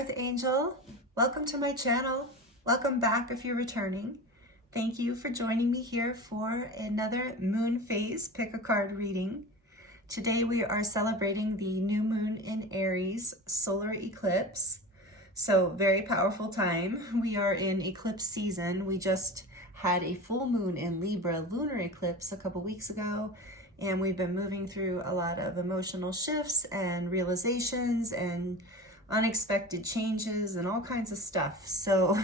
Earth Angel. Welcome to my channel. Welcome back if you're returning. Thank you for joining me here for another moon phase pick a card reading. Today we are celebrating the new moon in Aries solar eclipse. So very powerful time. We are in eclipse season. We just had a full moon in Libra lunar eclipse a couple weeks ago, and we've been moving through a lot of emotional shifts and realizations and unexpected changes and all kinds of stuff. So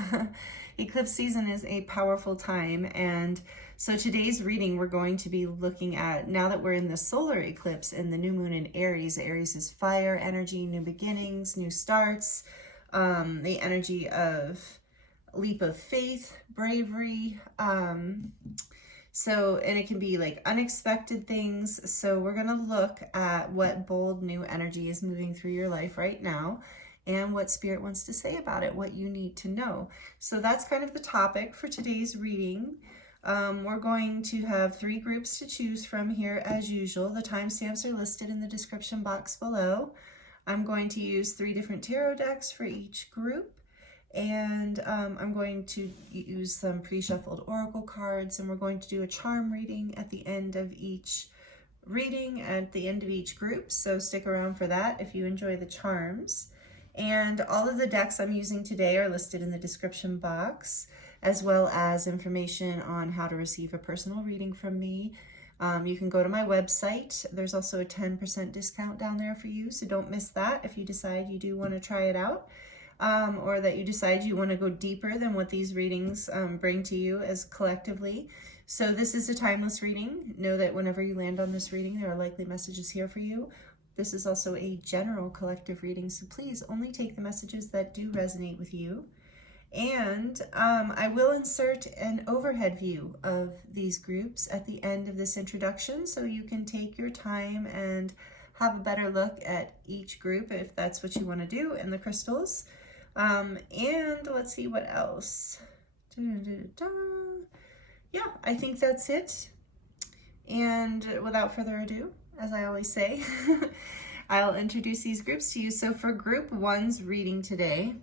eclipse season is a powerful time. And so today's reading, we're going to be looking at, now that we're in the solar eclipse and the new moon in Aries. Aries is fire energy, new beginnings, new starts, the energy of leap of faith, bravery, and it can be like unexpected things. So we're going to look at what bold new energy is moving through your life right now and what Spirit wants to say about it, what you need to know. So that's kind of the topic for today's reading. We're going to have 3 groups to choose from here as usual. The timestamps are listed in the description box below. I'm going to use 3 different tarot decks for each group. And I'm going to use some pre-shuffled oracle cards, and we're going to do a charm reading at the end of each reading, at the end of each group. So stick around for that if you enjoy the charms. And all of the decks I'm using today are listed in the description box, as well as information on how to receive a personal reading from me. You can go to my website. There's also a 10% discount down there for you, so don't miss that if you decide you do want to try it out. Or that you decide you want to go deeper than what these readings bring to you as collectively. So this is a timeless reading. Know that whenever you land on this reading, there are likely messages here for you. This is also a general collective reading, so please only take the messages that do resonate with you. And I will insert an overhead view of these groups at the end of this introduction, so you can take your time and have a better look at each group if that's what you want to do, and the crystals. And let's see what else. Yeah, I think that's it. And without further ado, as I always say, I'll introduce these groups to you. So for group 1's reading today,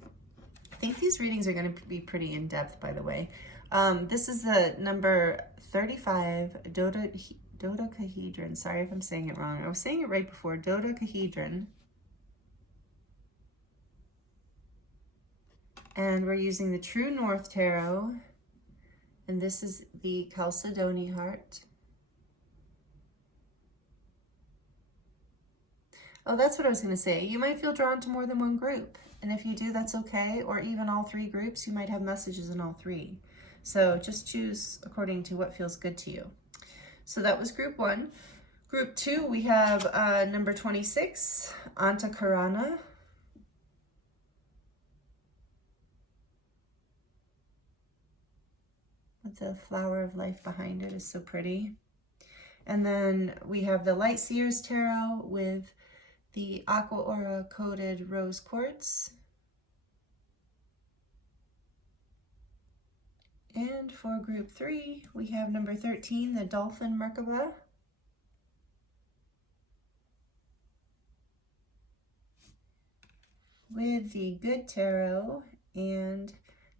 I think these readings are going to be pretty in-depth, by the way. This is the number 35 Dodecahedron. Sorry if I'm saying it wrong. I was saying it right before. Dodecahedron. And we're using the True North Tarot. And this is the Chalcedony heart. Oh, that's what I was going to say. You might feel drawn to more than one group. And if you do, that's okay. Or even all 3 groups, you might have messages in all 3. So just choose according to what feels good to you. So that was group 1. Group 2, we have number 26, Antakarana. With the flower of life behind it is so pretty. And then we have the Light Seers Tarot with the Aqua Aura coated rose quartz. And for group 3, we have number 13, the Dolphin Merkaba. With the Good Tarot and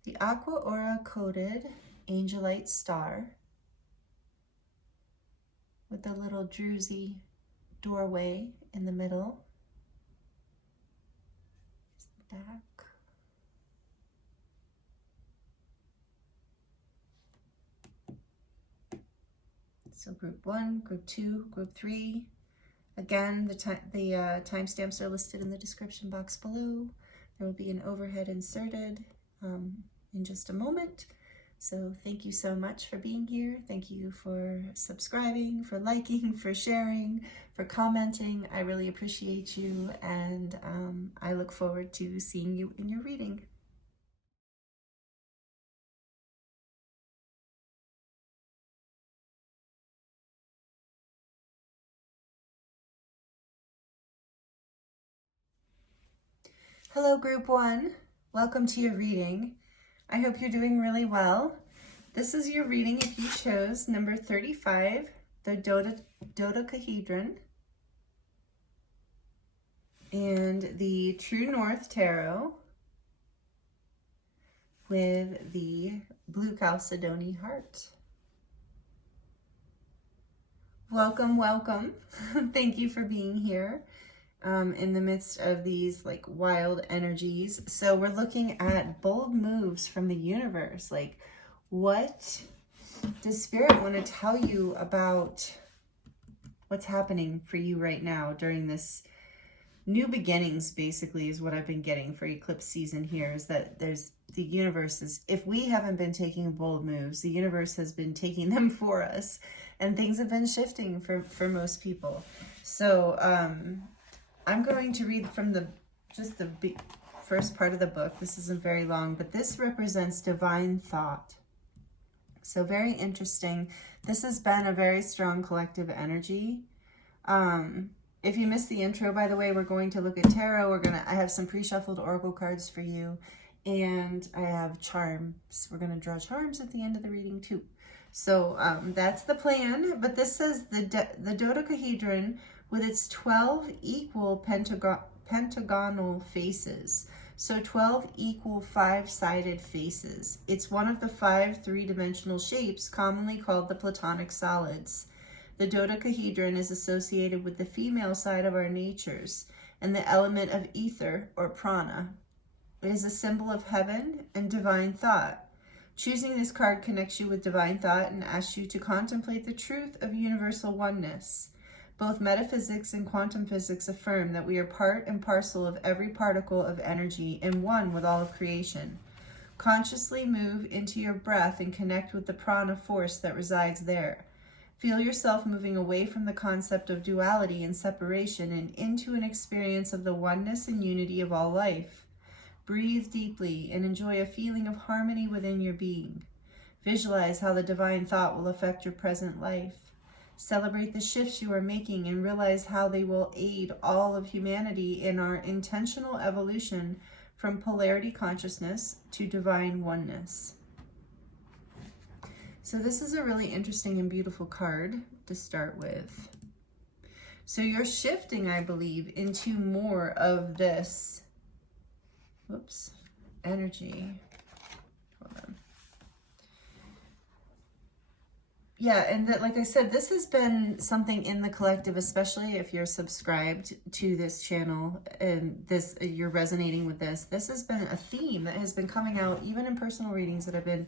the Aqua Aura coated Angelite star. With the little druzy doorway in the middle. Back. So group 1, group 2, group 3. Again, the timestamps are listed in the description box below. There will be an overhead inserted in just a moment. So thank you so much for being here. Thank you for subscribing, for liking, for sharing, for commenting. I really appreciate you, and I look forward to seeing you in your reading. Hello, group 1. Welcome to your reading. I hope you're doing really well. This is your reading if you chose number 35, the Dodecahedron, and the True North Tarot with the blue Chalcedony heart. Welcome, welcome. Thank you for being here in the midst of these like wild energies. So we're looking at bold moves from the universe. Like, what does Spirit want to tell you about what's happening for you right now during this new beginnings? Basically is what I've been getting for eclipse season here, is that the universe is, if we haven't been taking bold moves, the universe has been taking them for us, and things have been shifting for most people. So I'm going to read from the first part of the book. This isn't very long, but this represents divine thought. So very interesting. This has been a very strong collective energy. If you missed the intro, by the way, we're going to look at tarot. I have some pre-shuffled oracle cards for you, and I have charms. We're going to draw charms at the end of the reading too. So that's the plan. But this says the Dodecahedron with its 12 equal pentagonal faces. So 12 equal 5-sided faces. It's one of the 5 three-dimensional shapes commonly called the Platonic solids. The dodecahedron is associated with the female side of our natures and the element of ether or prana. It is a symbol of heaven and divine thought. Choosing this card connects you with divine thought and asks you to contemplate the truth of universal oneness. Both metaphysics and quantum physics affirm that we are part and parcel of every particle of energy and one with all of creation. Consciously move into your breath and connect with the prana force that resides there. Feel yourself moving away from the concept of duality and separation and into an experience of the oneness and unity of all life. Breathe deeply and enjoy a feeling of harmony within your being. Visualize how the divine thought will affect your present life. Celebrate the shifts you are making and realize how they will aid all of humanity in our intentional evolution from polarity consciousness to divine oneness. So this is a really interesting and beautiful card to start with. So you're shifting, I believe, into more of this energy. Hold on. Yeah, and that, like I said, this has been something in the collective, especially if you're subscribed to this channel and you're resonating with this. This has been a theme that has been coming out even in personal readings that I've been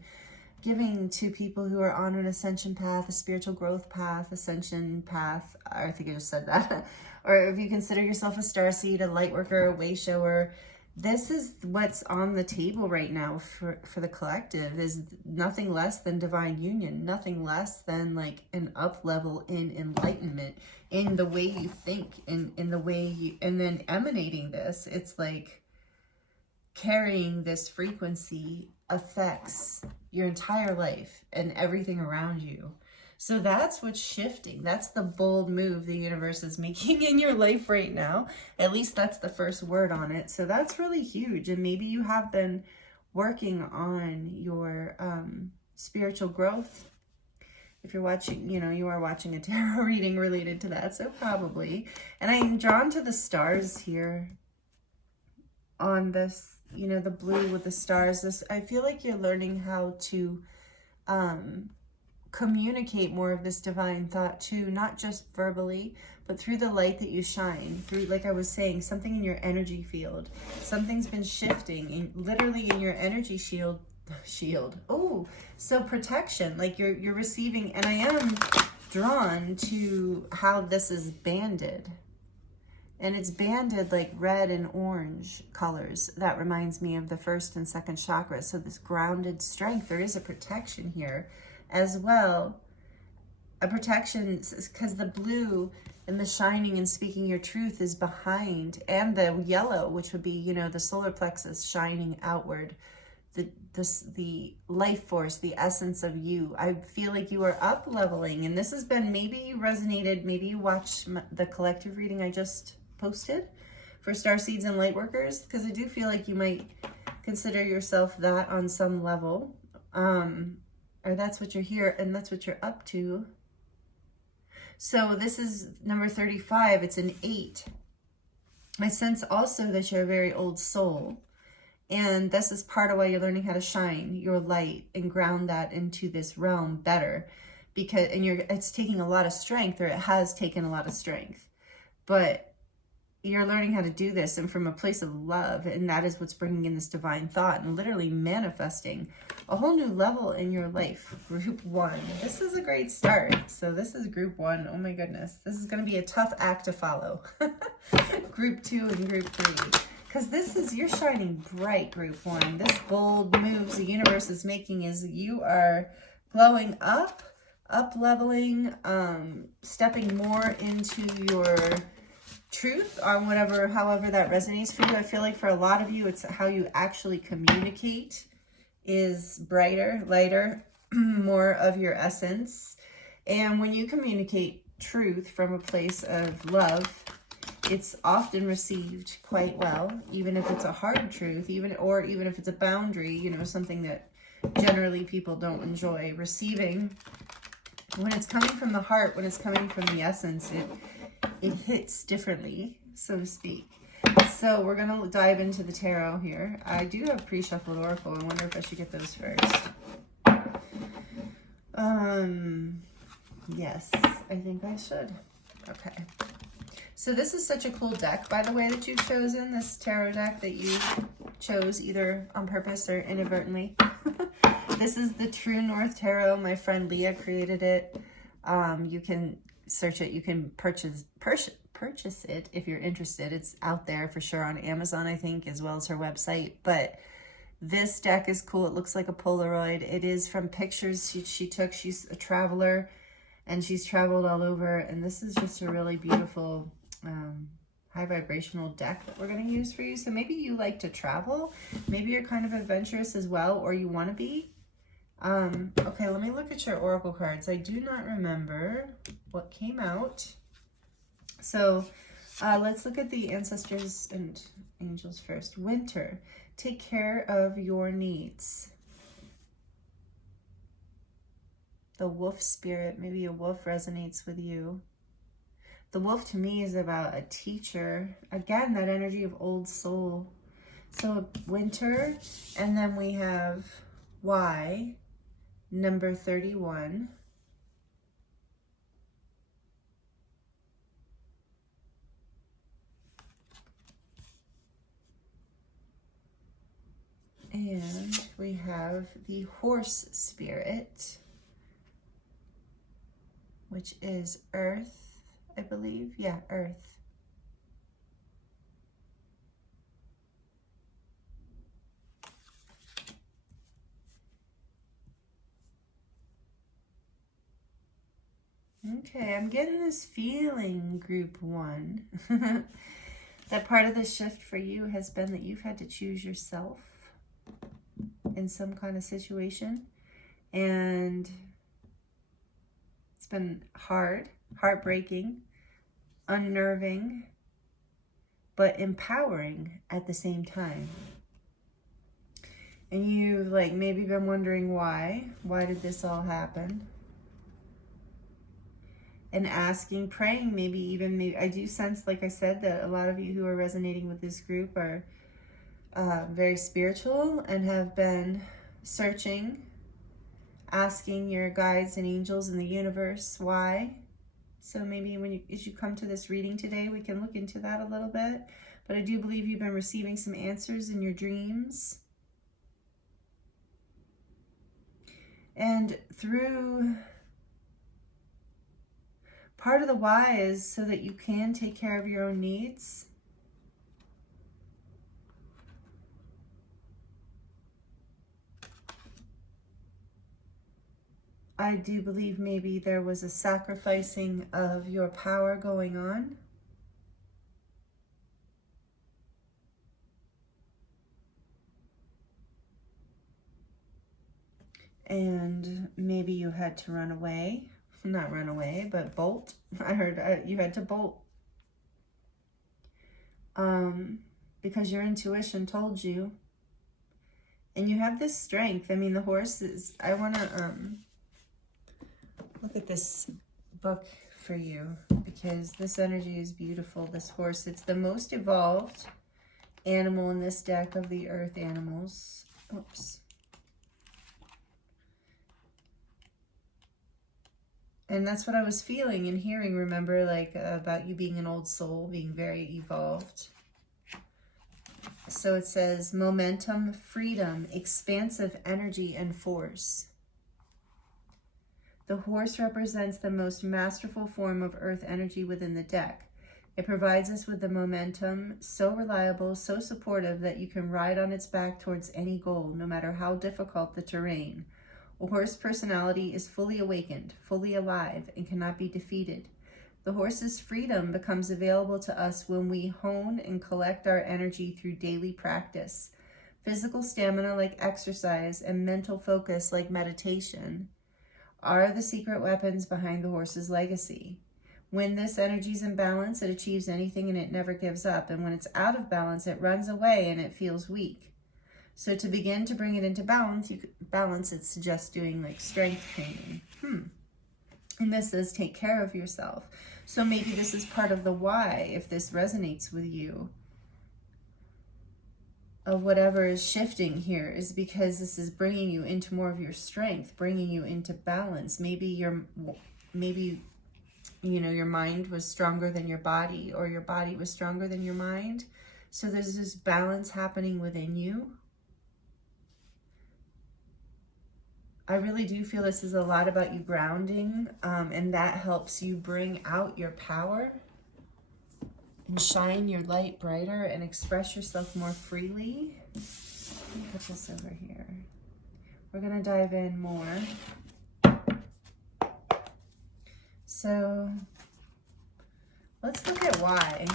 giving to people who are on an ascension path, a spiritual growth path, ascension path. I think I just said that. Or if you consider yourself a starseed, a light worker, a way shower, this is what's on the table right now for the collective, is nothing less than divine union, nothing less than like an up level in enlightenment, in the way you think, in the way you, and then emanating this. It's like carrying this frequency affects your entire life and everything around you. So that's what's shifting. That's the bold move the universe is making in your life right now. At least that's the first word on it. So that's really huge. And maybe you have been working on your spiritual growth. If you're watching, you are watching a tarot reading related to that. So probably. And I'm drawn to the stars here on this, the blue with the stars. I feel like you're learning how to communicate more of this divine thought too, not just verbally, but through the light that you shine, through, like I was saying, something in your energy field. Something's been shifting literally in your energy shield. Oh, so protection, like you're receiving, and I am drawn to how this is banded. And it's banded like red and orange colors. That reminds me of the first and second chakras. So this grounded strength, there is a protection here as well. A protection, because the blue and the shining and speaking your truth is behind, and the yellow, which would be, the solar plexus shining outward, the life force, the essence of you. I feel like you are up leveling, and this has been, maybe you resonated, maybe you watched the collective reading I just posted for starseeds and light workers, because I do feel like you might consider yourself that on some level, or that's what you're here and that's what you're up to. So this is number 35. It's an 8. I sense also that you're a very old soul, And this is part of why you're learning how to shine your light and ground that into this realm better, because it's taking a lot of strength, or it has taken a lot of strength, but you're learning how to do this and from a place of love, and that is what's bringing in this divine thought and literally manifesting a whole new level in your life. Group 1. This is a great start. So this is group 1. Oh my goodness. This is going to be a tough act to follow. Group 2 and group 3. Because this is, you're shining bright, group 1. This bold moves the universe is making is you are glowing up leveling, stepping more into your truth on however that resonates for you. I feel like for a lot of you, it's how you actually communicate is brighter, lighter, more of your essence. And when you communicate truth from a place of love, it's often received quite well, even if it's a hard truth, even if it's a boundary, you know, something that generally people don't enjoy receiving. When it's coming from the heart, when it's coming from the essence, it hits differently, so to speak. So we're going to dive into the tarot here. I do have pre-shuffled oracle. I wonder if I should get those first. Yes, I think I should. Okay. So this is such a cool deck, by the way, that you've chosen, this tarot deck that you chose either on purpose or inadvertently. This is the True North Tarot. My friend Leah created it. You can search it. You can purchase it if you're interested. It's out there for sure on Amazon, I think, as well as her website. But this deck is cool. It looks like a Polaroid. It is from pictures she took. She's a traveler, and she's traveled all over. And this is just a really beautiful high vibrational deck that we're going to use for you. So maybe you like to travel. Maybe you're kind of adventurous as well, or you want to be. Okay, let me look at your oracle cards. I do not remember what came out. So let's look at the ancestors and angels first. Winter, take care of your needs. The wolf spirit, maybe a wolf resonates with you. The wolf to me is about a teacher. Again, that energy of old soul. So winter, and then we have Y, number 31. And we have the horse spirit, which is Earth, I believe. Yeah, Earth. Okay, I'm getting this feeling, group 1, that part of the shift for you has been that you've had to choose yourself in some kind of situation. And it's been hard, heartbreaking, unnerving, but empowering at the same time. And you've like maybe been wondering why did this all happen? And asking, praying, maybe I do sense, like I said, that a lot of you who are resonating with this group are very spiritual and have been searching, asking your guides and angels in the universe why. So maybe as you come to this reading today, we can look into that a little bit. But I do believe you've been receiving some answers in your dreams. And through... part of the why is so that you can take care of your own needs. I do believe maybe there was a sacrificing of your power going on. And maybe you had to run away. Not run away, but bolt. I heard you had to bolt. Because your intuition told you. And you have this strength. I mean, the horse is... I want to look at this book for you, because this energy is beautiful. This horse, it's the most evolved animal in this deck of the earth animals. Oops. And that's what I was feeling and hearing, remember, like about you being an old soul, being very evolved. So it says momentum, freedom, expansive energy, and force. The horse represents the most masterful form of earth energy within the deck. It provides us with the momentum, so reliable, so supportive that you can ride on its back towards any goal, no matter how difficult the terrain. A horse personality is fully awakened, fully alive, and cannot be defeated. The horse's freedom becomes available to us when we hone and collect our energy through daily practice. Physical stamina like exercise and mental focus like meditation are the secret weapons behind the horse's legacy. When this energy is in balance, it achieves anything and it never gives up. And when it's out of balance, it runs away and it feels weak. So to begin to bring it into balance, it suggests doing like strength training. And this says take care of yourself. So maybe this is part of the why, if this resonates with you, of whatever is shifting here, is because this is bringing you into more of your strength, bringing you into balance. Maybe your mind was stronger than your body, or your body was stronger than your mind. So there's this balance happening within you. I really do feel this is a lot about you grounding, and that helps you bring out your power and shine your light brighter and express yourself more freely. Let me put this over here. We're going to dive in more. So let's look at why.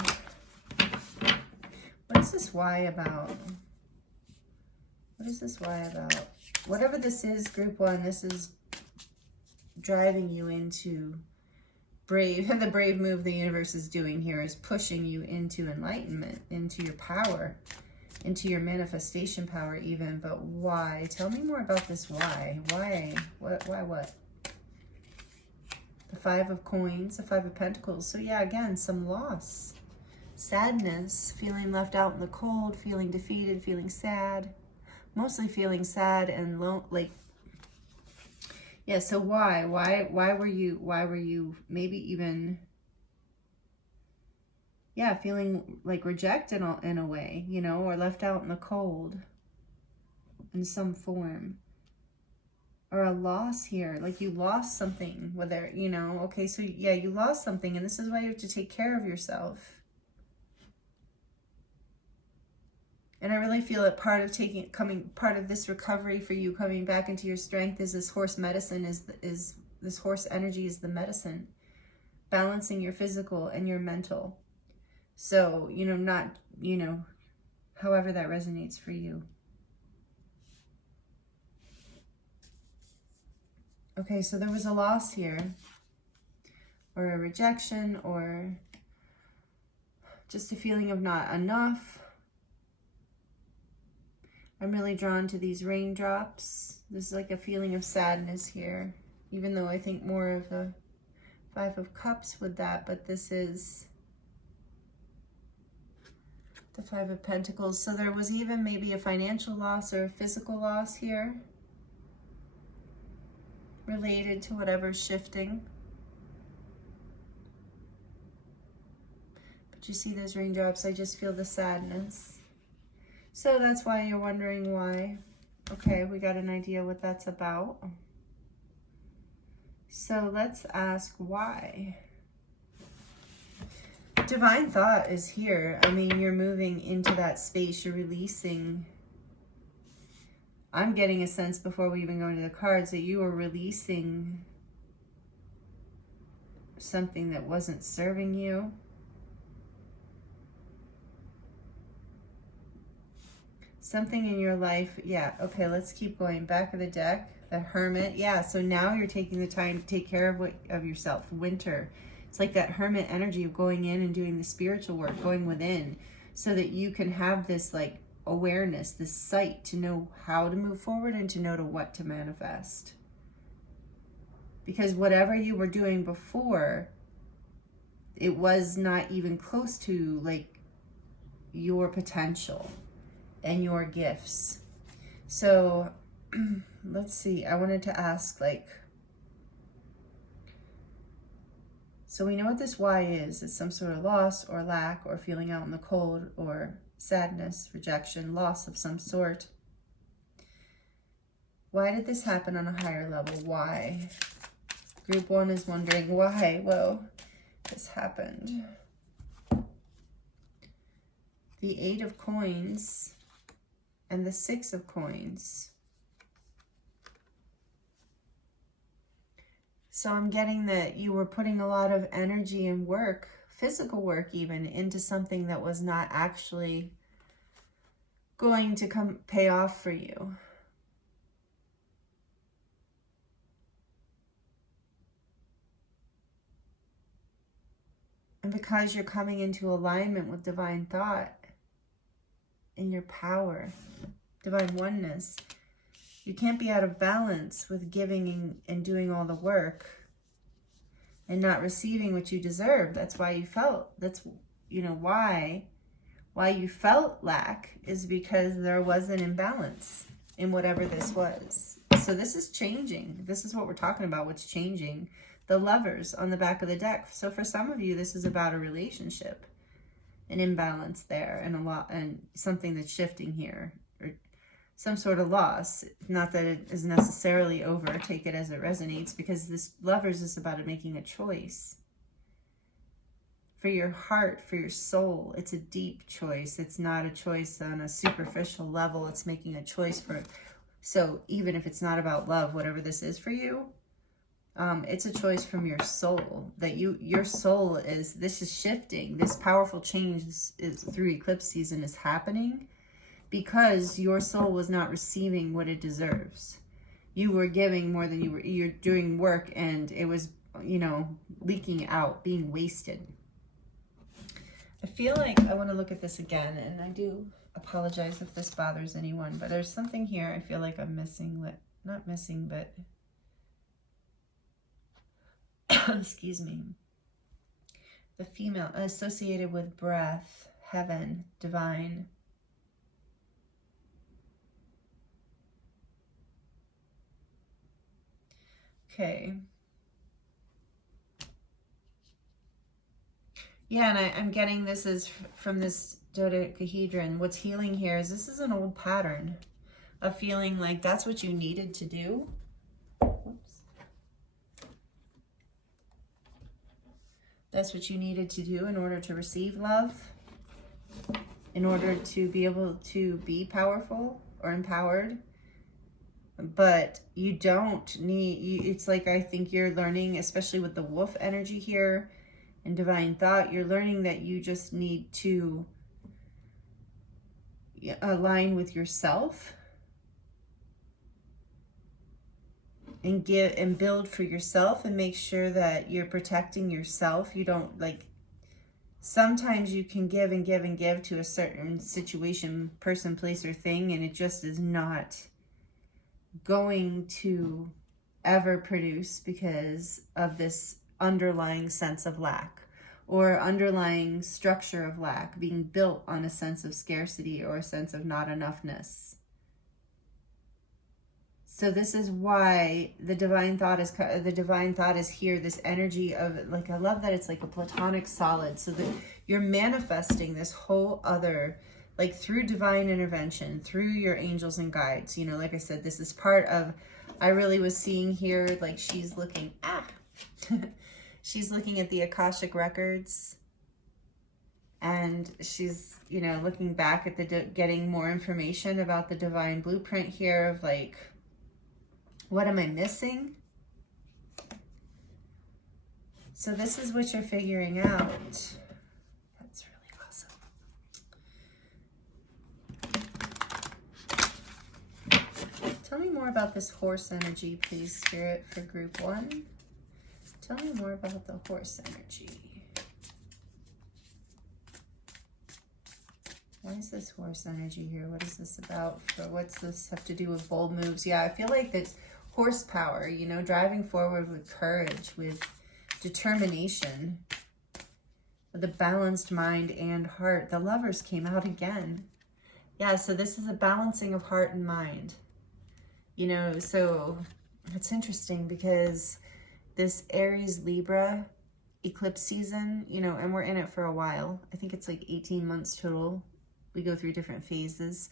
What is this why about? What is this why about? Whatever this is, group one, this is driving you into the brave move the universe is doing here is pushing you into enlightenment, into your power, into your manifestation power even. But why? Tell me more about this why. Why? What? The Five of Coins, the Five of Pentacles. So yeah, again, some loss, sadness, feeling left out in the cold, feeling defeated, feeling sad. Mostly feeling sad and yeah. So why were you maybe even, yeah, feeling like rejected in a way, or left out in the cold in some form, or a loss here, like you lost something, whether, okay, so yeah, you lost something, and this is why you have to take care of yourself. And I really feel that part of this recovery for you coming back into your strength is this horse medicine, is this horse energy is the medicine, balancing your physical and your mental. So, however that resonates for you. Okay, so there was a loss here, or a rejection, or just a feeling of not enough. I'm really drawn to these raindrops. There's like a feeling of sadness here, even though I think more of the Five of Cups with that, but this is the Five of Pentacles. So there was even maybe a financial loss or a physical loss here related to whatever's shifting. But you see those raindrops, I just feel the sadness. So that's why you're wondering why. Okay, we got an idea what that's about. So let's ask why. Divine thought is here. I mean, you're moving into that space. You're releasing. I'm getting a sense before we even go into the cards that you are releasing something that wasn't serving you. Something in your life, yeah, okay, let's keep going. Back of the deck, the Hermit, yeah, so now you're taking the time to take care of yourself. Winter, it's like that Hermit energy of going in and doing the spiritual work, going within, so that you can have this like awareness, this sight to know how to move forward and to know what to manifest. Because whatever you were doing before, it was not even close to like your potential and your gifts. So let's see, I wanted to ask, like, so we know what this why is. It's some sort of loss or lack or feeling out in the cold or sadness, rejection, loss of some sort. Why did this happen on a higher level? Why? Group 1 is wondering why, well, this happened. The 8 of coins and the 6 of coins. So I'm getting that you were putting a lot of energy and work, physical work even, into something that was not actually going to pay off for you. And because you're coming into alignment with divine thought and your power, divine oneness, you can't be out of balance with giving and doing all the work and not receiving what you deserve. That's why you felt, that's, you know, why you felt lack is because there was an imbalance in whatever this was. So this is changing. This is what we're talking about, what's changing. The Lovers on the back of the deck. So for some of you, this is about a relationship, an imbalance there, and something that's shifting here, or some sort of loss. Not that it is necessarily over. Take it as it resonates, because this Lovers is about making a choice for your heart, for your soul. It's a deep choice. It's not a choice on a superficial level. It's making a choice for. So even if it's not about love, whatever this is for you, it's a choice from your soul, that your soul is, this is shifting. This powerful change is through eclipse season is happening because your soul was not receiving what it deserves. You were giving more than you're doing work, and it was, you know, leaking out, being wasted. I feel like I want to look at this again, and I do apologize if this bothers anyone, but there's something here I feel like I'm missing, not missing, but excuse me. The female associated with breath, heaven, divine. Okay. Yeah, and I'm getting this is from this Dodecahedron. What's healing here is this is an old pattern of feeling like that's what you needed to do. Oops. That's what you needed to do in order to receive love, in order to be able to be powerful or empowered. But you don't need, it's like, I think you're learning, especially with the wolf energy here and divine thought, you're learning that you just need to align with yourself and give and build for yourself, and make sure that you're protecting yourself. You don't, like, sometimes you can give and give and give to a certain situation, person, place, or thing, and it just is not going to ever produce because of this underlying sense of lack, or underlying structure of lack being built on a sense of scarcity or a sense of not enough-ness. So this is why the divine thought is here, this energy of, like, I love that it's like a platonic solid, so that you're manifesting this whole other, like, through divine intervention, through your angels and guides. You know, like I said, this is part of, I really was seeing here, like, she's looking, she's looking at the Akashic records, and she's, you know, looking back at the, getting more information about the divine blueprint here of, like, what am I missing? So this is what you're figuring out. That's really awesome. Tell me more about this horse energy, please, Spirit, for group 1. Tell me more about the horse energy. Why is this horse energy here? What is this about? What's this have to do with bold moves? Yeah, I feel like that's horsepower, you know, driving forward with courage, with determination. the balanced mind and heart. The Lovers came out again. Yeah, so this is a balancing of heart and mind. You know, so it's interesting because this Aries Libra eclipse season, you know, and we're in it for a while. I think it's like 18 months total. We go through different phases.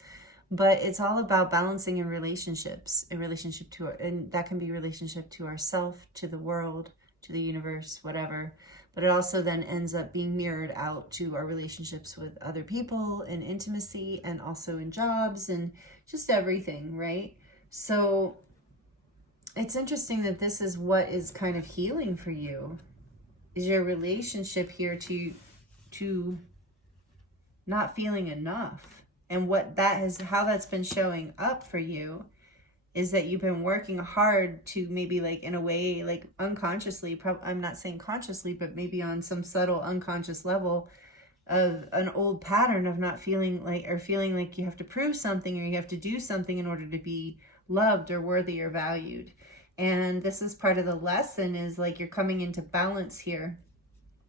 But it's all about balancing in relationships, in relationship to, and that can be relationship to ourself, to the world, to the universe, whatever. But it also then ends up being mirrored out to our relationships with other people and intimacy, and also in jobs and just everything, right? So it's interesting that this is what is kind of healing for you, is your relationship here to not feeling enough. And what that is, how that's been showing up for you is that you've been working hard to maybe, like, in a way, like unconsciously, I'm not saying consciously, but maybe on some subtle unconscious level of an old pattern of not feeling like, or feeling like you have to prove something or you have to do something in order to be loved or worthy or valued. And this is part of the lesson, is like you're coming into balance here.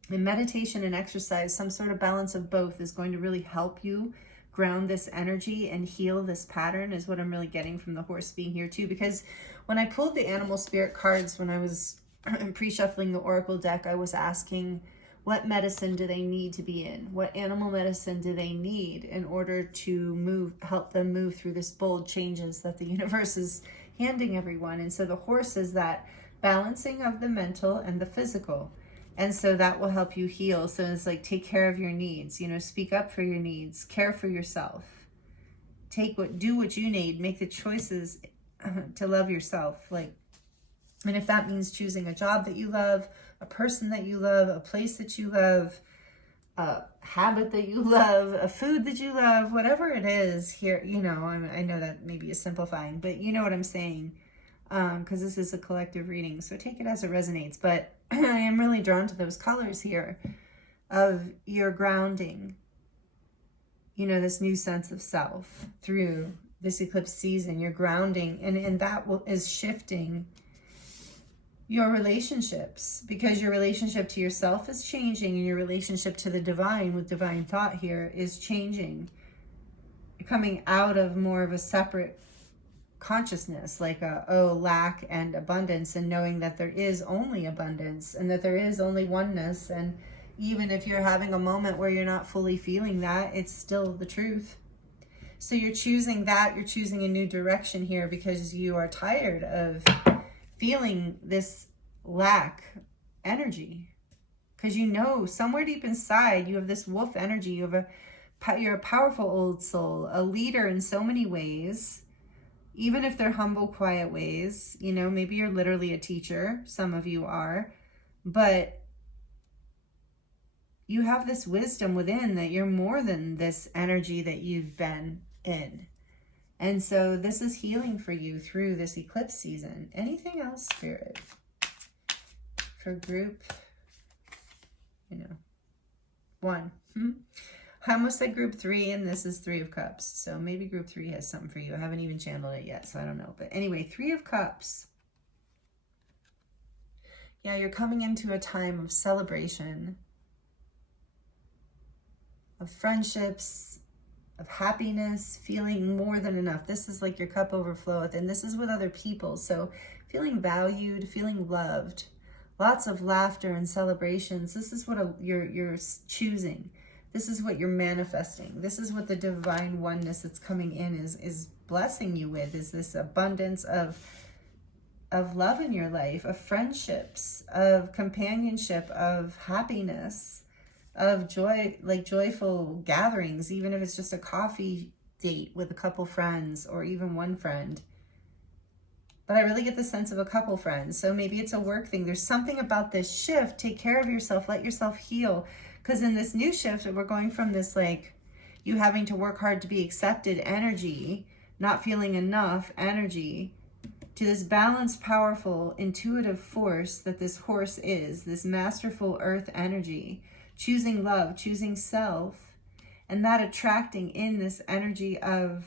And meditation and exercise, some sort of balance of both, is going to really help you ground this energy and heal this pattern, is what I'm really getting from the horse being here too. Because when I pulled the animal spirit cards, when I was pre-shuffling the oracle deck, I was asking, what medicine do they need to be in? What animal medicine do they need in order to help them move through this bold changes that the universe is handing everyone? And so the horse is that balancing of the mental and the physical. And so that will help you heal. So it's like, take care of your needs, you know, speak up for your needs, care for yourself, do what you need, make the choices to love yourself. Like, and if that means choosing a job that you love, a person that you love, a place that you love, a habit that you love, a food that you love, whatever it is here, you know, I know that maybe is simplifying, but you know what I'm saying, because this is a collective reading. So take it as it resonates. But I am really drawn to those colors here of your grounding, you know, this new sense of self through this eclipse season. You're grounding, and that is shifting your relationships, because your relationship to yourself is changing, and your relationship to the divine, with divine thought here, is changing. You're coming out of more of a separate consciousness, like lack and abundance, and knowing that there is only abundance and that there is only oneness. And even if you're having a moment where you're not fully feeling that, it's still the truth. So you're choosing that, you're choosing a new direction here, because you are tired of feeling this lack energy, because you know somewhere deep inside you have this wolf energy. You're a powerful old soul, a leader in so many ways, even if they're humble, quiet ways. You know, maybe you're literally a teacher, some of you are, but you have this wisdom within that you're more than this energy that you've been in. And so this is healing for you through this eclipse season. Anything else, Spirit? For group, you know, 1. I almost said group 3, and this is 3 of Cups. So maybe group 3 has something for you. I haven't even channeled it yet, so I don't know. But anyway, 3 of Cups. Yeah, you're coming into a time of celebration, of friendships, of happiness, feeling more than enough. This is like your cup overfloweth, and this is with other people. So feeling valued, feeling loved, lots of laughter and celebrations. This is what you're choosing. This is what you're manifesting. This is what the divine oneness that's coming in is blessing you with, is this abundance of love in your life, of friendships, of companionship, of happiness, of joy, like joyful gatherings, even if it's just a coffee date with a couple friends or even one friend. But I really get the sense of a couple friends. So maybe it's a work thing. There's something about this shift. Take care of yourself. Let yourself heal. Because in this new shift, we're going from this, like, you having to work hard to be accepted energy, not feeling enough energy, to this balanced, powerful, intuitive force that this horse is, this masterful earth energy, choosing love, choosing self, and that attracting in this energy of,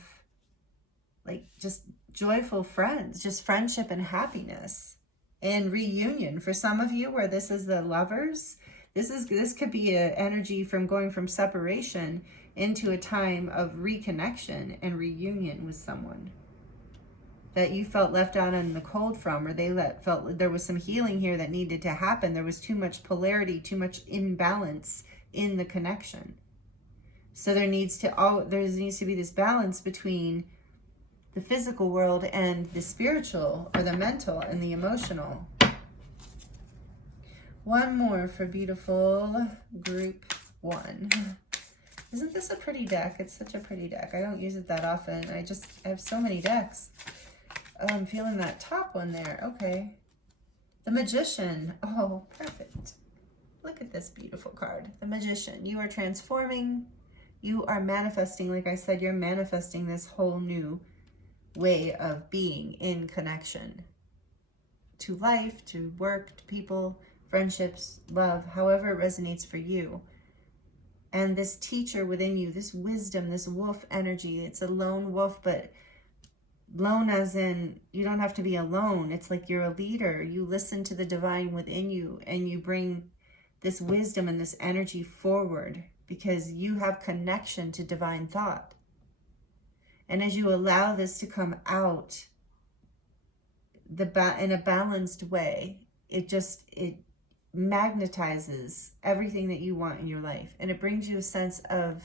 like, just joyful friends, just friendship and happiness and reunion. For some of you, where this is the Lovers, This could be an energy from going from separation into a time of reconnection and reunion with someone that you felt left out in the cold from, or felt there was some healing here that needed to happen. There was too much polarity, too much imbalance in the connection. So there needs to be this balance between the physical world and the spiritual, or the mental and the emotional. One more for beautiful group 1. Isn't this a pretty deck? It's such a pretty deck. I don't use it that often. I have so many decks. I'm feeling that top one there. Okay. The Magician. Oh, perfect. Look at this beautiful card. The Magician. You are transforming. You are manifesting. Like I said, you're manifesting this whole new way of being in connection to life, to work, to people, friendships, love, however it resonates for you. And this teacher within you, this wisdom, this wolf energy, it's a lone wolf, but lone as in you don't have to be alone. It's like you're a leader. You listen to the divine within you, and you bring this wisdom and this energy forward because you have connection to divine thought. And as you allow this to come out in a balanced way, it magnetizes everything that you want in your life. And it brings you a sense of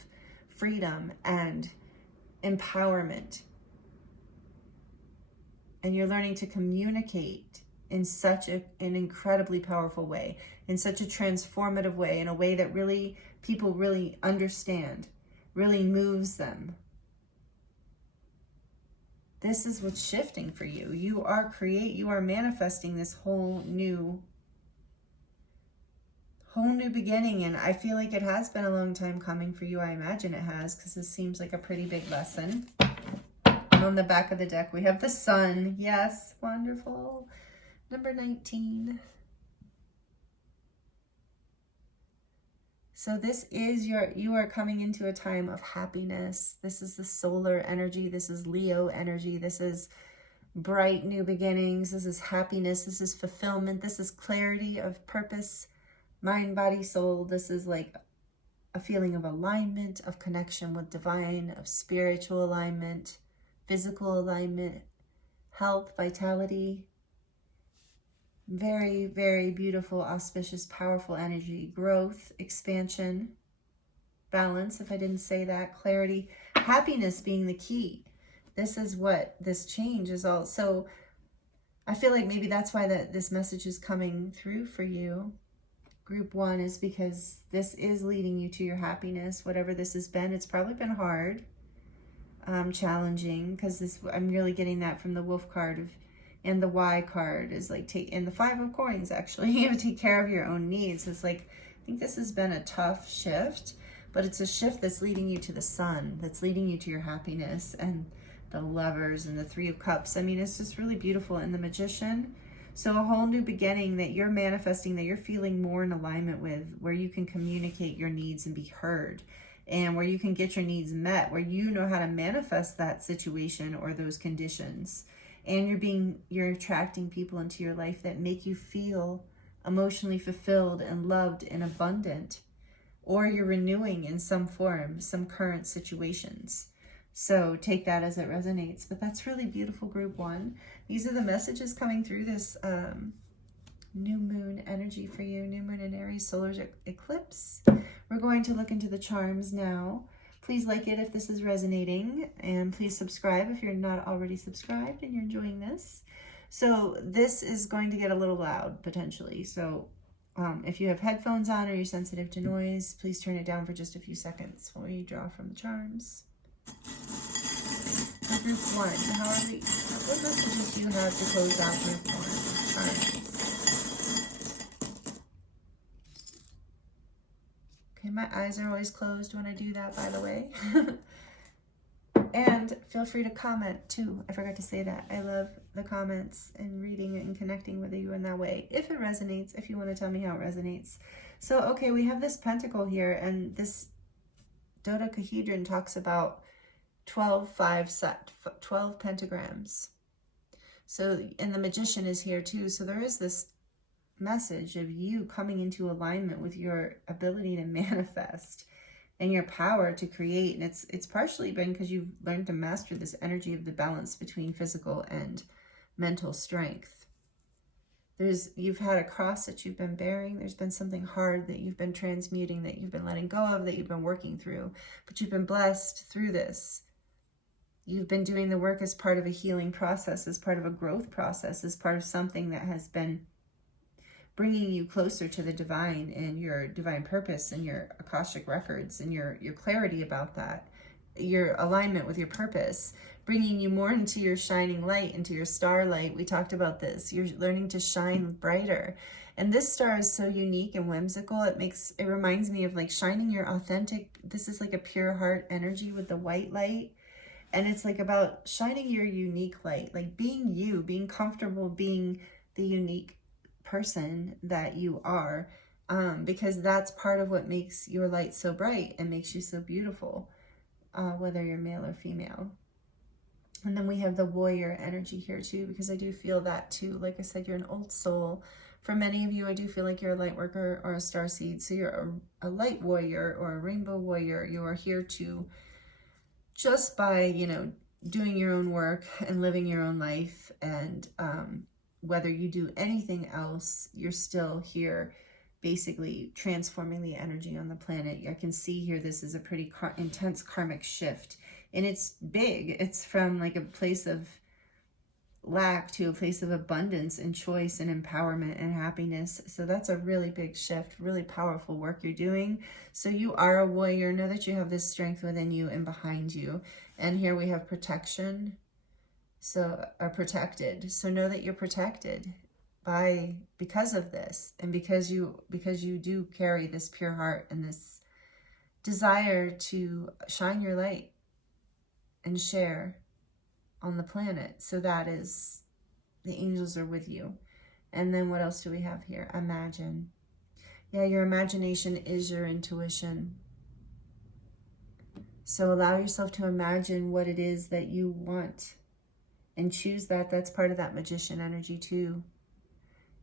freedom and empowerment. And you're learning to communicate in such an incredibly powerful way, in such a transformative way, in a way that really people really understand, really moves them. This is what's shifting for you. You are manifesting this whole new beginning, and I feel like it has been a long time coming for you. I imagine it has, because this seems like a pretty big lesson. And on the back of the deck, we have the Sun. Yes, wonderful. Number 19. So this is you are coming into a time of happiness. This is the solar energy. This is Leo energy. This is bright new beginnings. This is happiness. This is fulfillment. This is clarity of purpose, mind, body, soul. This is like a feeling of alignment, of connection with divine, of spiritual alignment, physical alignment, health, vitality. Very, very beautiful, auspicious, powerful energy, growth, expansion, balance, if I didn't say that, clarity, happiness being the key. This is what this change is all. So I feel like maybe that's why this message is coming through for you. Group 1 is because this is leading you to your happiness. Whatever this has been, it's probably been hard, challenging, because I'm really getting that from the Wolf card and the Y card is like and the 5 of Coins, actually. You have to take care of your own needs. It's like, I think this has been a tough shift, but it's a shift that's leading you to the Sun, that's leading you to your happiness, and the Lovers and the 3 of Cups. I mean, it's just really beautiful. And the Magician. So a whole new beginning that you're manifesting, that you're feeling more in alignment with, where you can communicate your needs and be heard, and where you can get your needs met, where you know how to manifest that situation or those conditions. And you're attracting people into your life that make you feel emotionally fulfilled and loved and abundant, or you're renewing in some form, some current situations. So take that as it resonates. But that's really beautiful, Group 1. These are the messages coming through this new moon energy for you. New moon in Aries, solar eclipse. We're going to look into the charms now. Please like it if this is resonating, and please subscribe if you're not already subscribed and you're enjoying this. So this is going to get a little loud, potentially. So if you have headphones on or you're sensitive to noise, please turn it down for just a few seconds while we draw from the charms. For Group 1, what messages do you have to close out Group 1? Charms. Okay, my eyes are always closed when I do that, by the way. And feel free to comment too. I forgot to say that. I love the comments and reading it and connecting with you in that way. If it resonates, if you want to tell me how it resonates. So, okay, we have this pentacle here, and this Dodecahedron talks about 12 pentagrams. So, and the Magician is here too. So there is this message of you coming into alignment with your ability to manifest and your power to create. And it's partially been because you've learned to master this energy of the balance between physical and mental strength. You've had a cross that you've been bearing. There's been something hard that you've been transmuting, that you've been letting go of, that you've been working through. But you've been blessed through this. You've been doing the work as part of a healing process, as part of a growth process, as part of something that has been bringing you closer to the divine and your divine purpose and your Akashic records and your clarity about that, your alignment with your purpose, bringing you more into your shining light, into your starlight. We talked about this. You're learning to shine brighter. And this star is so unique and whimsical. It reminds me of like shining your authentic, this is like a pure heart energy with the white light. And it's like about shining your unique light, like being you, being comfortable, being the unique person that you are, because that's part of what makes your light so bright and makes you so beautiful, whether you're male or female. And then we have the warrior energy here too, because I do feel that too. Like I said, you're an old soul. For many of you, I do feel like you're a light worker or a starseed. So you're a light warrior or a rainbow warrior. You are here to, just by, you know, doing your own work and living your own life, and whether you do anything else, you're still here basically transforming the energy on the planet. I can see here this is a pretty intense karmic shift, and it's big. It's from like a place of lack to a place of abundance and choice and empowerment and happiness. So that's a really big shift, really powerful work you're doing. So you are a warrior. Know that you have this strength within you and behind you. And here we have protection. So are protected. So know that you're protected because of this, and because you do carry this pure heart and this desire to shine your light and share on the planet. So that is, the angels are with you. And then what else do we have here? Imagine. Yeah, your imagination is your intuition. So allow yourself to imagine what it is that you want and choose that. That's part of that magician energy too,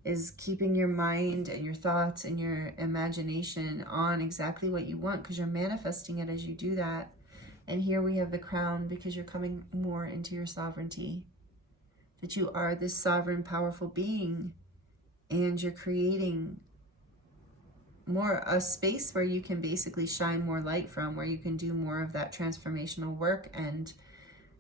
is keeping your mind and your thoughts and your imagination on exactly what you want, because you're manifesting it as you do that. And here we have the crown, because you're coming more into your sovereignty, that you are this sovereign, powerful being, and you're creating more a space where you can basically shine more light from, where you can do more of that transformational work and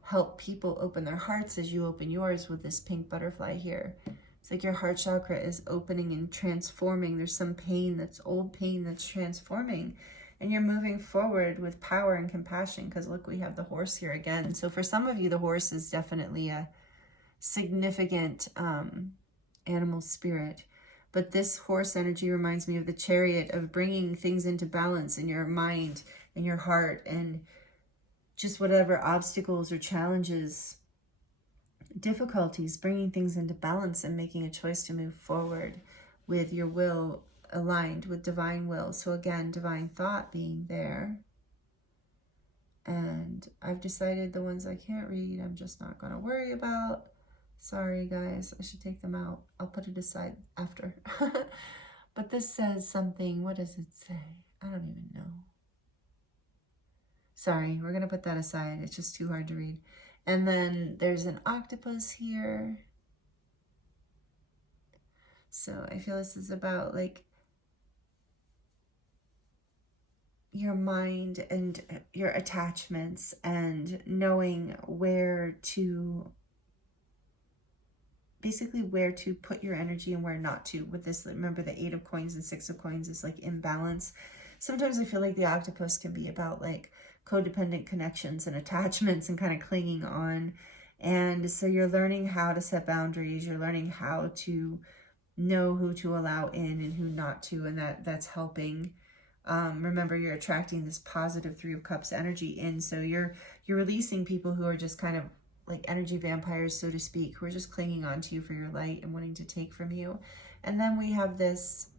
help people open their hearts as you open yours with this pink butterfly here. It's like your heart chakra is opening and transforming. There's some pain, that's old pain, that's transforming. And you're moving forward with power and compassion, because look, we have the horse here again. So for some of you, the horse is definitely a significant animal spirit. But this horse energy reminds me of the chariot, of bringing things into balance in your mind and your heart, and just whatever obstacles or challenges, difficulties, bringing things into balance and making a choice to move forward with your will aligned with divine will. So again, divine thought being there. And I've decided the ones I can't read, I'm just not going to worry about. Sorry guys, I should take them out. I'll put it aside after. But this says something. What does it say? I don't even know. Sorry, we're going to put that aside. It's just too hard to read. And then there's an octopus here. So I feel this is about like your mind and your attachments, and knowing where to, basically where to put your energy and where not to. With this, remember the 8 of coins and 6 of coins is like imbalance. Sometimes I feel like the octopus can be about like codependent connections and attachments and kind of clinging on. And so you're learning how to set boundaries. You're learning how to know who to allow in and who not to, and that's helping. Remember, you're attracting this positive 3 of Cups energy in, so you're releasing people who are just kind of like energy vampires, so to speak, who are just clinging on to you for your light and wanting to take from you. And then we have this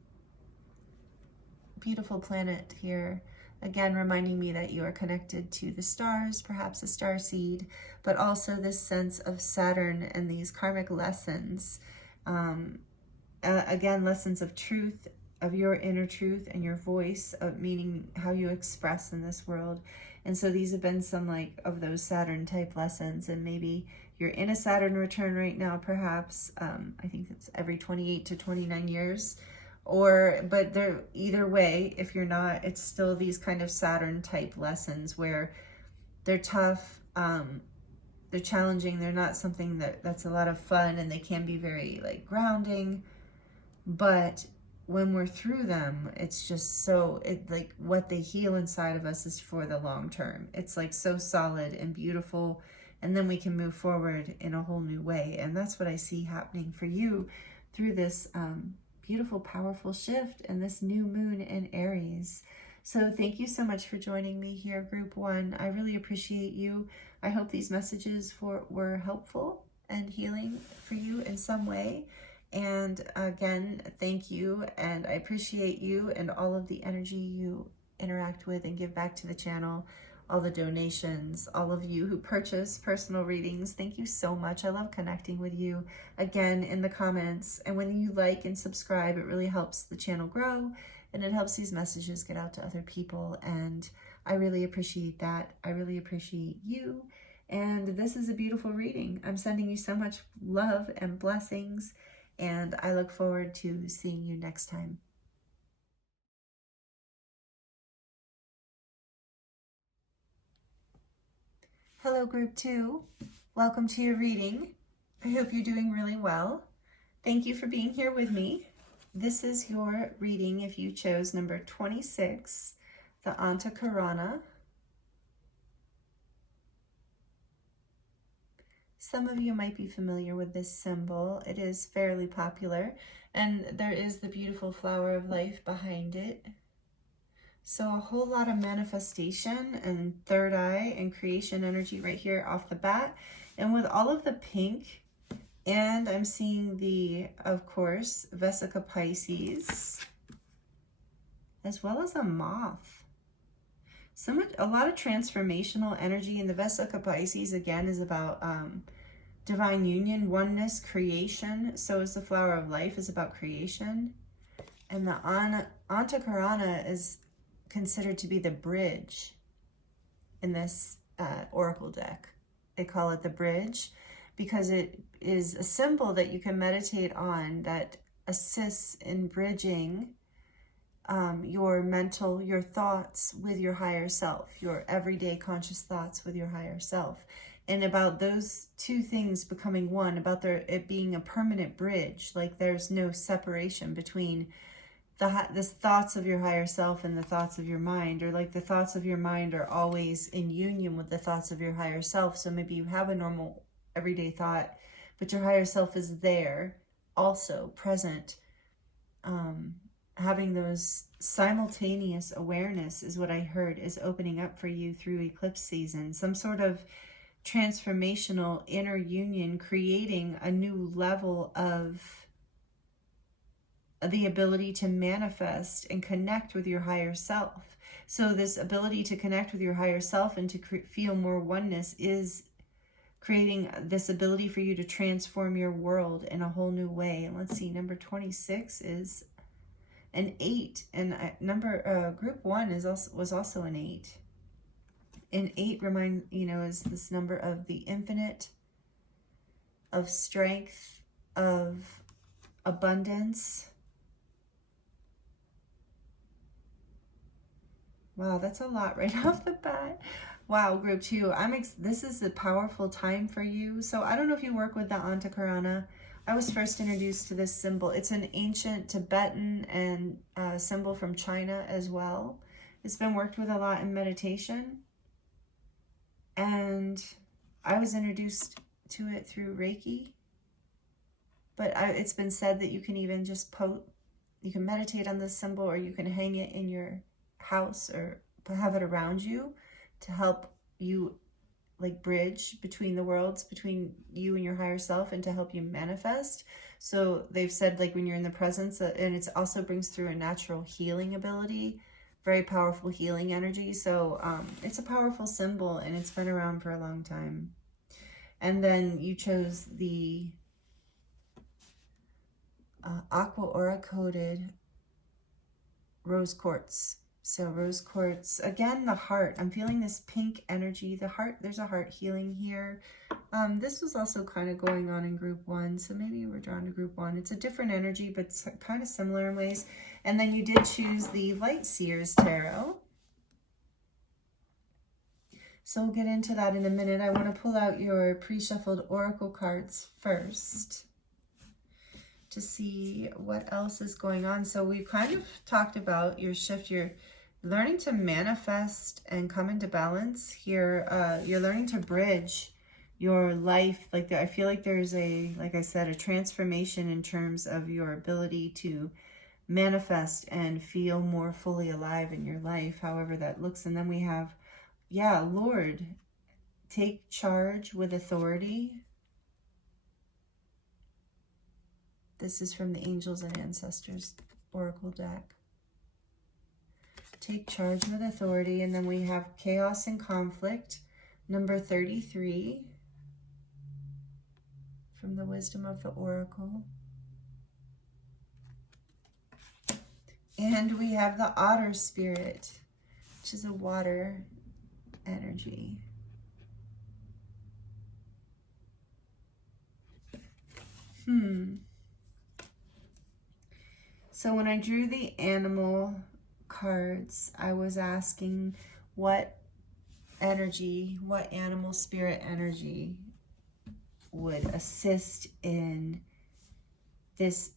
beautiful planet here, again reminding me that you are connected to the stars, perhaps a star seed, but also this sense of Saturn and these karmic lessons. again, lessons of truth, of your inner truth and your voice, of meaning how you express in this world. And so these have been some like of those Saturn type lessons, and maybe you're in a Saturn return right now, perhaps. I think it's every 28 to 29 years. But they're, either way, if you're not, it's still these kind of Saturn type lessons where they're tough, they're challenging, they're not something that's a lot of fun, and they can be very like grounding. But when we're through them, it's just so, like what they heal inside of us is for the long term. It's like so solid and beautiful, and then we can move forward in a whole new way. And that's what I see happening for you through this beautiful, powerful shift and this new moon in Aries. So thank you so much for joining me here, Group 1. I really appreciate you. I hope these messages were helpful and healing for you in some way. And again, thank you, and I appreciate you and all of the energy you interact with and give back to the channel, all the donations, all of you who purchase personal readings. Thank you so much. I love connecting with you again in the comments. And when you like and subscribe, it really helps the channel grow, and it helps these messages get out to other people. And I really appreciate that. I really appreciate you. And this is a beautiful reading. I'm sending you so much love and blessings, and I look forward to seeing you next time. Hello, Group 2. Welcome to your reading. I hope you're doing really well. Thank you for being here with me. This is your reading if you chose number 26, the Antakarana. Some of you might be familiar with this symbol. It is fairly popular, and there is the beautiful flower of life behind it. So a whole lot of manifestation and third eye and creation energy right here off the bat. And with all of the pink, and I'm seeing the, of course, Vesica Pisces, as well as a moth. A lot of transformational energy. And the Vesica Pisces, again, is about divine union, oneness, creation. So is the flower of life, is about creation. And the Antakarana is considered to be the bridge in this oracle deck. They call it the bridge because it is a symbol that you can meditate on that assists in bridging your thoughts with your higher self, your everyday conscious thoughts with your higher self. And about those two things becoming one, about it being a permanent bridge, like there's no separation between the thoughts of your higher self and the thoughts of your mind, or like the thoughts of your mind are always in union with the thoughts of your higher self. So maybe you have a normal everyday thought, but your higher self is there also present. Having those simultaneous awareness is what I heard is opening up for you through eclipse season. Some sort of transformational inner union, creating a new level of the ability to manifest and connect with your higher self. So this ability to connect with your higher self and to feel more oneness is creating this ability for you to transform your world in a whole new way. And let's see, number 26 is an 8, and group 1 was also an 8. And 8 is this number of the infinite, of strength, of abundance. Wow, that's a lot right off the bat. Wow, group 2, this is a powerful time for you. So I don't know if you work with the Antakarana. I was first introduced to this symbol. It's an ancient Tibetan and symbol from China as well. It's been worked with a lot in meditation. And I was introduced to it through Reiki. But it's been said that you can even just you can meditate on this symbol, or you can hang it in your house or have it around you to help you like bridge between the worlds, between you and your higher self, and to help you manifest. So they've said like when you're in the presence, and it also brings through a natural healing ability, very powerful healing energy. So it's a powerful symbol, and it's been around for a long time. And then you chose the Aqua Aura coated rose quartz. So rose quartz, again, the heart. I'm feeling this pink energy. The heart, there's a heart healing here. This was also kind of going on in group 1, so maybe you were drawn to group 1. It's a different energy, but it's kind of similar in ways. And then you did choose the Light Seers Tarot. So we'll get into that in a minute. I want to pull out your pre-shuffled oracle cards first to see what else is going on. So we kind of talked about your shift. You're learning to manifest and come into balance here. You're learning to bridge your life. Like I feel like there's like I said, a transformation in terms of your ability to manifest and feel more fully alive in your life, however that looks. And then we have, yeah, Lord, take charge with authority. This is from the Angels and Ancestors Oracle deck. Take charge with authority. And then we have chaos and conflict, number 33, from the Wisdom of the Oracle. And we have the Otter Spirit, which is a water energy. So when I drew the animal cards, I was asking what energy, what animal spirit energy would assist in this,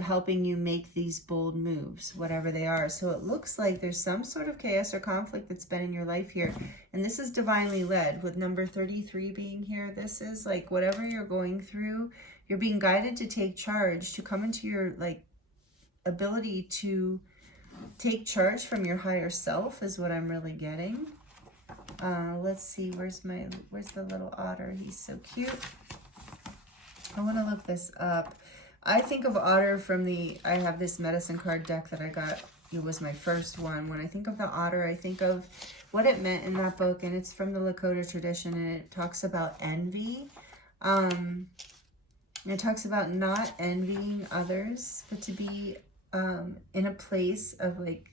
helping you make these bold moves, whatever they are. So it looks like there's some sort of chaos or conflict that's been in your life here. And this is divinely led, with number 33 being here. This is like whatever you're going through, you're being guided to take charge, to come into your like ability to take charge from your higher self is what I'm really getting. Let's see, where's the little otter? He's so cute. I want to look this up. I think of otter from I have this medicine card deck that I got. It was my first one. When I think of the otter, I think of what it meant in that book, and it's from the Lakota tradition, and it talks about envy. It talks about not envying others, but to be in a place of like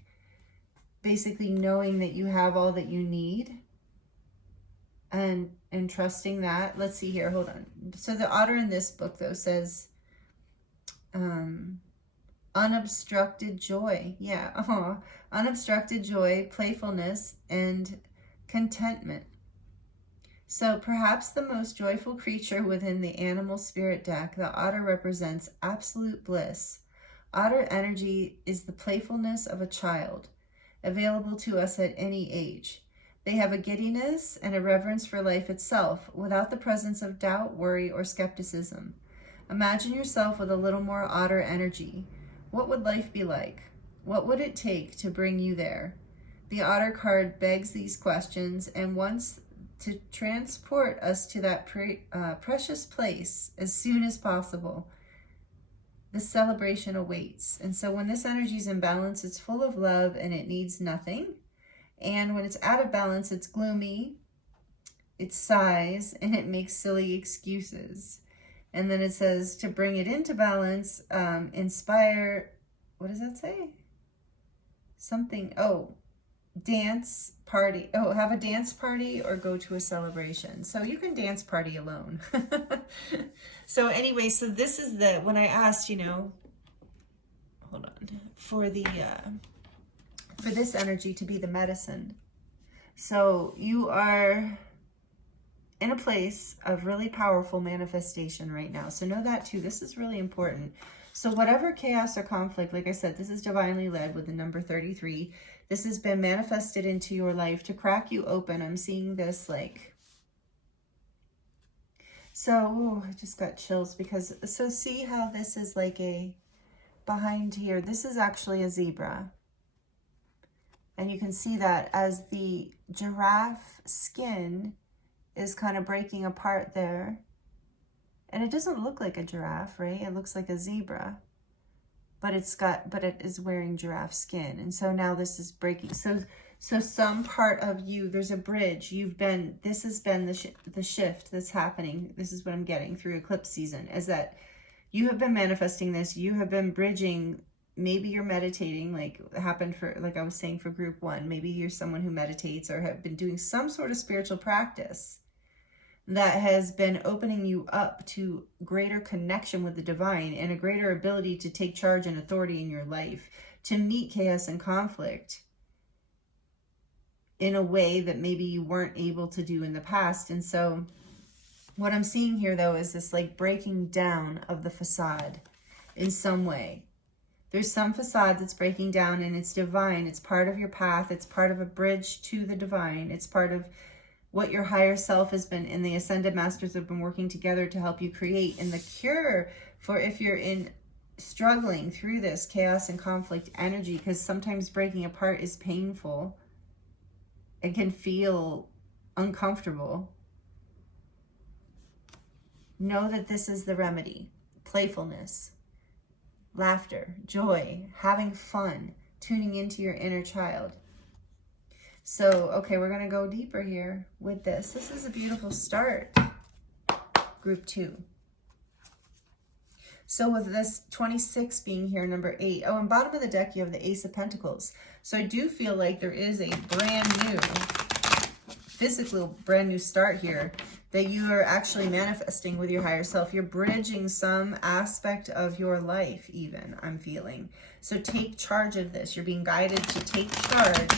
basically knowing that you have all that you need and trusting that. Let's see here, hold on. So the otter in this book though says unobstructed joy. Yeah, unobstructed joy, playfulness, and contentment. So perhaps the most joyful creature within the animal spirit deck, the otter represents absolute bliss. Otter energy is the playfulness of a child, available to us at any age. They have a giddiness and a reverence for life itself, without the presence of doubt, worry, or skepticism. Imagine yourself with a little more otter energy. What would life be like? What would it take to bring you there? The otter card begs these questions and wants to transport us to that precious place as soon as possible. The celebration awaits. And so when this energy is in balance, it's full of love and it needs nothing. And when it's out of balance, it's gloomy, it sighs, and it makes silly excuses. And then it says to bring it into balance, inspire, what does that say? Something, dance party. Have a dance party or go to a celebration. So you can dance party alone. So anyway, so this is when I asked, hold on, for this energy to be the medicine. So you are in a place of really powerful manifestation right now. So know that too. This is really important. So whatever chaos or conflict, like I said, this is divinely led with the number 33. This has been manifested into your life to crack you open. I'm seeing this like, so I just got chills because, so see how this is like behind here, this is actually a zebra. And you can see that as the giraffe skin is kind of breaking apart there. And it doesn't look like a giraffe, right? It looks like a zebra, but it is wearing giraffe skin. And so now this is breaking. So some part of you, there's a bridge. This has been the shift that's happening. This is what I'm getting through eclipse season, is that you have been manifesting this. You have been bridging. Maybe you're meditating, like happened for, like I was saying, for group 1. Maybe you're someone who meditates or have been doing some sort of spiritual practice that has been opening you up to greater connection with the divine and a greater ability to take charge and authority in your life, to meet chaos and conflict in a way that maybe you weren't able to do in the past. And so what I'm seeing here, though, is this like breaking down of the facade in some way. There's some facade that's breaking down, and it's divine. It's part of your path. It's part of a bridge to the divine. It's part of what your higher self has been, and the ascended masters have been working together to help you create. And the cure for if you're struggling through this chaos and conflict energy, because sometimes breaking apart is painful and can feel uncomfortable, know that this is the remedy. Playfulness, laughter, joy, having fun, tuning into your inner child. So, okay, we're going to go deeper here with this. This is a beautiful start, group 2. So with this 26 being here, number 8. Oh, and bottom of the deck, you have the Ace of Pentacles. So I do feel like there is a brand new, physical brand new start here that you are actually manifesting with your higher self. You're bridging some aspect of your life even, I'm feeling. So take charge of this. You're being guided to take charge.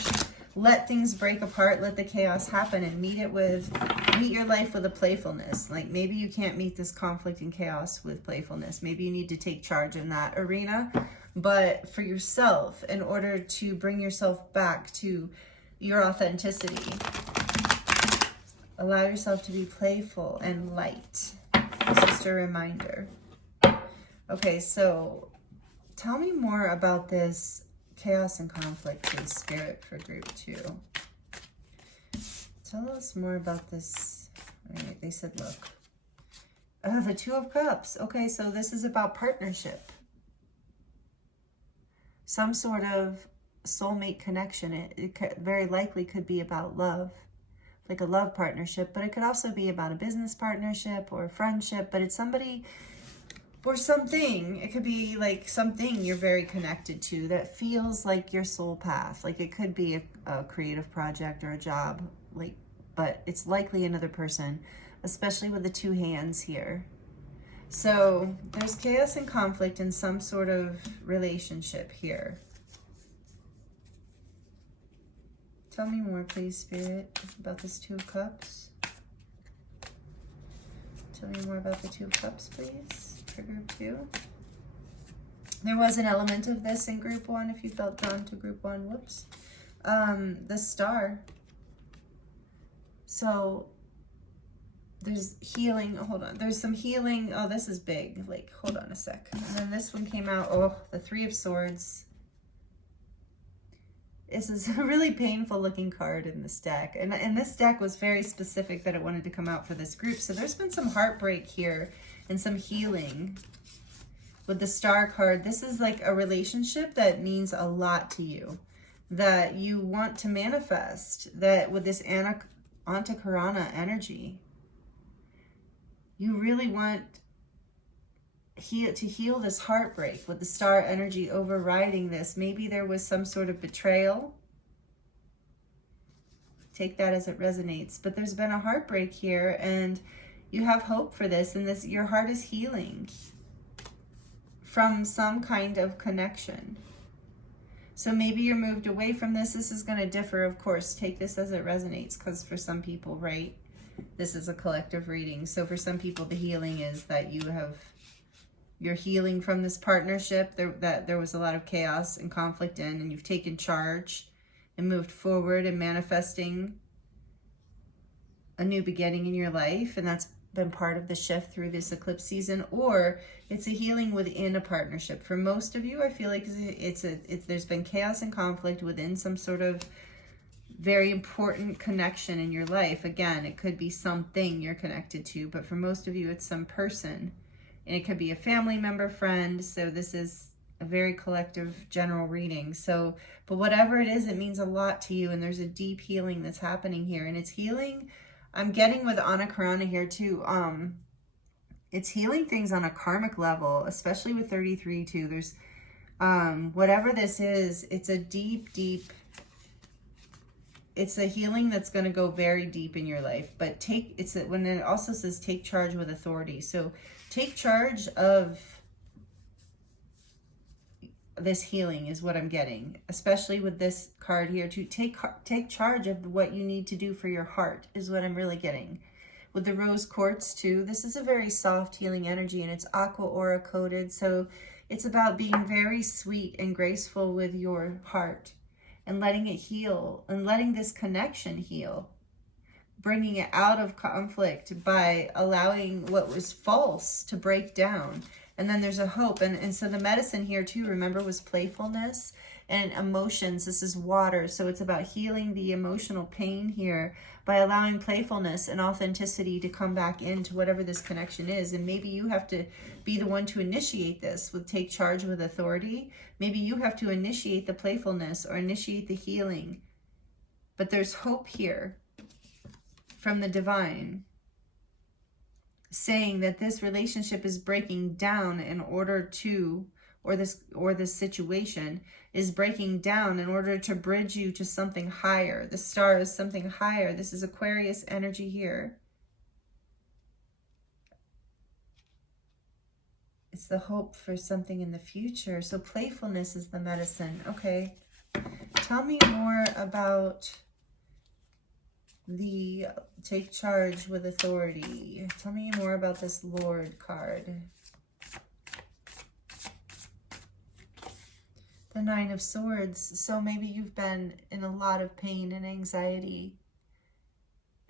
Let things break apart, let the chaos happen, and meet your life with a playfulness. Like maybe you can't meet this conflict and chaos with playfulness. Maybe you need to take charge in that arena, but for yourself, in order to bring yourself back to your authenticity, allow yourself to be playful and light. Just a reminder. Okay, so tell me more about this chaos and conflict, please, Spirit, for group 2. Tell us more about this. All right, they said, look. The 2 of Cups. Okay, so this is about partnership. Some sort of soulmate connection. It very likely could be about love, like a love partnership, but it could also be about a business partnership or a friendship, but it's somebody or something. It could be like something you're very connected to that feels like your soul path. Like it could be a creative project or a job, like, but it's likely another person, especially with the 2 hands here. So there's chaos and conflict in some sort of relationship here. Tell me more, please, Spirit, about this 2 of Cups. Tell me more about the 2 of Cups, please. For group 2. There was an element of this in group 1 if you felt drawn to group 1. Whoops. The Star. So there's healing. Hold on. There's some healing. Oh, this is big. Like, hold on a sec. And then this one came out. Oh, the 3 of Swords. This is a really painful looking card in this deck. And this deck was very specific that it wanted to come out for this group. So there's been some heartbreak here and some healing with the Star card. This is like a relationship that means a lot to you, that you want to manifest, that with this Antakarana energy, you really want to heal this heartbreak with the Star energy overriding this. Maybe there was some sort of betrayal. Take that as it resonates. But there's been a heartbreak here, and you have hope for this, and this, your heart is healing from some kind of connection. So maybe you're moved away from this. This is going to differ, of course. Take this as it resonates, because for some people, right, this is a collective reading. So for some people, the healing is that you're healing from this partnership that there was a lot of chaos and conflict in, and you've taken charge and moved forward and manifesting a new beginning in your life, and that's been part of the shift through this eclipse season. Or it's a healing within a partnership. For most of you, I feel like there's been chaos and conflict within some sort of very important connection in your life. Again, it could be something you're connected to, but for most of you, it's some person. And it could be a family member, friend. So this is a very collective general reading. So, but whatever it is, it means a lot to you. And there's a deep healing that's happening here. And it's healing, I'm getting with Antakarana here too. It's healing things on a karmic level, especially with 33 too. There's, whatever this is, it's a deep, it's a healing that's going to go very deep in your life. But when it also says take charge with authority. So take charge of this healing is what I'm getting, especially with this card here. To take charge of what you need to do for your heart is what I'm really getting. With the rose quartz too, this is a very soft healing energy, and it's aqua aura coated. So it's about being very sweet and graceful with your heart and letting it heal and letting this connection heal, bringing it out of conflict by allowing what was false to break down. And then there's a hope. And so the medicine here too, remember, was playfulness and emotions. This is water. So it's about healing the emotional pain here by allowing playfulness and authenticity to come back into whatever this connection is. And maybe you have to be the one to initiate this with take charge with authority. Maybe you have to initiate the playfulness or initiate the healing. But there's hope here from the divine, saying that this relationship is breaking down in order to, or this situation is breaking down in order to bridge you to something higher. The star is something higher. This is Aquarius energy here. It's the hope for something in the future. So playfulness is the medicine. Okay. Tell me more about the take charge with authority. Tell me more about this Lord card. The Nine of Swords. So maybe you've been in a lot of pain and anxiety,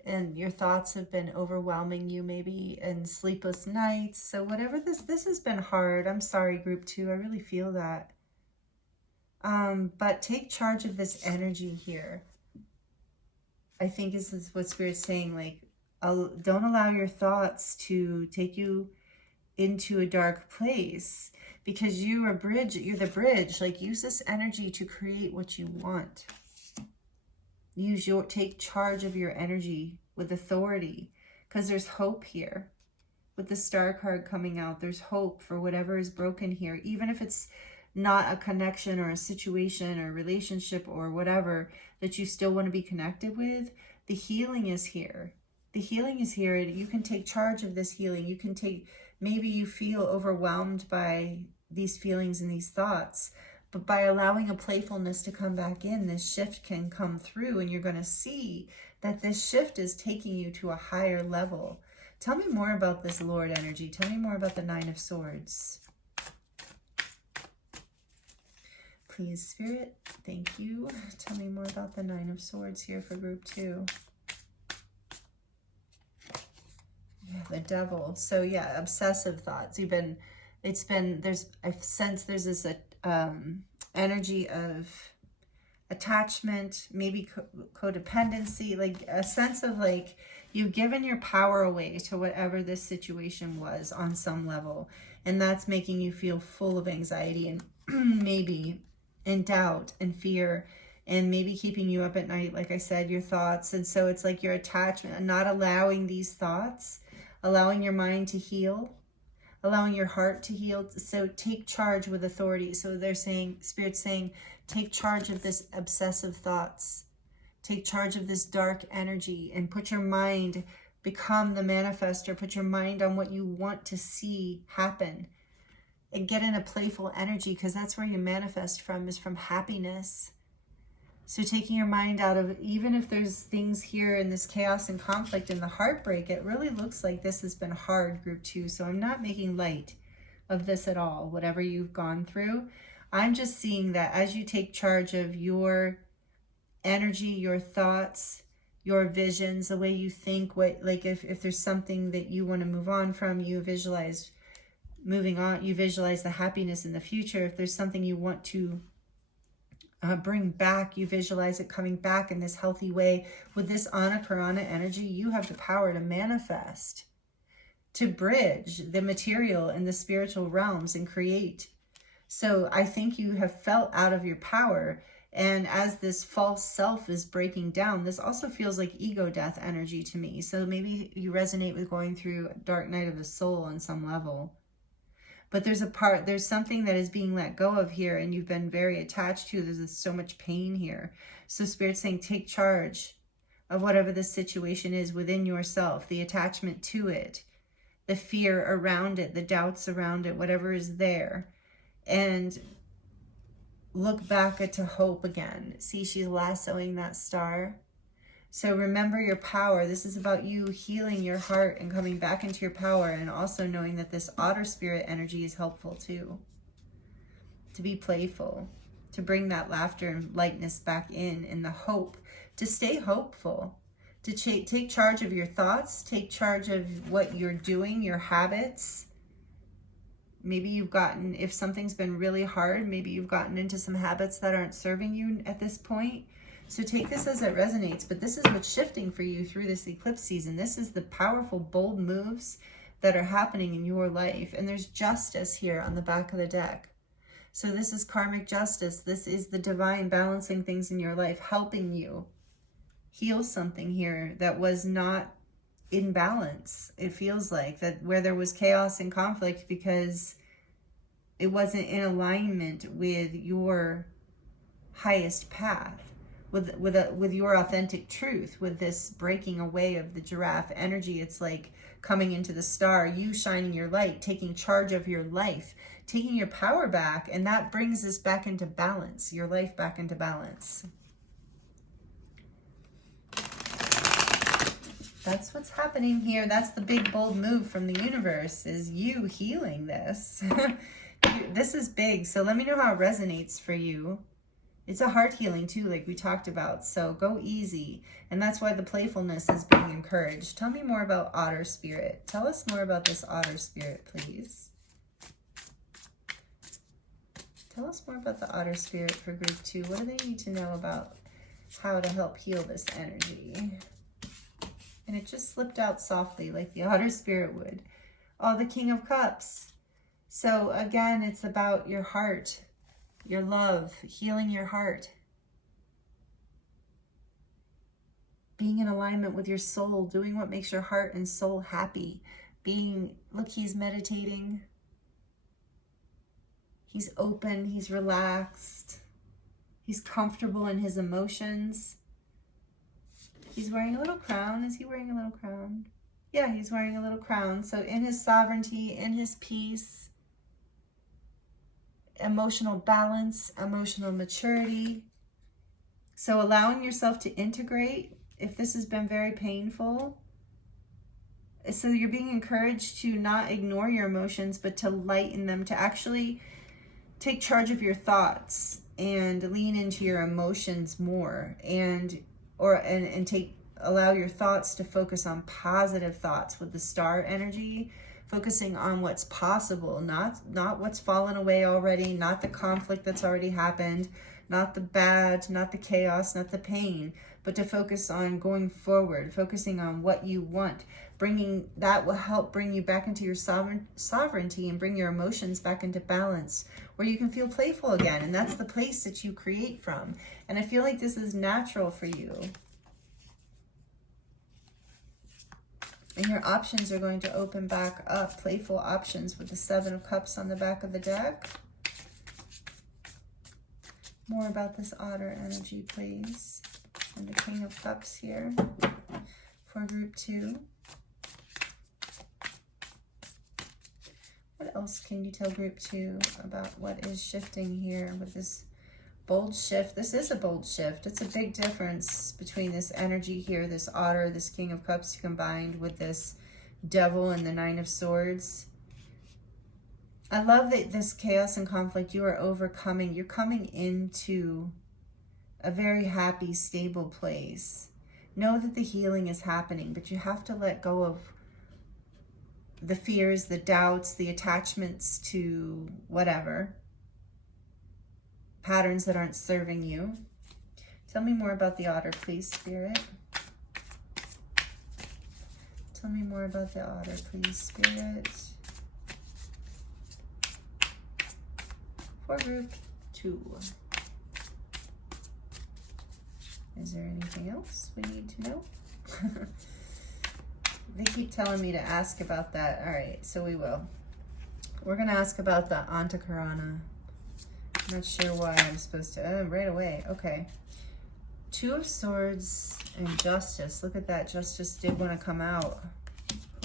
and your thoughts have been overwhelming you, maybe, and sleepless nights. So whatever this has been hard. I'm sorry, group 2. I really feel that. But take charge of this energy here. I think this is what Spirit's saying, like, don't allow your thoughts to take you into a dark place, because you're the bridge. Like, use this energy to create what you want. Take charge of your energy with authority, because there's hope here. With the Star card coming out, there's hope for whatever is broken here, even if it's not a connection or a situation or relationship or whatever that you still want to be connected with. The healing is here. The healing is here. You can take charge of this healing. You can maybe you feel overwhelmed by these feelings and these thoughts, but by allowing a playfulness to come back in, this shift can come through, and you're going to see that this shift is taking you to a higher level. Tell me more about this Lord energy. Tell me more about the Nine of Swords. Please, Spirit, thank you. Tell me more about the Nine of Swords here for group 2. Yeah, the Devil. So yeah, obsessive thoughts. I sense there's this energy of attachment, maybe codependency, like a sense of like you've given your power away to whatever this situation was on some level, and that's making you feel full of anxiety and maybe in doubt and fear, and maybe keeping you up at night, like I said, your thoughts. And so it's like your attachment and not allowing these thoughts, allowing your mind to heal, allowing your heart to heal. So take charge with authority. So they're saying, Spirit's saying, take charge of this obsessive thoughts. Take charge of this dark energy and put your mind, become the manifester. Put your mind on what you want to see happen. And get in a playful energy, because that's where you manifest from, is from happiness. So taking your mind out of, even if there's things here in this chaos and conflict and the heartbreak, it really looks like this has been hard, group 2. So I'm not making light of this at all, whatever you've gone through. I'm just seeing that as you take charge of your energy, your thoughts, your visions, the way you think, if there's something that you want to move on from, you visualize moving on, you visualize the happiness in the future. If there's something you want to bring back, you visualize it coming back in this healthy way. With this Antakarana energy, you have the power to manifest, to bridge the material and the spiritual realms and create. So I think you have felt out of your power, And as this false self is breaking down, this also feels like ego death energy to me. So maybe you resonate with going through a dark night of the soul on some level. But there's something that is being let go of here, and you've been very attached to. There's so much pain here. So Spirit's saying, take charge of whatever the situation is within yourself, the attachment to it, the fear around it, the doubts around it, whatever is there. And look back at to hope again. See, she's lassoing that star. So remember your power. This is about you healing your heart and coming back into your power, and also knowing that this otter spirit energy is helpful too. To be playful, to bring that laughter and lightness back in the hope, to stay hopeful, to take charge of your thoughts, take charge of what you're doing, your habits. Maybe you've gotten, if something's been really hard, maybe you've gotten into some habits that aren't serving you at this point. So take this as it resonates, but this is what's shifting for you through this eclipse season. This is the powerful, bold moves that are happening in your life. And there's justice here on the back of the deck. So this is karmic justice. This is the divine balancing things in your life, helping you heal something here that was not in balance. It feels like that, where there was chaos and conflict because it wasn't in alignment with your highest path. With your authentic truth, with this breaking away of the giraffe energy. It's like coming into the star, you shining your light, taking charge of your life, taking your power back, and that brings us back into balance, your life back into balance. That's what's happening here. That's the big, bold move from the universe, is you healing this. This is big, so let me know how it resonates for you. It's a heart healing too, like we talked about. So go easy. And that's why the playfulness is being encouraged. Tell me more about otter spirit. Tell us more about this otter spirit, please. Tell us more about the otter spirit for group 2. What do they need to know about how to help heal this energy? And it just slipped out softly like the otter spirit would. Oh, the King of Cups. So again, it's about your heart. Your love, healing your heart. Being in alignment with your soul, doing what makes your heart and soul happy. Look, he's meditating. He's open, he's relaxed. He's comfortable in his emotions. He's wearing a little crown. Is he wearing a little crown? Yeah, he's wearing a little crown. So in his sovereignty, in his peace, emotional balance, emotional maturity. So allowing yourself to integrate if this has been very painful. So you're being encouraged to not ignore your emotions, but to lighten them, to actually take charge of your thoughts and lean into your emotions more, and allow your thoughts to focus on positive thoughts with the star energy. Focusing on what's possible, not what's fallen away already, not the conflict that's already happened, not the bad, not the chaos, not the pain, but to focus on going forward, focusing on what you want. That will help bring you back into your sovereignty and bring your emotions back into balance, where you can feel playful again. And that's the place that you create from. And I feel like this is natural for you. And your options are going to open back up, playful options with the 7 of Cups on the back of the deck. More about this otter energy, please. And the King of Cups here for group 2. What else can you tell group 2 about what is shifting here with this bold shift? This is a bold shift. It's a big difference between this energy here, this otter, this King of Cups combined with this Devil and the 9 of Swords. I love that this chaos and conflict you are overcoming. You're coming into a very happy, stable place. Know that the healing is happening, but you have to let go of the fears, the doubts, the attachments to whatever. Patterns that aren't serving you. Tell me more about the otter, please, Spirit. Tell me more about the otter, please, Spirit. For group 2. Is there anything else we need to know? They keep telling me to ask about that. All right, so we will. We're going to ask about the Antakarana. I'm not sure why I'm supposed to. Right away. Okay. Two of Swords and Justice. Look at that. Justice did want to come out.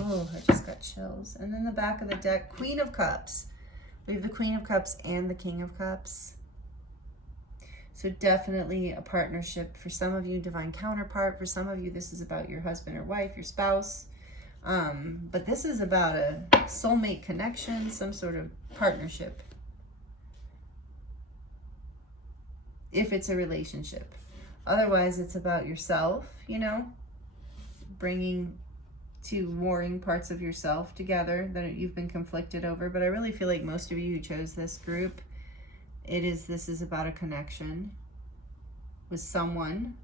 Oh, I just got chills. And then the back of the deck, Queen of Cups. We have the Queen of Cups and the King of Cups. So definitely a partnership. For some of you, divine counterpart. For some of you, this is about your husband or wife, your spouse. But this is about a soulmate connection, some sort of partnership. If it's a relationship. Otherwise, it's about yourself, you know, bringing two warring parts of yourself together that you've been conflicted over. But I really feel like most of you who chose this group, this is about a connection with someone.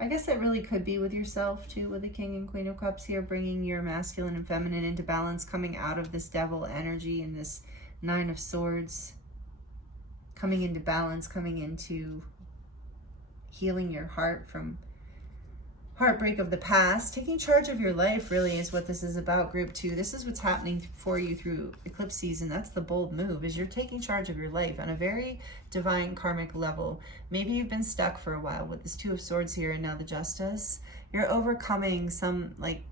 I guess that really could be with yourself too, with the King and Queen of Cups here, bringing your masculine and feminine into balance, coming out of this devil energy and this Nine of Swords, coming into balance, coming into healing your heart from heartbreak of the past. Taking charge of your life really is what this is about, group 2. This is what's happening for you through eclipse season. That's the bold move, is you're taking charge of your life on a very divine karmic level. Maybe you've been stuck for a while with this Two of Swords here and now the Justice. You're overcoming some, like,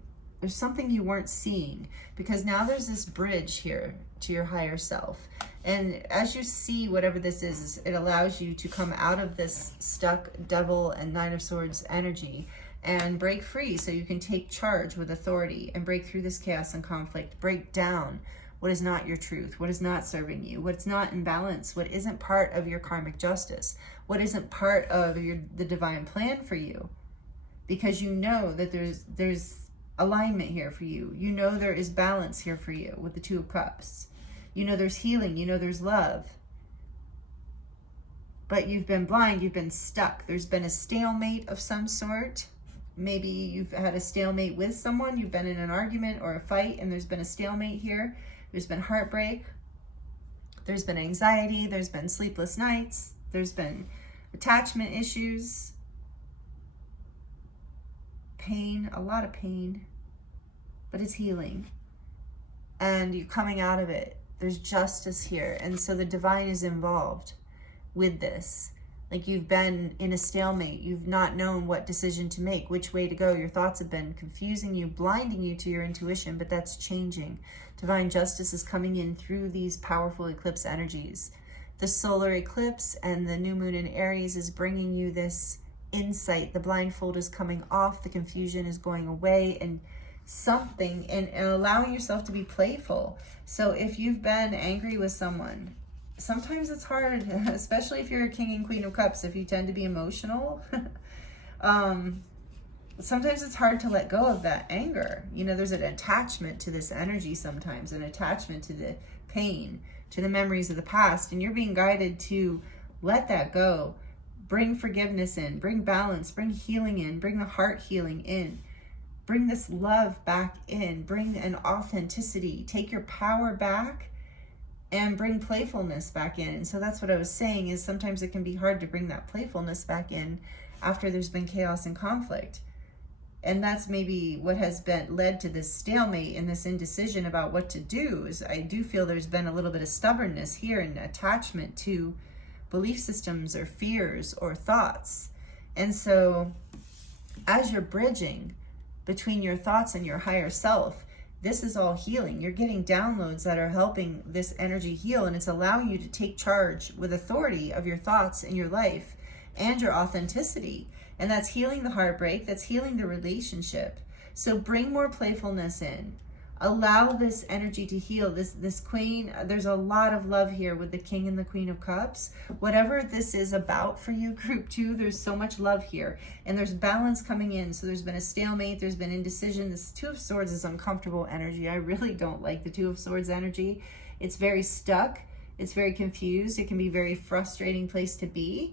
there's something you weren't seeing, because now there's this bridge here to your higher self. And as you see whatever this is, it allows you to come out of this stuck devil and Nine of Swords energy and break free, so you can take charge with authority and break through this chaos and conflict, break down what is not your truth, what is not serving you, what's not in balance, what isn't part of your karmic justice, what isn't part of the divine plan for you. Because you know that there's alignment here for you. You know there is balance here for you with the Two of Cups. You know there's healing, you know there's love. But you've been blind, you've been stuck. There's been a stalemate of some sort. Maybe you've had a stalemate with someone, you've been in an argument or a fight, and there's been a stalemate here. There's been heartbreak, there's been anxiety, there's been sleepless nights, there's been attachment issues, pain, a lot of pain, but it's healing. And you're coming out of it. There's justice here. And so the divine is involved with this. Like, you've been in a stalemate. You've not known what decision to make, which way to go. Your thoughts have been confusing you, blinding you to your intuition, but that's changing. Divine justice is coming in through these powerful eclipse energies. The solar eclipse and the new moon in Aries is bringing you this insight. The blindfold is coming off. The confusion is going away, and something, and allowing yourself to be playful. So if you've been angry with someone, sometimes it's hard, especially if you're a King and Queen of Cups, if you tend to be emotional. Sometimes it's hard to let go of that anger. You know, there's an attachment to this energy sometimes, an attachment to the pain, to the memories of the past, and you're being guided to let that go. Bring forgiveness in, bring balance, bring healing in, bring the heart healing in. Bring this love back in, bring an authenticity, take your power back, and bring playfulness back in. And so that's what I was saying, is sometimes it can be hard to bring that playfulness back in after there's been chaos and conflict. And that's maybe what has been led to this stalemate and this indecision about what to do. Is I do feel there's been a little bit of stubbornness here and attachment to belief systems or fears or thoughts. And so as you're bridging between your thoughts and your higher self, this is all healing. You're getting downloads that are helping this energy heal, and it's allowing you to take charge with authority of your thoughts in your life and your authenticity. And that's healing the heartbreak, that's healing the relationship. So bring more playfulness in. Allow this energy to heal. This queen, there's a lot of love here with the King and the Queen of Cups. Whatever this is about for you, group 2, there's so much love here. And there's balance coming in. So there's been a stalemate, there's been indecision. This Two of Swords is uncomfortable energy. I really don't like the Two of Swords energy. It's very stuck. It's very confused. It can be a very frustrating place to be.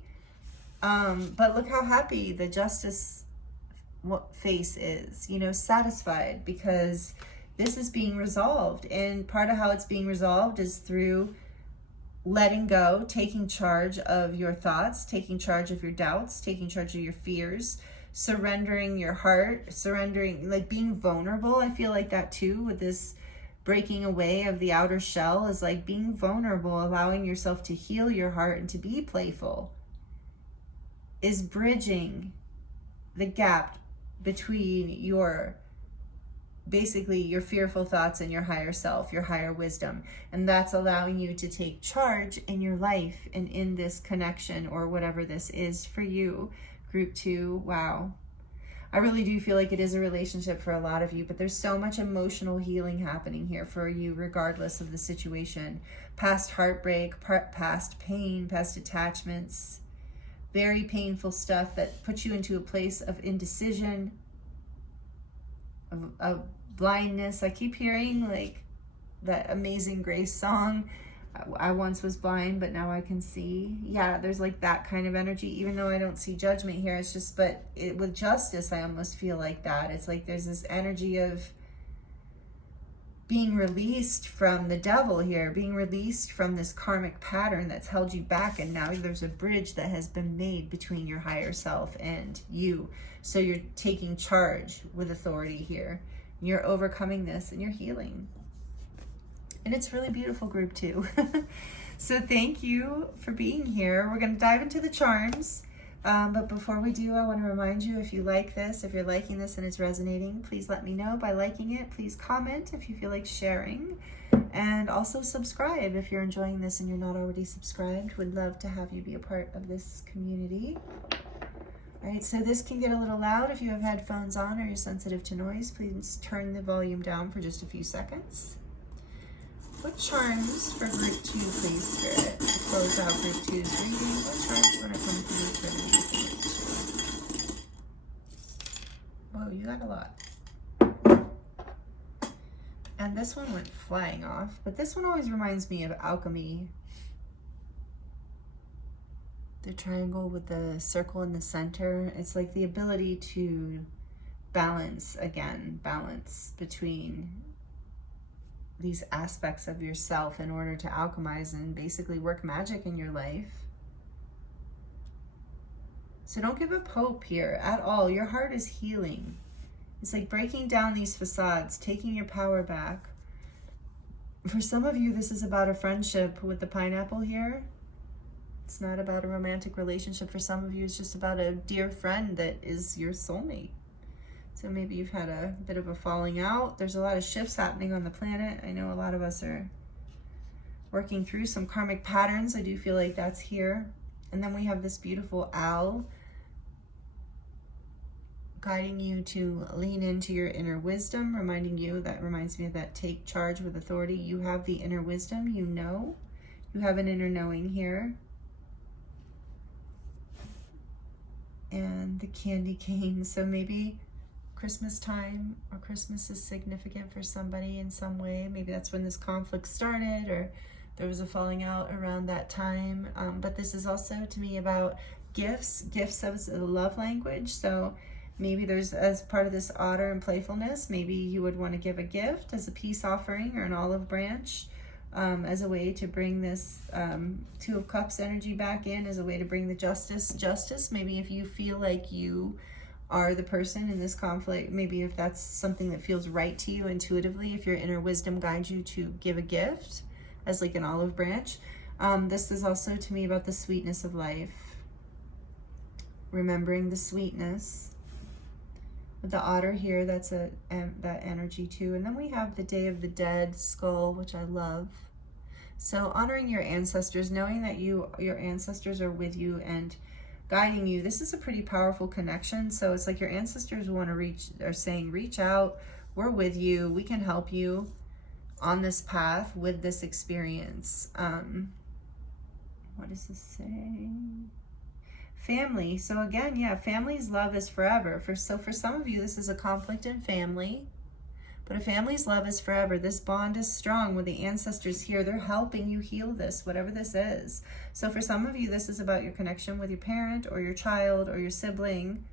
But look how happy the Justice face is, you know, satisfied, because this is being resolved. And part of how it's being resolved is through letting go, taking charge of your thoughts, taking charge of your doubts, taking charge of your fears, surrendering your heart, surrendering, like being vulnerable. I feel like that too with this breaking away of the outer shell is like being vulnerable, allowing yourself to heal your heart and to be playful, is bridging the gap between your, basically your fearful thoughts and your higher self, your higher wisdom. And that's allowing you to take charge in your life and in this connection or whatever this is for you. Group 2, wow. I really do feel like it is a relationship for a lot of you, but there's so much emotional healing happening here for you regardless of the situation. Past heartbreak, past pain, past attachments, very painful stuff that puts you into a place of indecision, of blindness. I keep hearing like that Amazing Grace song, I once was blind, but now I can see. Yeah, there's like that kind of energy, even though I don't see judgment here. It's just, but with justice, I almost feel like that. It's like there's this energy of being released from the devil here, being released from this karmic pattern that's held you back. And now there's a bridge that has been made between your higher self and you. So you're taking charge with authority here. You're overcoming this and you're healing. And it's really beautiful, group 2. So thank you for being here. We're going to dive into the charms. But before we do, I want to remind you, if you like this, if you're liking this and it's resonating, please let me know by liking it. Please comment if you feel like sharing. And also subscribe if you're enjoying this and you're not already subscribed. Would love to have you be a part of this community. All right, so this can get a little loud. If you have headphones on or you're sensitive to noise, please turn the volume down for just a few seconds. What charms for group 2, please, Spirit, to close out group 2's reading? What charms want to come through for the group 2? Whoa, you got a lot. And this one went flying off, but this one always reminds me of alchemy. The triangle with the circle in the center. It's like the ability to balance between these aspects of yourself in order to alchemize and basically work magic in your life. So don't give up hope here at all. Your heart is healing. It's like breaking down these facades, taking your power back. For some of you, this is about a friendship with the pineapple here. It's not about a romantic relationship. For some of you, it's just about a dear friend that is your soulmate. So maybe you've had a bit of a falling out. There's a lot of shifts happening on the planet. I know a lot of us are working through some karmic patterns. I do feel like that's here. And then we have this beautiful owl guiding you to lean into your inner wisdom, reminding you, that reminds me of that take charge with authority. You have the inner wisdom, you know. You have an inner knowing here. And the candy cane. So maybe Christmas time or Christmas is significant for somebody in some way. Maybe that's when this conflict started or there was a falling out around that time. But this is also to me about gifts as a love language. So maybe there's, as part of this otter and playfulness, maybe you would want to give a gift as a peace offering or an olive branch as a way to bring this 2 of Cups energy back in, as a way to bring the justice. Maybe if you feel like you are the person in this conflict, maybe if that's something that feels right to you intuitively, if your inner wisdom guides you to give a gift as like an olive branch. This is also to me about the sweetness of life, remembering the sweetness. With the otter here, that's that energy too. And then we have the Day of the Dead skull, which I love. So honoring your ancestors, knowing that your ancestors are with you and guiding you. This is a pretty powerful connection. So it's like your ancestors want to reach out. We're with you. We can help you on this path with this experience. What does this say? Family. So again, yeah, family's love is forever. For some of you, this is a conflict in family, but a family's love is forever. This bond is strong with the ancestors here. They're helping you heal this, whatever this is. So for some of you, this is about your connection with your parent or your child or your sibling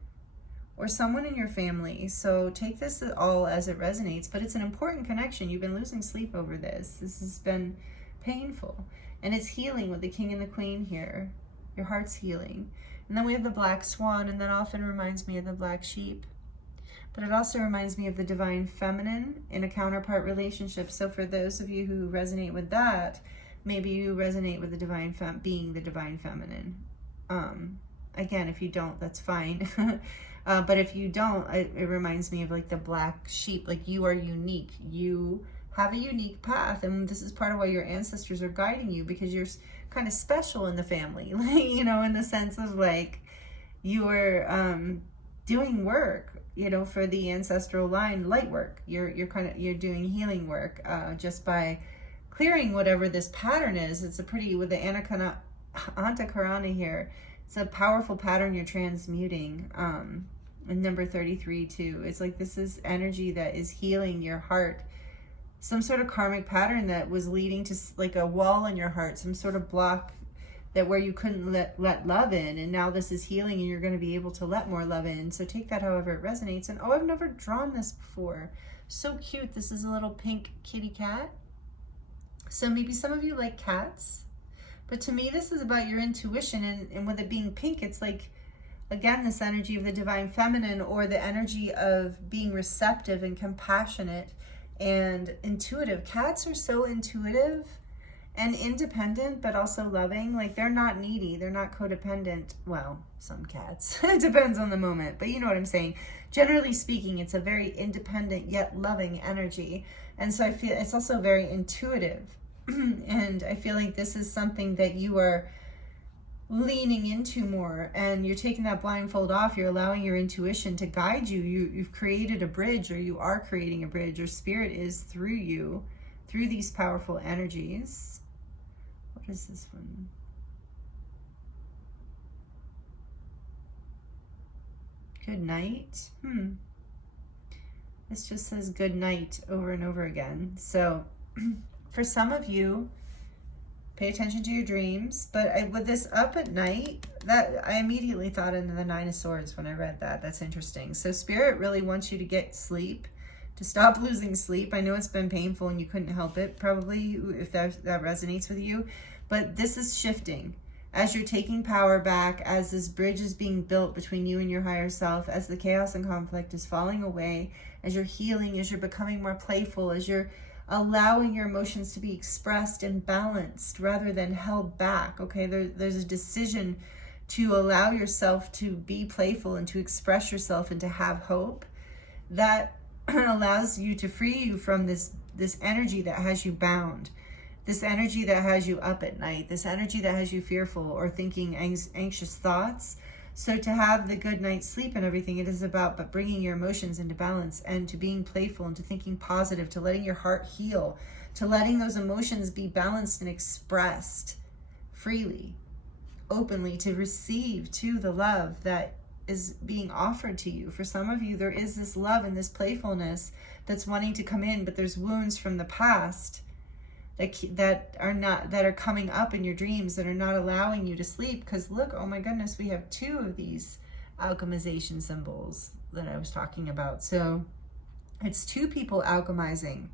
or someone in your family. So take this all as it resonates, but it's an important connection. You've been losing sleep over this. This has been painful. And it's healing with the king and the queen here. Your heart's healing. And then we have the black swan, and that often reminds me of the black sheep. But it also reminds me of the divine feminine in a counterpart relationship. So for those of you who resonate with that, maybe you resonate with the divine being the divine feminine. Again, if you don't, that's fine. But if you don't, it reminds me of like the black sheep. Like, you are unique. You have a unique path, and this is part of why your ancestors are guiding you, because you're kind of special in the family. Like, you know, in the sense of like you are doing work, you know, for the ancestral line, light work. You're doing healing work just by clearing whatever this pattern is. It's a pretty, with the Antakarana here, it's a powerful pattern you're transmuting. And number 33 too. It's like, this is energy that is healing your heart. Some sort of karmic pattern that was leading to like a wall in your heart, some sort of block that where you couldn't let love in, and now this is healing and you're going to be able to let more love in. So take that however it resonates. And oh, I've never drawn this before. So cute. This is a little pink kitty cat. So maybe some of you like cats, but to me this is about your intuition, and with it being pink, it's like, again, this energy of the divine feminine, or the energy of being receptive and compassionate and intuitive. Cats are so intuitive and independent, but also loving. Like, they're not needy, they're not codependent. Well, some cats. It depends on the moment, but you know what I'm saying. Generally speaking, it's a very independent yet loving energy. And so I feel it's also very intuitive. And I feel like this is something that you are leaning into more, and you're taking that blindfold off. You're allowing your intuition to guide you. You've created a bridge, or you are creating a bridge, or spirit is through you, through these powerful energies. What is this one? Good night. This just says good night over and over again. So for some of you, pay attention to your dreams. But with this up at night, that I immediately thought into the Nine of Swords when I read that. That's interesting. So Spirit really wants you to get sleep, to stop losing sleep. I know it's been painful and you couldn't help it, probably, if that resonates with you. But this is shifting. As you're taking power back, as this bridge is being built between you and your higher self, as the chaos and conflict is falling away, as you're healing, as you're becoming more playful, as you're allowing your emotions to be expressed and balanced rather than held back. Okay, there's a decision to allow yourself to be playful and to express yourself and to have hope that allows you to free you from this energy that has you bound, this energy that has you up at night, this energy that has you fearful or thinking anxious thoughts. So to have the good night's sleep and everything, it is about but bringing your emotions into balance, and to being playful, and to thinking positive, to letting your heart heal, to letting those emotions be balanced and expressed freely, openly, to receive to the love that is being offered to you. For some of you, there is this love and this playfulness that's wanting to come in, but there's wounds from the past that are coming up in your dreams that are not allowing you to sleep. Because look, oh my goodness, we have two of these alchemization symbols that I was talking about. So it's two people alchemizing,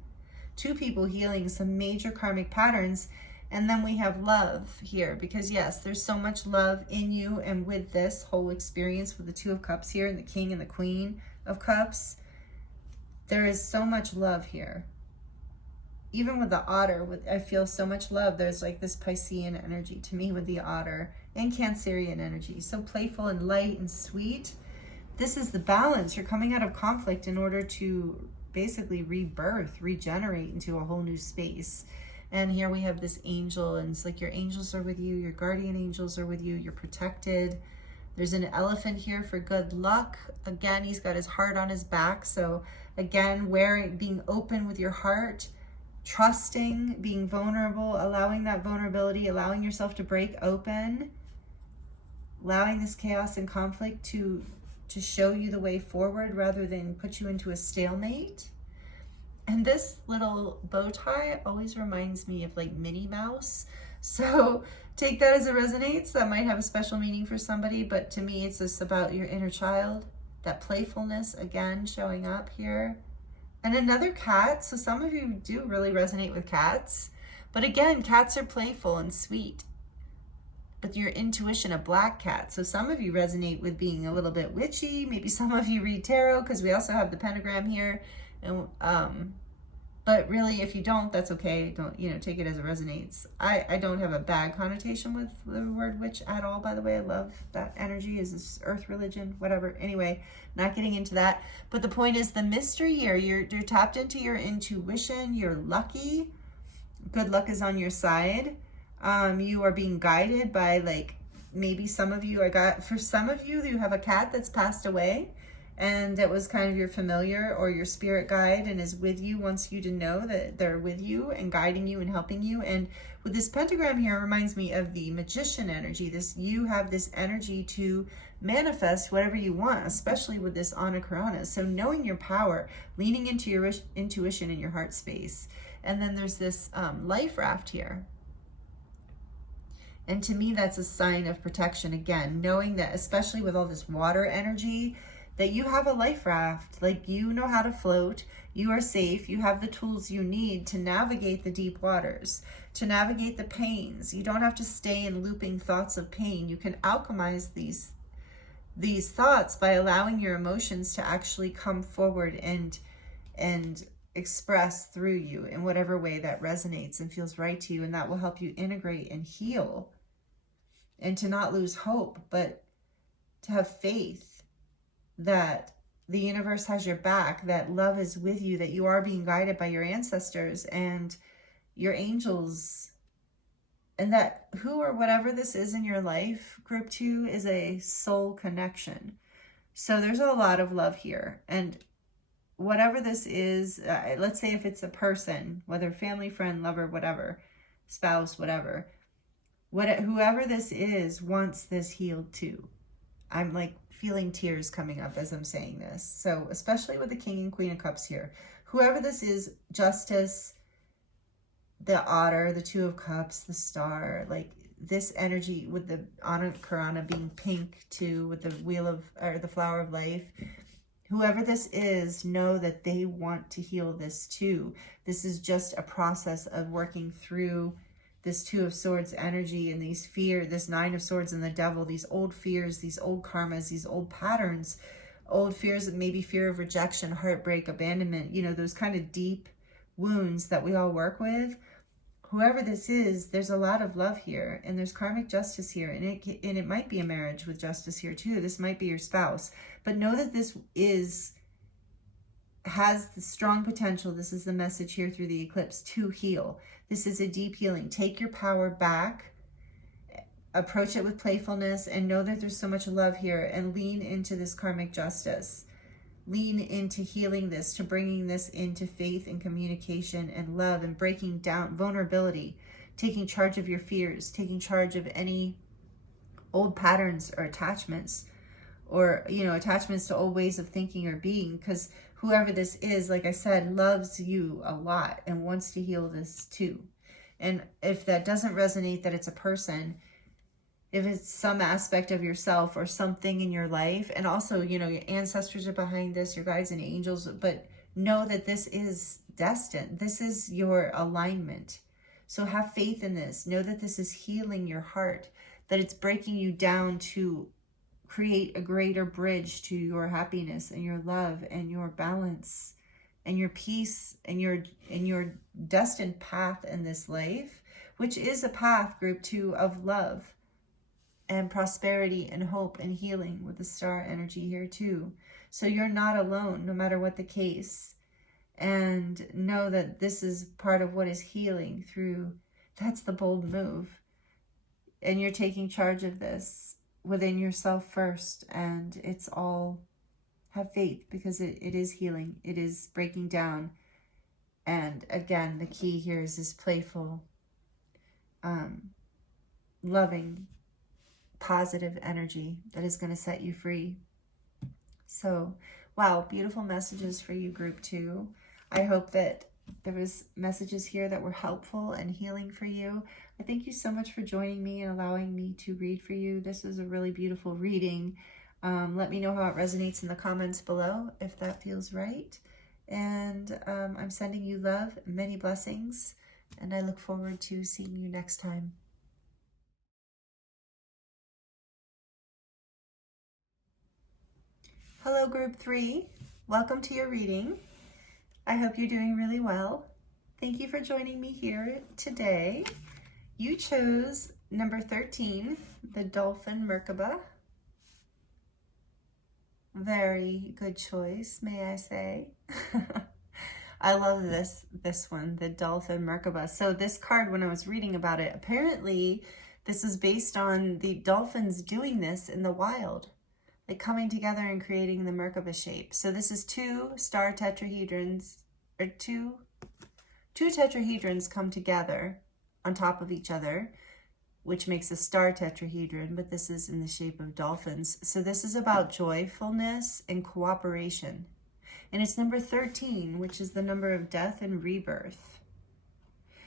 two people healing some major karmic patterns. And then we have love here, because yes, there's so much love in you. And with this whole experience with the Two of Cups here and the King and the Queen of Cups, there is so much love here. Even with the otter, I feel so much love. There's like this Piscean energy to me with the otter, and Cancerian energy. So playful and light and sweet. This is the balance. You're coming out of conflict in order to basically rebirth, regenerate into a whole new space. And here we have this angel, and it's like your angels are with you, your guardian angels are with you, you're protected. There's an elephant here for good luck. Again, he's got his heart on his back. So again, being open with your heart, trusting, being vulnerable, allowing that vulnerability, allowing yourself to break open, allowing this chaos and conflict to show you the way forward rather than put you into a stalemate. And this little bow tie always reminds me of like Minnie Mouse. So take that as it resonates. That might have a special meaning for somebody, but to me, it's just about your inner child, that playfulness again showing up here. And another cat. So some of you do really resonate with cats, But again, cats are playful and sweet. But your intuition, a black cat. So some of you resonate with being a little bit witchy. Maybe some of you read tarot, because we also have the pentagram here. And but really, if you don't, that's okay. Don't, take it as it resonates. I don't have a bad connotation with the word witch at all, by the way. I love that energy. Is this earth religion, whatever. Anyway, not getting into that. But the point is the mystery here. You're tapped into your intuition. You're lucky. Good luck is on your side. You are being guided by, like, maybe some of you, for some of you, you have a cat that's passed away. And that was kind of your familiar or your spirit guide and is with you, wants you to know that they're with you and guiding you and helping you. And with this pentagram here, it reminds me of the magician energy. You have this energy to manifest whatever you want, especially with this Antakarana. So knowing your power, leaning into your intuition in your heart space. And then there's this life raft here. And to me, that's a sign of protection. Again, knowing that, especially with all this water energy, that you have a life raft, like you know how to float, you are safe, you have the tools you need to navigate the deep waters, to navigate the pains. You don't have to stay in looping thoughts of pain. You can alchemize these thoughts by allowing your emotions to actually come forward and express through you in whatever way that resonates and feels right to you. And that will help you integrate and heal, and to not lose hope, but to have faith that the universe has your back, that love is with you, that you are being guided by your ancestors and your angels, and that who or whatever this is in your life, group 2, is a soul connection. So there's a lot of love here. And whatever this is, let's say if it's a person, whether family, friend, lover, whatever, spouse, whatever, whoever this is wants this healed too. I'm like feeling tears coming up as I'm saying this. So especially with the King and Queen of Cups here, whoever this is, Justice, the Otter, the Two of Cups, the Star, like this energy with the Antakarana being pink too, with the the Flower of Life, whoever this is, know that they want to heal this too. This is just a process of working through this Two of Swords energy and these fear, this Nine of Swords and the Devil, these old fears, these old karmas, these old patterns, old fears, maybe fear of rejection, heartbreak, abandonment, those kind of deep wounds that we all work with. Whoever this is, there's a lot of love here, and there's karmic justice here, and it might be a marriage with justice here too. This might be your spouse, but know that this has the strong potential. This is the message here through the eclipse, to heal. This is a deep healing. Take your power back, approach it with playfulness, and know that there's so much love here, and lean into this karmic justice. Lean into healing this, to bringing this into faith and communication and love, and breaking down vulnerability, taking charge of your fears, taking charge of any old patterns or attachments, or attachments to old ways of thinking or being, because whoever this is, like I said, loves you a lot and wants to heal this too. And if that doesn't resonate, that it's a person, if it's some aspect of yourself or something in your life, and also, your ancestors are behind this, your guides and angels, but know that this is destined. This is your alignment. So have faith in this. Know that this is healing your heart, that it's breaking you down to create a greater bridge to your happiness and your love and your balance and your peace and your destined path in this life, which is a path, group 2, of love and prosperity and hope and healing, with the Star energy here too. So you're not alone, no matter what the case. And know that this is part of what is healing through. That's the bold move. And you're taking charge of this within yourself first. And it's all, have faith, because it is healing. It is breaking down. And again, the key here is this playful, loving, positive energy that is going to set you free. So, wow, beautiful messages for you, group 2. I hope that there was messages here that were helpful and healing for you. I thank you so much for joining me and allowing me to read for you. This is a really beautiful reading. Let me know how it resonates in the comments below, if that feels right. And I'm sending you love, many blessings, And I look forward to seeing you next time. Hello, Group 3. Welcome to your reading. I hope you're doing really well. Thank you for joining me here today. You chose number 13, the Dolphin Merkaba. Very good choice, may I say. I love this one, the Dolphin Merkaba. So this card, when I was reading about it, apparently this is based on the dolphins doing this in the wild, like coming together and creating the Merkaba shape. So this is two star tetrahedrons, or two tetrahedrons come together on top of each other, which makes a star tetrahedron, but this is in the shape of dolphins. So this is about joyfulness and cooperation. And it's number 13, which is the number of death and rebirth.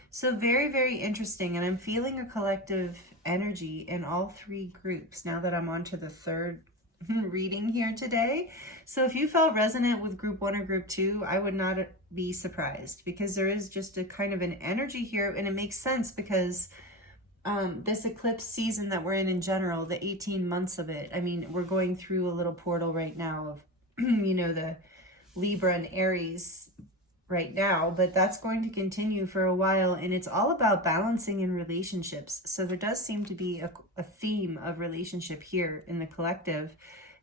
So very, very interesting. And I'm feeling a collective energy in all three groups now that I'm on to the third reading here today. So if you felt resonant with group 1 or group 2, I would not be surprised, because there is just a kind of an energy here, and it makes sense because this eclipse season that we're in general, the 18 months of it, I mean, we're going through a little portal right now of, you know, the Libra and Aries right now, but that's going to continue for a while, and it's all about balancing in relationships. So there does seem to be a theme of relationship here in the collective,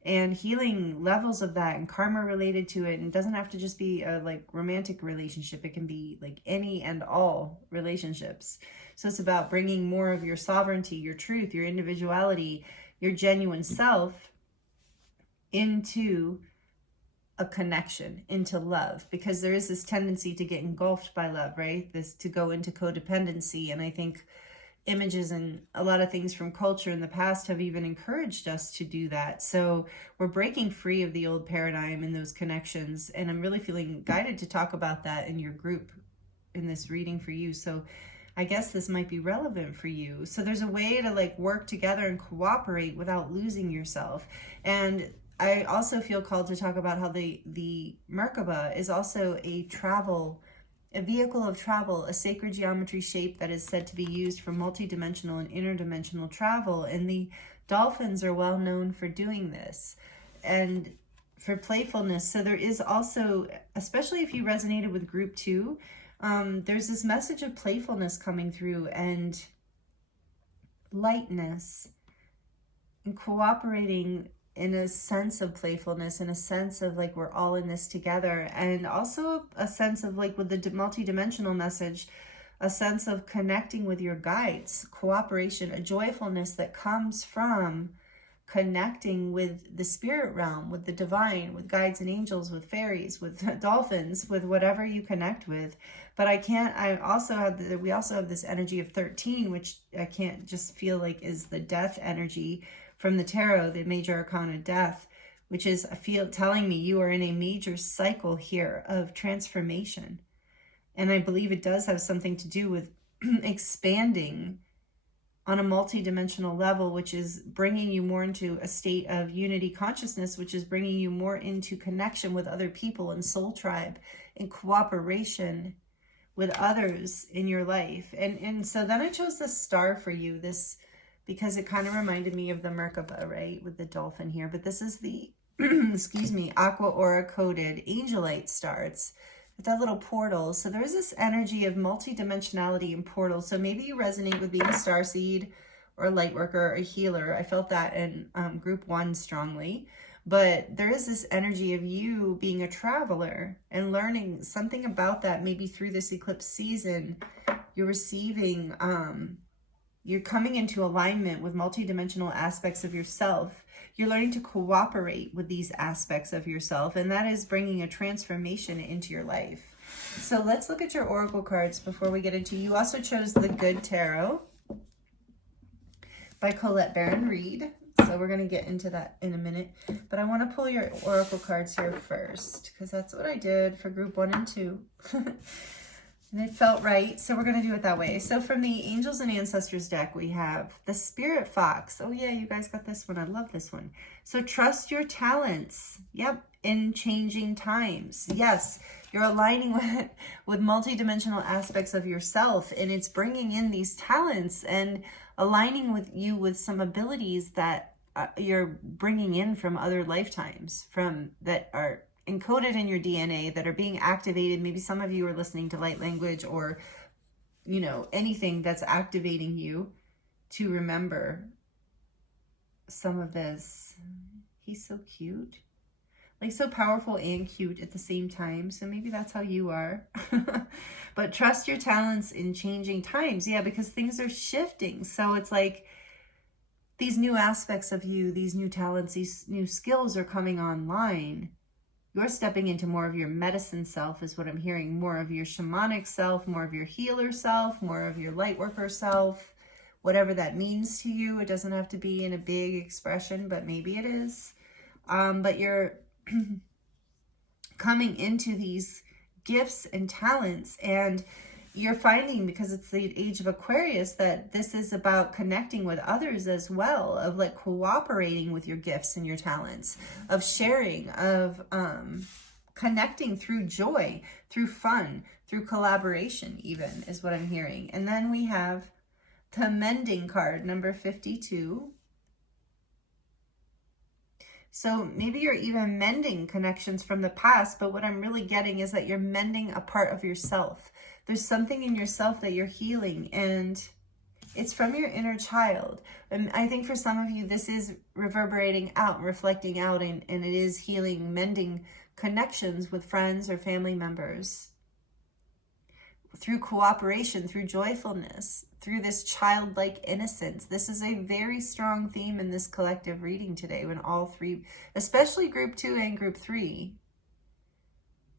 and healing levels of that and karma related to it. And it doesn't have to just be a like romantic relationship. It can be like any and all relationships. So it's about bringing more of your sovereignty, your truth, your individuality, your genuine self into a connection, into love, because there is this tendency to get engulfed by love, right? This to go into codependency. And I think images and a lot of things from culture in the past have even encouraged us to do that. So we're breaking free of the old paradigm in those connections. And I'm really feeling guided to talk about that in your group in this reading for you. So I guess this might be relevant for you. So there's a way to like work together and cooperate without losing yourself. And I also feel called to talk about how the Merkaba is also a vehicle of travel, a sacred geometry shape that is said to be used for multidimensional and interdimensional travel. And the dolphins are well known for doing this and for playfulness. So there is also, especially if you resonated with group 2, there's this message of playfulness coming through and lightness and cooperating in a sense of playfulness, in a sense of like we're all in this together, and also a sense of like with the multi-dimensional message, a sense of connecting with your guides, cooperation, a joyfulness that comes from connecting with the spirit realm, with the divine, with guides and angels, with fairies, with dolphins, with whatever you connect with. But we also have this energy of 13, which I can't just feel like is the death energy from the tarot, the major arcana death, which is telling me you are in a major cycle here of transformation. And I believe it does have something to do with expanding on a multi-dimensional level, which is bringing you more into a state of unity consciousness, which is bringing you more into connection with other people and soul tribe and cooperation with others in your life. And so then I chose this star for you, because it kind of reminded me of the Merkaba, right, with the dolphin here. But this is the, excuse me, Aqua aura coded Angelite star. It's with that little portal. So there is this energy of multidimensionality and portals. So maybe you resonate with being a starseed or a light worker or a healer. I felt that in group 1 strongly. But there is this energy of you being a traveler and learning something about that. Maybe through this eclipse season, you're receiving, you're coming into alignment with multidimensional aspects of yourself. You're learning to cooperate with these aspects of yourself, and that is bringing a transformation into your life. So let's look at your oracle cards before we get into. You also chose the Good Tarot by Colette Baron Reed. So we're going to get into that in a minute. But I want to pull your oracle cards here first, because that's what I did for group 1 and 2. And it felt right, so we're going to do it that way. So from the Angels and Ancestors deck, we have the Spirit Fox. Oh yeah, you guys got this one. I love this one. So trust your talents. Yep, in changing times. Yes, you're aligning with multidimensional aspects of yourself, and it's bringing in these talents and aligning with you with some abilities that you're bringing in from other lifetimes, from that are encoded in your DNA, that are being activated. Maybe some of you are listening to light language, or you know, anything that's activating you to remember some of this. He's so cute, like so powerful and cute at the same time. So maybe that's how you are. But trust your talents in changing times. Yeah, because things are shifting. So it's like these new aspects of you, these new talents, these new skills are coming online. You're stepping into more of your medicine self is what I'm hearing. More of your shamanic self, more of your healer self, more of your light worker self, whatever that means to you. It doesn't have to be in a big expression, but maybe it is. But you're coming into these gifts and talents, and you're finding, because it's the age of Aquarius, that this is about connecting with others as well, of like cooperating with your gifts and your talents, of sharing, of connecting through joy, through fun, through collaboration even, is what I'm hearing. And then we have the Mending card, number 52. So maybe you're even mending connections from the past, but what I'm really getting is that you're mending a part of yourself. There's something in yourself that you're healing, and it's from your inner child. And I think for some of you, this is reverberating out and reflecting out, and it is healing, mending connections with friends or family members through cooperation, through joyfulness, through this childlike innocence. This is a very strong theme in this collective reading today, when all three, especially group 2 and group 3.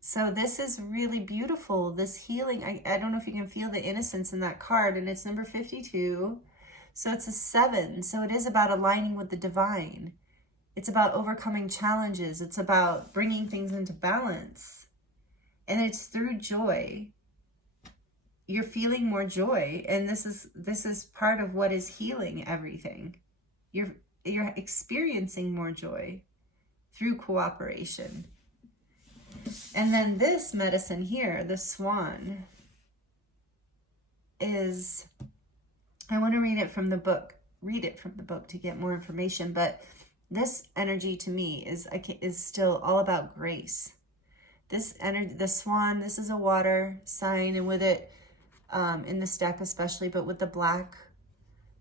So this is really beautiful, this healing. I don't know if you can feel the innocence in that card, and it's number 52. So it's a 7. So it is about aligning with the divine. It's about overcoming challenges. It's about bringing things into balance. And it's through joy. You're feeling more joy, and this is part of what is healing everything. You're experiencing more joy through cooperation. And then this medicine here, the swan, is, I want to read it from the book to get more information, but this energy to me is still all about grace. This energy, the swan, this is a water sign, and with it, in this deck especially, but with the black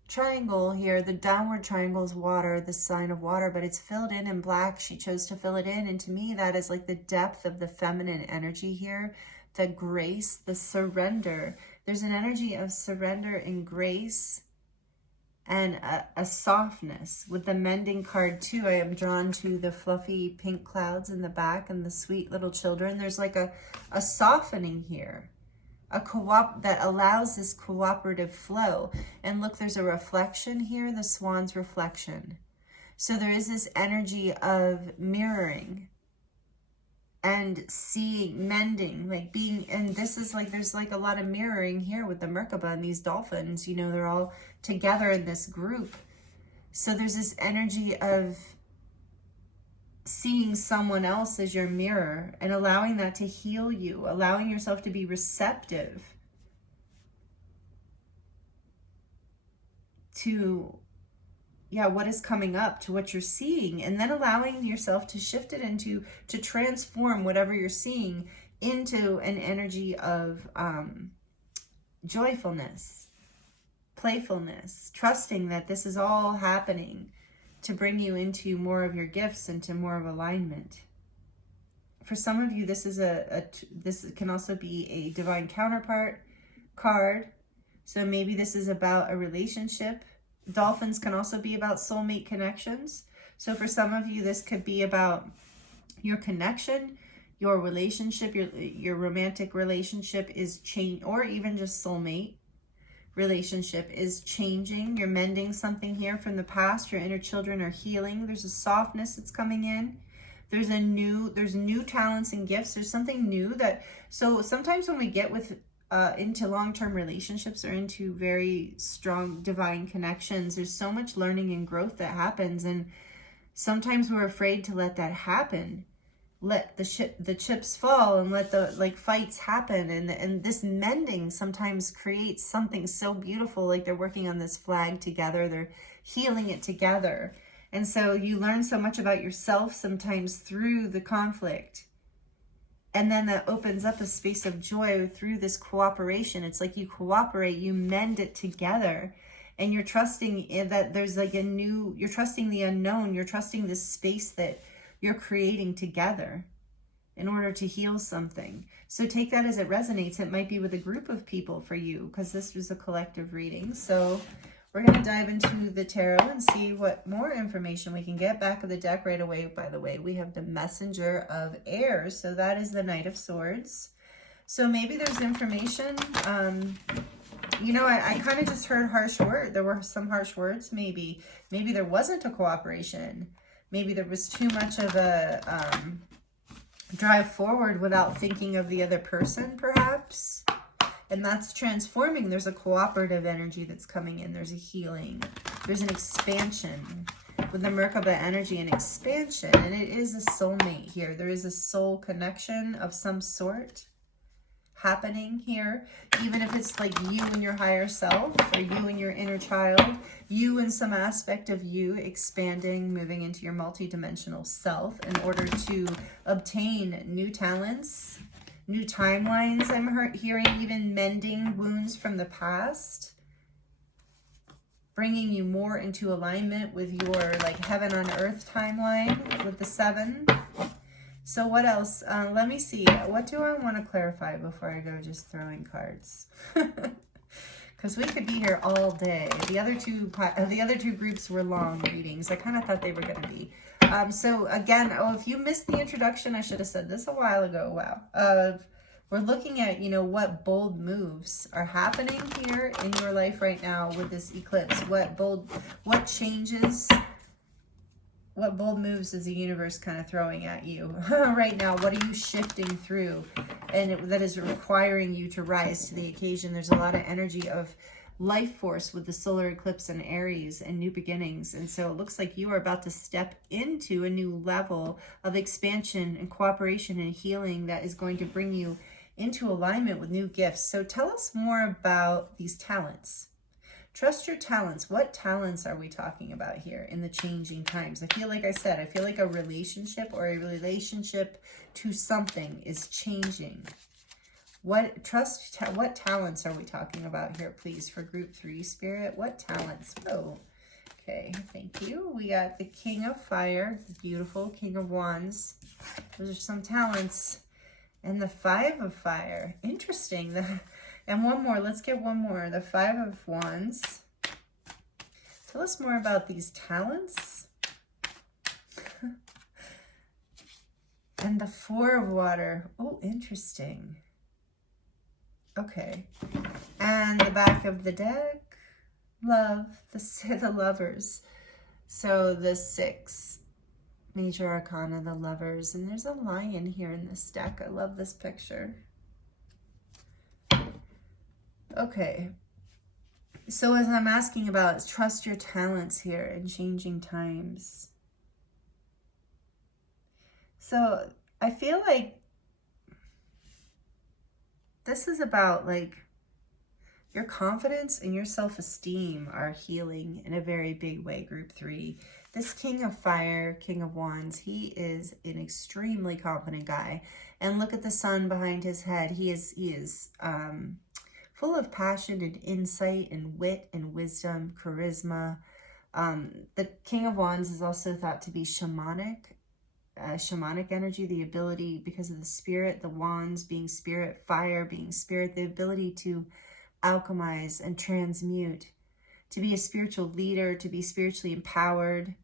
triangle here, the downward triangle is water, the sign of water, but it's filled in black. She chose to fill it in, and to me that is like the depth of the feminine energy here, the grace, the surrender. There's an energy of surrender and grace, and a softness. With the Mending card too, I am drawn to the fluffy pink clouds in the back and the sweet little children. There's like a softening here, that allows this cooperative flow. And look, there's a reflection here, the swan's reflection. So there is this energy of mirroring and seeing, mending, like being, and this is like, there's like a lot of mirroring here with the Merkaba and these dolphins, you know, they're all together in this group. So there's this energy of seeing someone else as your mirror and allowing that to heal you, allowing yourself to be receptive to, what is coming up, to what you're seeing, and then allowing yourself to shift it to transform whatever you're seeing into an energy of joyfulness, playfulness, trusting that this is all happening to bring you into more of your gifts, into more of alignment. For some of you, this is this can also be a divine counterpart card. So maybe this is about a relationship. Dolphins can also be about soulmate connections. So for some of you, this could be about your connection, your relationship, your romantic relationship is changing, or even just soulmate relationship is changing. You're mending something here from the past. Your inner children are healing. There's a softness that's coming in. There's new talents and gifts. There's something new so sometimes when we get with into long-term relationships or into very strong divine connections, there's so much learning and growth that happens, and sometimes we're afraid to let that happen. Let the chips fall and let the fights happen, and this mending sometimes creates something so beautiful, like they're working on this flag together, they're healing it together. And so you learn so much about yourself sometimes through the conflict, and then that opens up a space of joy through this cooperation. It's like you cooperate, you mend it together, and you're trusting that there's like you're trusting the unknown, you're trusting this space that you're creating together in order to heal something. So take that as it resonates. It might be with a group of people for you, because this was a collective reading. So we're going to dive into the tarot and see what more information we can get. Back of the deck right away, by the way, we have the Messenger of Air. So that is the Knight of Swords. So maybe there's information. You know, I kind of just heard harsh words. There were some harsh words. Maybe there wasn't a cooperation. Maybe there was too much of a drive forward without thinking of the other person, perhaps. And that's transforming. There's a cooperative energy that's coming in. There's a healing. There's an expansion. With the Merkaba energy, an expansion. And it is a soulmate here. There is a soul connection of some sort happening here, even if it's like you and your higher self, or you and your inner child, you and some aspect of you expanding, moving into your multidimensional self in order to obtain new talents, new timelines. I'm hearing even mending wounds from the past, bringing you more into alignment with your like heaven on earth timeline with the 7. So what else? Let me see. What do I want to clarify before I go just throwing cards? Because we could be here all day. The other two groups were long readings. I kind of thought they were going to be. So again, if you missed the introduction, I should have said this a while ago. Wow. We're looking at, you know, what bold moves are happening here in your life right now with this eclipse. What changes? What bold moves is the universe kind of throwing at you right now? What are you shifting through? And that is requiring you to rise to the occasion. There's a lot of energy of life force with the solar eclipse and Aries and new beginnings. And so it looks like you are about to step into a new level of expansion and cooperation and healing that is going to bring you into alignment with new gifts. So tell us more about these talents. Trust your talents. What talents are we talking about here in the changing times? I feel like I said, I feel like a relationship or a relationship to something is changing. What talents are we talking about here, please, for group 3, Spirit? What talents? Oh, okay. Thank you. We got the King of Fire, beautiful King of Wands. Those are some talents. And the 5 of Fire. Interesting. And one more. Let's get one more. The 5 of Wands. Tell us more about these talents. And the 4 of Water. Oh, interesting. Okay. And the back of the deck. Love. The Lovers. So the 6. Major Arcana, the Lovers. And there's a lion here in this deck. I love this picture. Okay, so as I'm asking about, trust your talents here in changing times. So I feel like this is about like your confidence and your self-esteem are healing in a very big way, group 3. This King of Fire, King of Wands, he is an extremely confident guy. And look at the sun behind his head. He is full of passion and insight and wit and wisdom, charisma. The King of Wands is also thought to be shamanic energy, the ability, because of the spirit, the wands being spirit, fire being spirit, the ability to alchemize and transmute, to be a spiritual leader, to be spiritually empowered,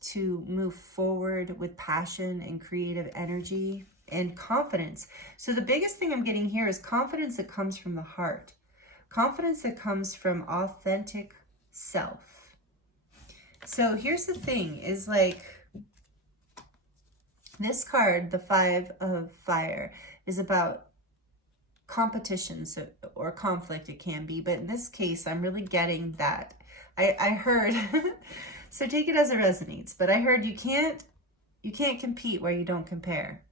to move forward with passion and creative energy and confidence. So the biggest thing I'm getting here is confidence that comes from the heart. Confidence that comes from authentic self. So here's the thing, is like this card, the 5 of Fire, is about competition or conflict it can be, but in this case, I'm really getting that. I heard, so take it as it resonates, but I heard you can't compete where you don't compare.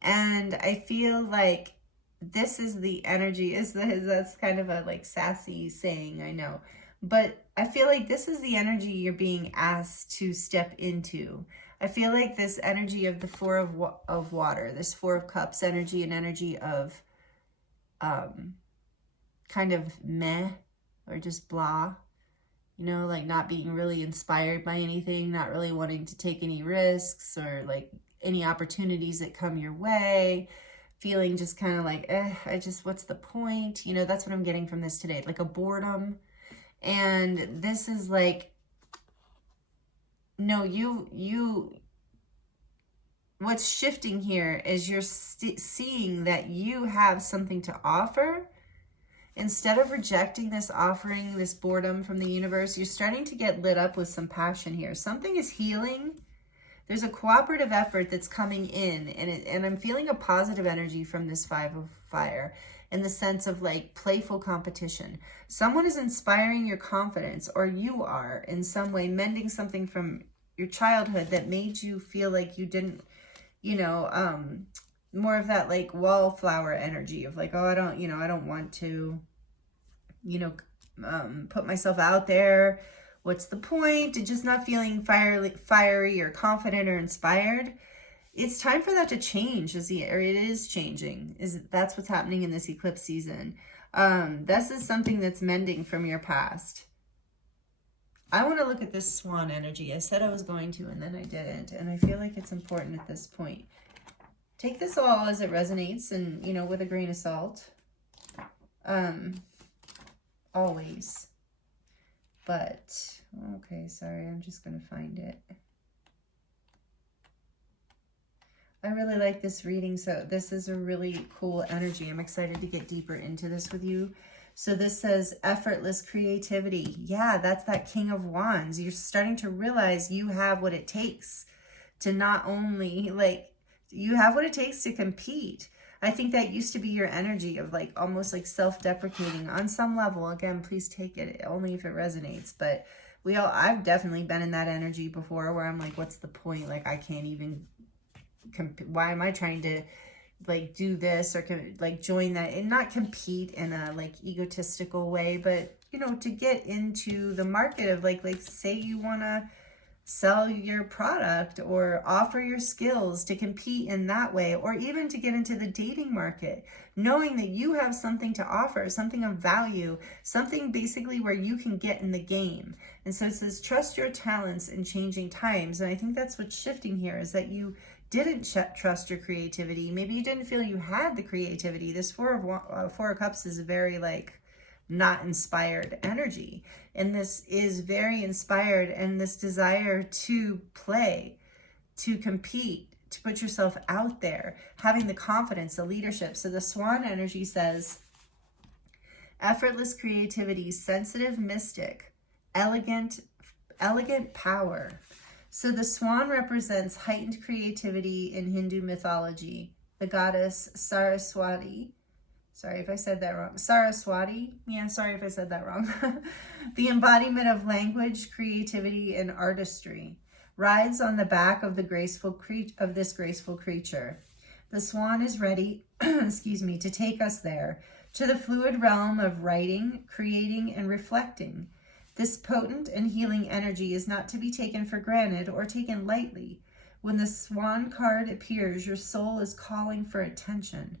And I feel like this is the energy, that's kind of a like sassy saying, I know, but I feel like this is the energy you're being asked to step into. I feel like this energy of the Four of Water, this Four of Cups energy, an energy of kind of meh or just blah, you know, like not being really inspired by anything, not really wanting to take any risks or like any opportunities that come your way, feeling just kind of like, what's the point? You know, that's what I'm getting from this today, like a boredom. And this is like, no, what's shifting here is you're seeing that you have something to offer. Instead of rejecting this offering, this boredom from the universe, you're starting to get lit up with some passion here. Something is healing. There's a cooperative effort that's coming in, and I'm feeling a positive energy from this Five of Fire in the sense of like playful competition. Someone is inspiring your confidence, or you are in some way mending something from your childhood that made you feel like you didn't, you know, more of that like wallflower energy of like, oh, I don't want to, you know, put myself out there. What's the point? And just not feeling fiery or confident or inspired. It's time for that to change, or it is changing. That's what's happening in this eclipse season. This is something that's mending from your past. I want to look at this swan energy. I said I was going to, and then I didn't. And I feel like it's important at this point. Take this all as it resonates and, you know, with a grain of salt. Always. But, okay, sorry, I'm just going to find it. I really like this reading, so this is a really cool energy. I'm excited to get deeper into this with you. So this says effortless creativity. Yeah, that's that King of Wands. You're starting to realize you have what it takes to not only, like, you have what it takes to compete. I think that used to be your energy of like almost like self-deprecating on some level. Again, please take it only if it resonates. But I've definitely been in that energy before where I'm like, what's the point? Like, I can't even, why am I trying to like do this or like join that and not compete in a like egotistical way, but you know, to get into the market of like say you want to sell your product or offer your skills to compete in that way, or even to get into the dating market, knowing that you have something to offer, something of value, something basically where you can get in the game. And so it says, trust your talents in changing times. And I think that's what's shifting here, is that you didn't trust your creativity. Maybe you didn't feel you had the creativity. This Four of Cups is very like not inspired energy, and this is very inspired, and this desire to play, to compete, to put yourself out there, having the confidence, the leadership. So the swan energy says effortless creativity, sensitive mystic, elegant power. So the swan represents heightened creativity in Hindu mythology. The goddess Saraswati, sorry if I said that wrong. Saraswati? Yeah, sorry if I said that wrong. The embodiment of language, creativity, and artistry rides on the back of this graceful creature. The swan is ready, excuse me, to take us there, to the fluid realm of writing, creating, and reflecting. This potent and healing energy is not to be taken for granted or taken lightly. When the swan card appears, your soul is calling for attention.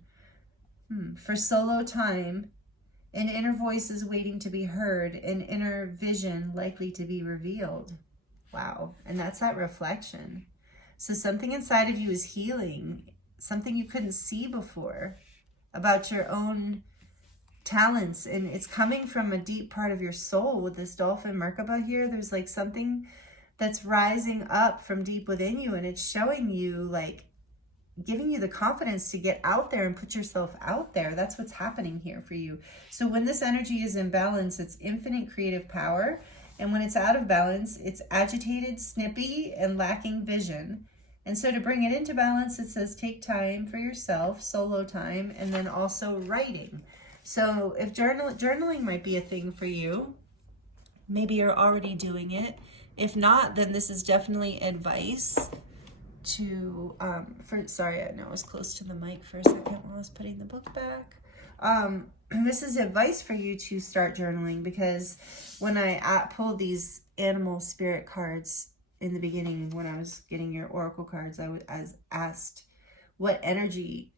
For solo time, an inner voice is waiting to be heard, an inner vision likely to be revealed. Wow. And that's that reflection. So something inside of you is healing, something you couldn't see before about your own talents. And it's coming from a deep part of your soul with this Dolphin Merkaba here. There's like something that's rising up from deep within you, and it's showing you, like, giving you the confidence to get out there and put yourself out there. That's what's happening here for you. So when this energy is in balance, it's infinite creative power. And when it's out of balance, it's agitated, snippy, and lacking vision. And so to bring it into balance, it says take time for yourself, solo time, and then also writing. So if journaling might be a thing for you, maybe you're already doing it. If not, then this is definitely advice to, sorry, I know I was close to the mic for a second while I was putting the book back. This is advice for you to start journaling, because when I pulled these animal spirit cards in the beginning, when I was getting your oracle cards, I was asked, what energy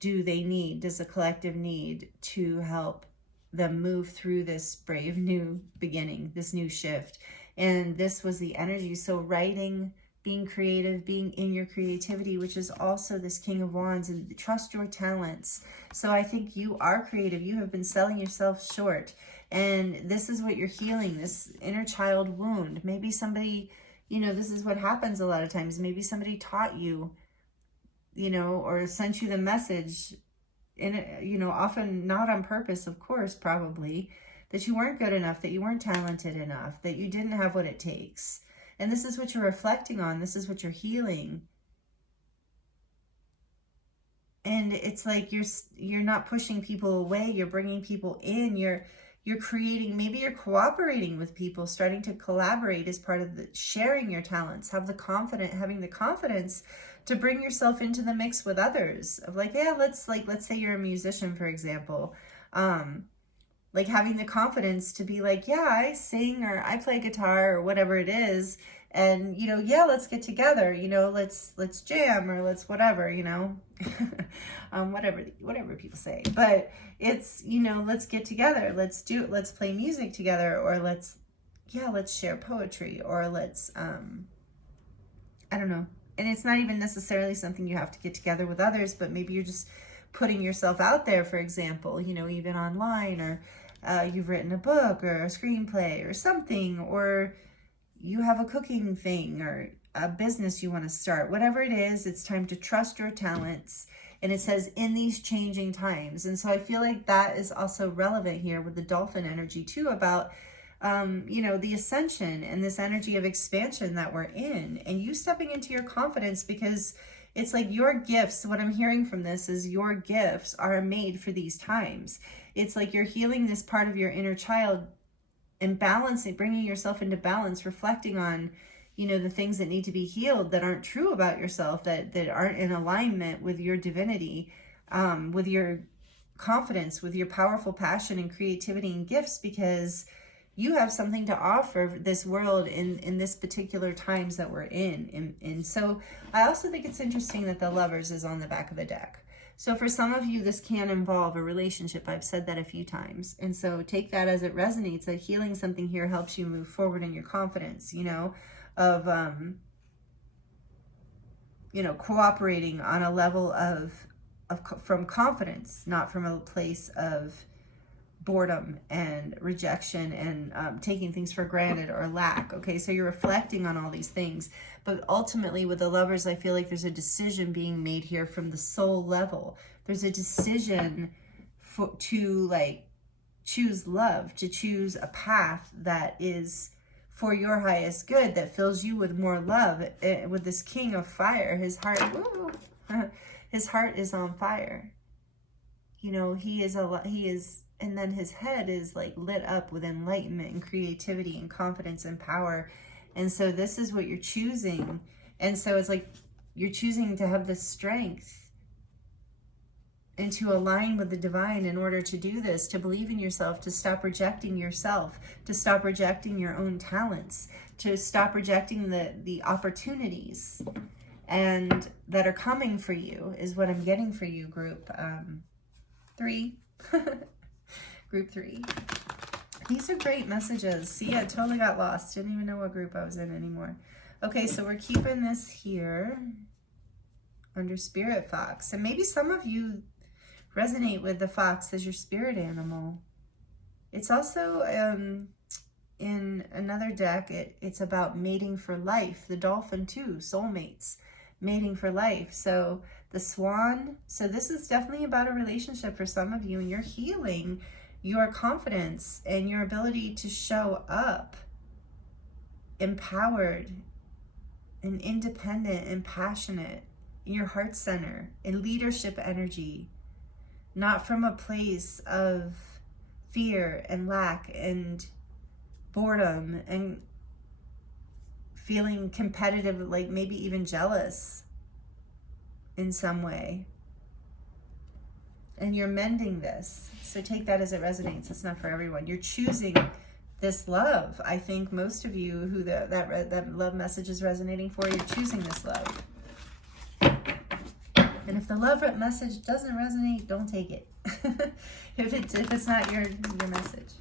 do they need, does the collective need to help them move through this brave new beginning, this new shift? And this was the energy. So writing, being creative, being in your creativity, which is also this King of Wands, and trust your talents. So I think you are creative. You have been selling yourself short. And this is what you're healing, this inner child wound. Maybe somebody, you know, this is what happens a lot of times. Maybe somebody taught you, you know, or sent you the message, in, you know, often not on purpose, of course, probably, that you weren't good enough, that you weren't talented enough, that you didn't have what it takes. And this is what you're reflecting on. This is what you're healing. And it's like you're not pushing people away. You're bringing people in. You're creating, maybe you're cooperating with people, starting to collaborate as part of the sharing your talents, having the confidence to bring yourself into the mix with others, of like, yeah, let's say you're a musician, for example, like having the confidence to be like, yeah, I sing, or I play guitar, or whatever it is. And, you know, yeah, let's get together, you know, let's jam, or let's whatever, you know, whatever people say. But it's, you know, let's get together, let's play music together, or let's share poetry, or let's, I don't know. And it's not even necessarily something you have to get together with others, but maybe you're just putting yourself out there, for example, you know, even online, or you've written a book or a screenplay or something, or you have a cooking thing or a business you want to start. Whatever it is, it's time to trust your talents. And it says in these changing times. And so I feel like that is also relevant here with the dolphin energy too, about you know, the ascension and this energy of expansion that we're in, and you stepping into your confidence, because it's like your gifts, what I'm hearing from this is your gifts are made for these times. It's like you're healing this part of your inner child and balancing, bringing yourself into balance, reflecting on, you know, the things that need to be healed that aren't true about yourself, that aren't in alignment with your divinity, with your confidence, with your powerful passion and creativity and gifts, because you have something to offer this world in this particular times that we're in. And so I also think it's interesting that the Lovers is on the back of the deck. So for some of you, this can involve a relationship. I've said that a few times. And so take that as it resonates, that healing something here helps you move forward in your confidence, you know, of, you know, cooperating on a level from confidence, not from a place of boredom and rejection and taking things for granted or lack. Okay, so you're reflecting on all these things, but ultimately with the Lovers, I feel like there's a decision being made here from the soul level. There's a decision to like choose love, to choose a path that is for your highest good, that fills you with more love. With this King of Fire, his heart, his heart is on fire. You know, he is, and then his head is like lit up with enlightenment and creativity and confidence and power. And so this is what you're choosing. And so it's like you're choosing to have the strength and to align with the divine in order to do this, to believe in yourself, to stop rejecting yourself, to stop rejecting your own talents, to stop rejecting the opportunities and that are coming for you, is what I'm getting for you, group 3. Group 3. These are great messages. See, I totally got lost. Didn't even know what group I was in anymore. Okay, so we're keeping this here under Spirit Fox. And maybe some of you resonate with the fox as your spirit animal. It's also in another deck, it's about mating for life. The dolphin too, soulmates, mating for life. So the swan, so this is definitely about a relationship for some of you, and you're healing your confidence and your ability to show up empowered and independent and passionate in your heart center, in leadership energy, not from a place of fear and lack and boredom and feeling competitive, like maybe even jealous in some way. And you're mending this. So take that as it resonates. It's not for everyone. You're choosing this love. I think most of you who that love message is resonating for, you're choosing this love. And if the love message doesn't resonate, don't take it. if it's not your message.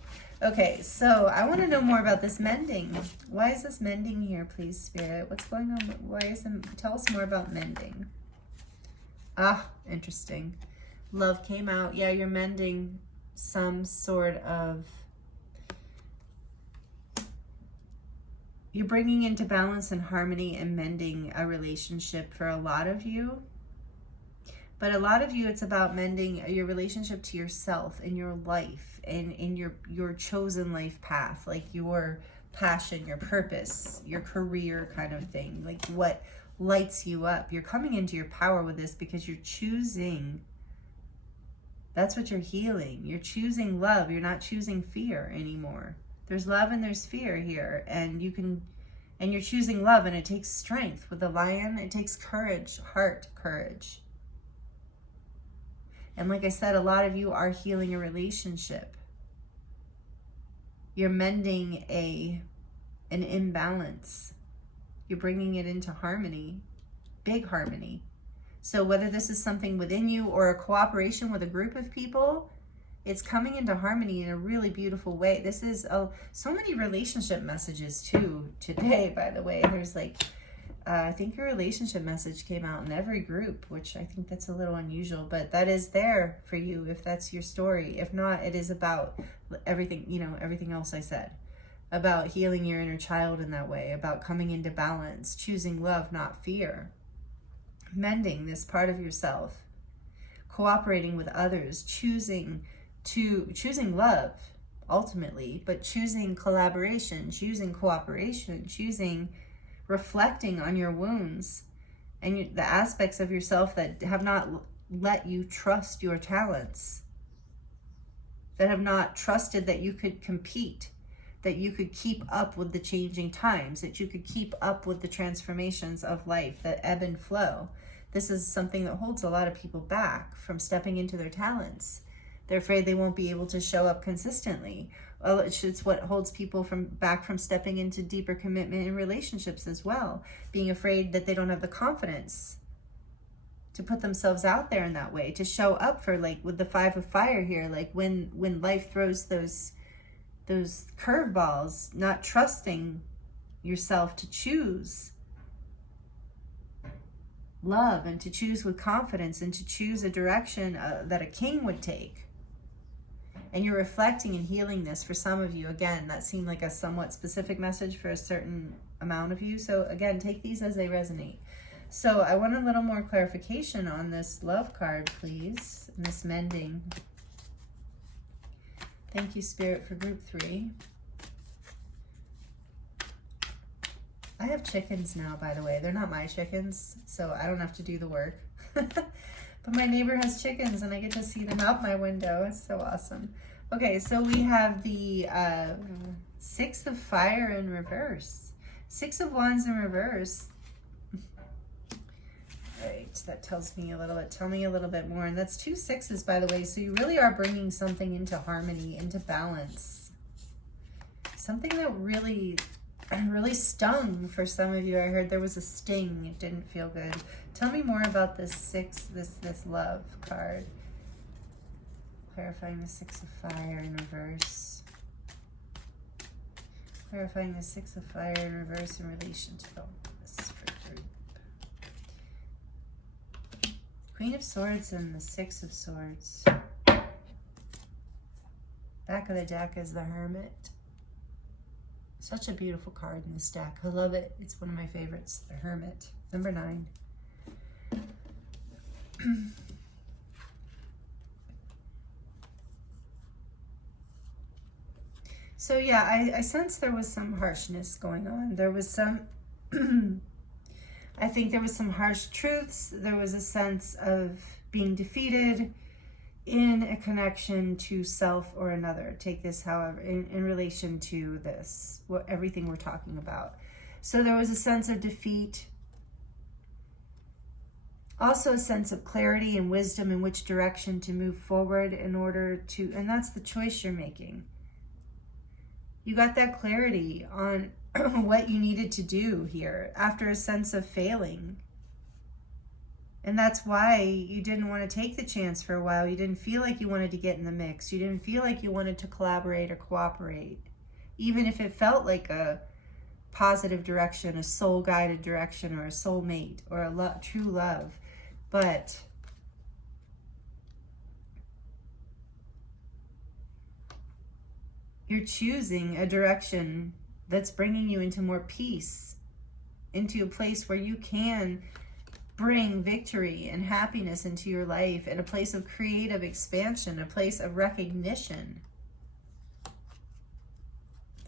Okay, so I want to know more about this mending. Why is this mending here, please, Spirit? What's going on? Why is it? Tell us more about mending. Ah, interesting. Love came out. Yeah, you're mending some sort of... You're bringing into balance and harmony and mending a relationship for a lot of you. But a lot of you, it's about mending your relationship to yourself and your life and in your chosen life path, like your passion, your purpose, your career kind of thing, like what lights you up. You're coming into your power with this because you're choosing. That's what you're healing. You're choosing love. You're not choosing fear anymore. There's love and there's fear here, and you're choosing love, and it takes strength. With the lion, it takes courage, heart courage. And like I said, a lot of you are healing a relationship. You're mending an imbalance. You're bringing it into harmony, big harmony. So whether this is something within you or a cooperation with a group of people, it's coming into harmony in a really beautiful way. This is so many relationship messages too today, by the way. There's like, I think your relationship message came out in every group, which I think that's a little unusual, but that is there for you if that's your story. If not, it is about everything, everything else I said, about healing your inner child in that way, about coming into balance, choosing love, not fear, mending this part of yourself, cooperating with others, choosing love ultimately, but choosing collaboration, choosing cooperation, choosing reflecting on your wounds and the aspects of yourself that have not let you trust your talents, that have not trusted that you could compete, that you could keep up with the changing times, that you could keep up with the transformations of life, that ebb and flow. This is something that holds a lot of people back from stepping into their talents. They're afraid they won't be able to show up consistently. Well, it's what holds people back from stepping into deeper commitment in relationships as well. Being afraid that they don't have the confidence to put themselves out there in that way, to show up for, like with the 5 of fire here, like when life throws those curveballs, not trusting yourself to choose love and to choose with confidence and to choose a direction that a king would take. And you're reflecting and healing this for some of you. Again, that seemed like a somewhat specific message for a certain amount of you. So again, take these as they resonate. So I want a little more clarification on this love card, please, and this mending. Thank you, Spirit, for group 3. I have chickens now, by the way. They're not my chickens, so I don't have to do the work. But my neighbor has chickens, and I get to see them out my window. It's so awesome. Okay, so we have the 6 of fire in reverse. 6 of wands in reverse. Right, that tells me a little bit. Tell me a little bit more. And that's 2 6s, by the way. So you really are bringing something into harmony, into balance. Something that really stung for some of you. I heard there was a sting. It didn't feel good. Tell me more about this 6, this love card. Clarifying the 6 of fire in reverse. Clarifying the 6 of fire in reverse in relation to this for group. Queen of Swords and the 6 of Swords. Back of the deck is the Hermit. Such a beautiful card in this deck. I love it. It's one of my favorites. The Hermit. Number 9. So yeah, I sense there was some harshness going on. There was some I think there was some harsh truths. There was a sense of being defeated in a connection to self or another. Take this, however, in relation to this, everything we're talking about. So there was a sense of defeat. Also a sense of clarity and wisdom in which direction to move forward in order to, and that's the choice you're making. You got that clarity on what you needed to do here after a sense of failing. And that's why you didn't want to take the chance for a while. You didn't feel like you wanted to get in the mix. You didn't feel like you wanted to collaborate or cooperate, even if it felt like a positive direction, a soul-guided direction, or a soulmate, or a true love. But you're choosing a direction that's bringing you into more peace, into a place where you can bring victory and happiness into your life, and a place of creative expansion, a place of recognition.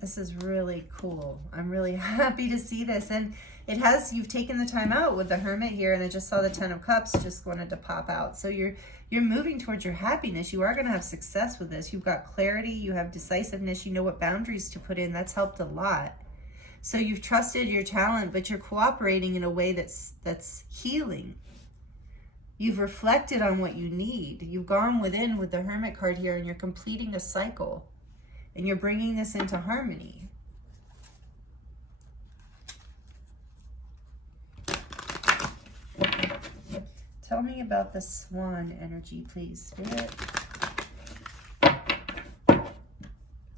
This is really cool. I'm really happy to see this. And it has, you've taken the time out with the Hermit here, and I just saw the Ten of Cups just wanted to pop out. So you're moving towards your happiness. You are going to have success with this. You've got clarity, you have decisiveness, you know what boundaries to put in. That's helped a lot. So you've trusted your talent, but you're cooperating in a way that's healing. You've reflected on what you need. You've gone within with the Hermit card here, and you're completing a cycle, and you're bringing this into harmony. Tell me about the Swan energy, please, Spirit.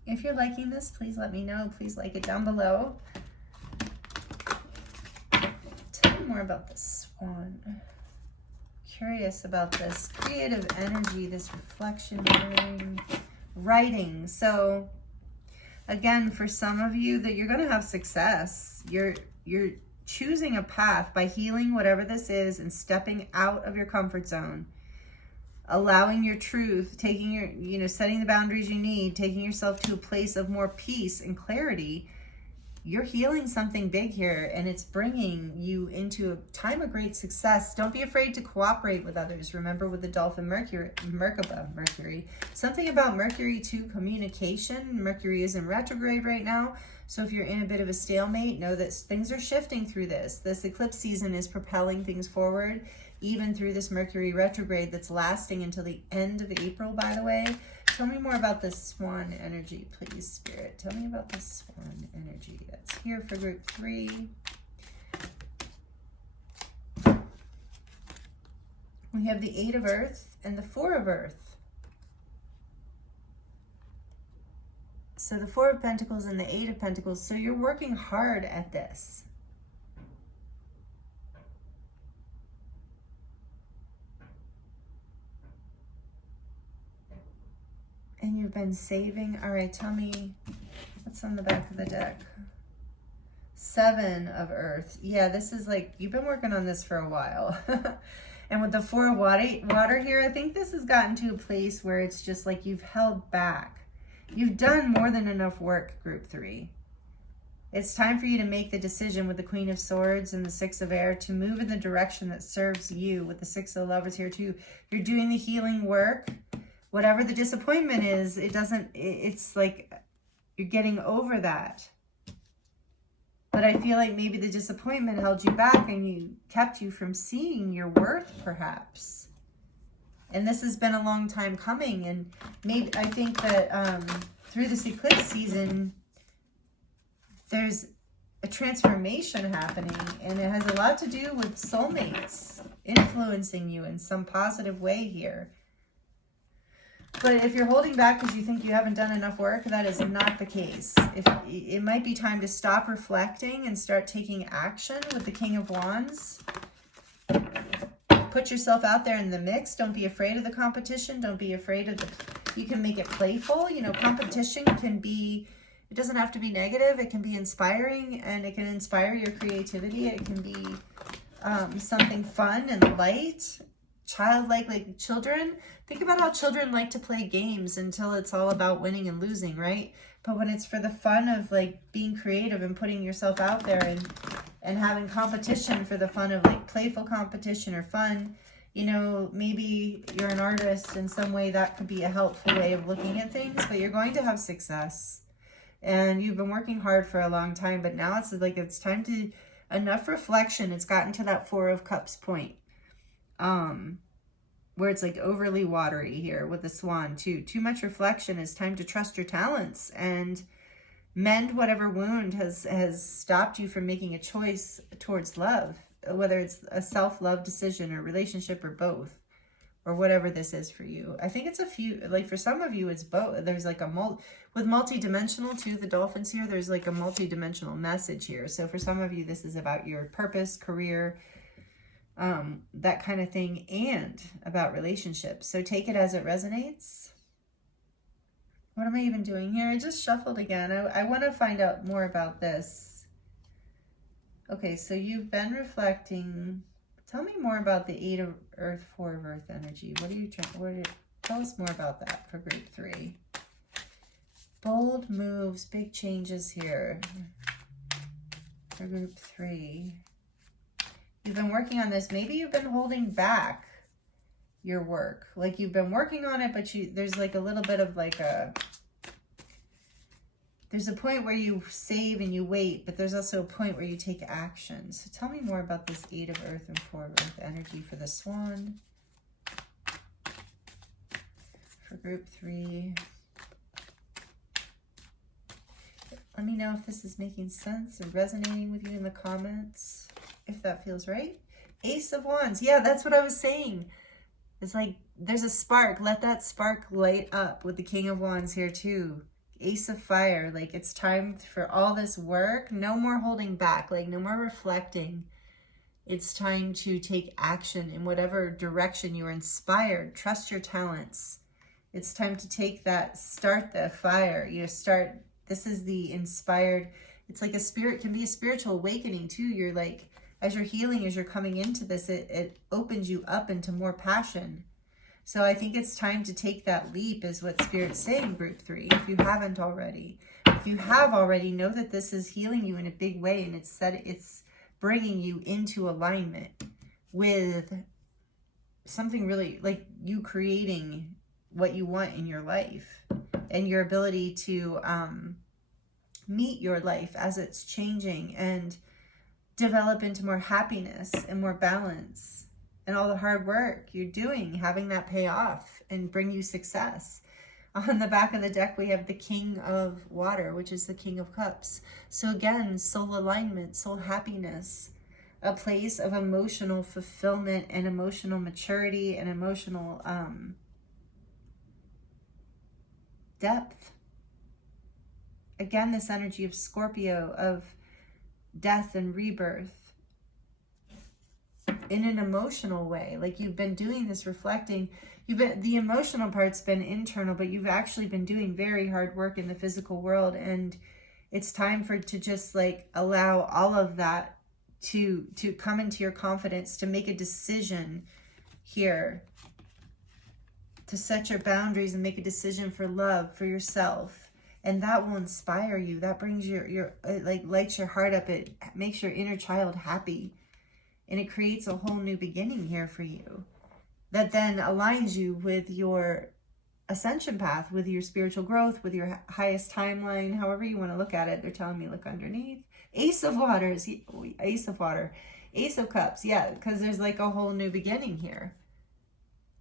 If you're liking this, please let me know. Please like it down below. Tell me more about the Swan. Curious about this creative energy, this reflection, writing. So again, for some of you, that you're going to have success. You're choosing a path by healing whatever this is and stepping out of your comfort zone, allowing your truth, taking your, setting the boundaries you need, taking yourself to a place of more peace and clarity. You're healing something big here, and it's bringing you into a time of great success. Don't be afraid to cooperate with others. Remember, with the Dolphin Merkaba, something about Mercury too, communication. Mercury is in retrograde right now. So if you're in a bit of a stalemate, know that things are shifting through this. This eclipse season is propelling things forward, even through this Mercury retrograde that's lasting until the end of April, by the way. Tell me more about this Swan energy, please, Spirit. Tell me about this Swan energy that's here for group 3. We have the 8 of Earth and the 4 of Earth. So the 4 of Pentacles and the 8 of Pentacles. So you're working hard at this. And you've been saving. All right, tell me what's on the back of the deck. 7 of Earth. Yeah, this is like, you've been working on this for a while. And with the 4 of water here, I think this has gotten to a place where it's just like you've held back. You've done more than enough work, group 3. It's time for you to make the decision with the Queen of Swords and the 6 of Air to move in the direction that serves you. With the 6 of Lovers here too, you're doing the healing work. Whatever the disappointment is, it's like you're getting over that. But I feel like maybe the disappointment held you back and kept you from seeing your worth, perhaps. And this has been a long time coming. And maybe I think that through this eclipse season, there's a transformation happening. And it has a lot to do with soulmates influencing you in some positive way here. But if you're holding back because you think you haven't done enough work, that is not the case. It might be time to stop reflecting and start taking action with the King of Wands. Put yourself out there in the mix. Don't be afraid of the competition. Don't be afraid of you can make it playful. Competition can be, it doesn't have to be negative. It can be inspiring, and it can inspire your creativity. It can be something fun and light. Childlike, like children. Think about how children like to play games until it's all about winning and losing, right? But when it's for the fun of like being creative and putting yourself out there and having competition for the fun of like playful competition or fun. You know, maybe you're an artist in some way, that could be a helpful way of looking at things, but you're going to have success. And you've been working hard for a long time, but now it's like it's time to, enough reflection. It's gotten to that Four of Cups point, where it's like overly watery here with the swan too. Too much reflection. It's time to trust your talents and mend whatever wound has stopped you from making a choice towards love, whether it's a self-love decision or relationship or both, or whatever this is for you. I think it's a few, like for some of you, it's both. There's like with multi-dimensional too, the dolphins here, there's like a multi-dimensional message here. So for some of you, this is about your purpose, career, that kind of thing, and about relationships. So take it as it resonates. What am I even doing here? I just shuffled again. I want to find out more about this. Okay, so you've been reflecting. Tell me more about the 8 of Earth, 4 of Earth energy. What are you trying? Tell us more about that for group 3. Bold moves, big changes here for group 3. You've been working on this. Maybe you've been holding back your work. Like you've been working on it, but there's like a little bit of like there's a point where you save and you wait, but there's also a point where you take action. So tell me more about this 8 of Earth and 4 of Earth energy for the swan. For group 3. Let me know if this is making sense and resonating with you in the comments, if that feels right. Ace of Wands. Yeah, that's what I was saying. It's like there's a spark. Let that spark light up with the King of Wands here too. Ace of Fire. Like it's time for all this work. No more holding back. Like no more reflecting. It's time to take action in whatever direction you're inspired. Trust your talents. It's time to take that, start the fire. You know, start. This is the inspired. It's like a spirit, can be a spiritual awakening too. You're like, as you're healing, as you're coming into this, it opens you up into more passion. So I think it's time to take that leap is what Spirit's saying, group 3, if you haven't already. If you have already, know that this is healing you in a big way, and it's bringing you into alignment with something really, like you creating what you want in your life and your ability to meet your life as it's changing and develop into more happiness and more balance, and all the hard work you're doing, having that pay off and bring you success. On the back of the deck, we have the King of Water, which is the King of Cups. So again, soul alignment, soul happiness, a place of emotional fulfillment and emotional maturity and emotional depth. Again, this energy of Scorpio, of death and rebirth in an emotional way. Like you've been doing this reflecting. The emotional part's been internal, but you've actually been doing very hard work in the physical world, and it's time to just like allow all of that to come into your confidence, to make a decision here, to set your boundaries and make a decision for love for yourself. And that will inspire you. That brings your like lights your heart up. It makes your inner child happy. And it creates a whole new beginning here for you. That then aligns you with your ascension path, with your spiritual growth, with your highest timeline, however you want to look at it. They're telling me look underneath. Ace of Waters, Ace of Water, Ace of Cups. Yeah, because there's like a whole new beginning here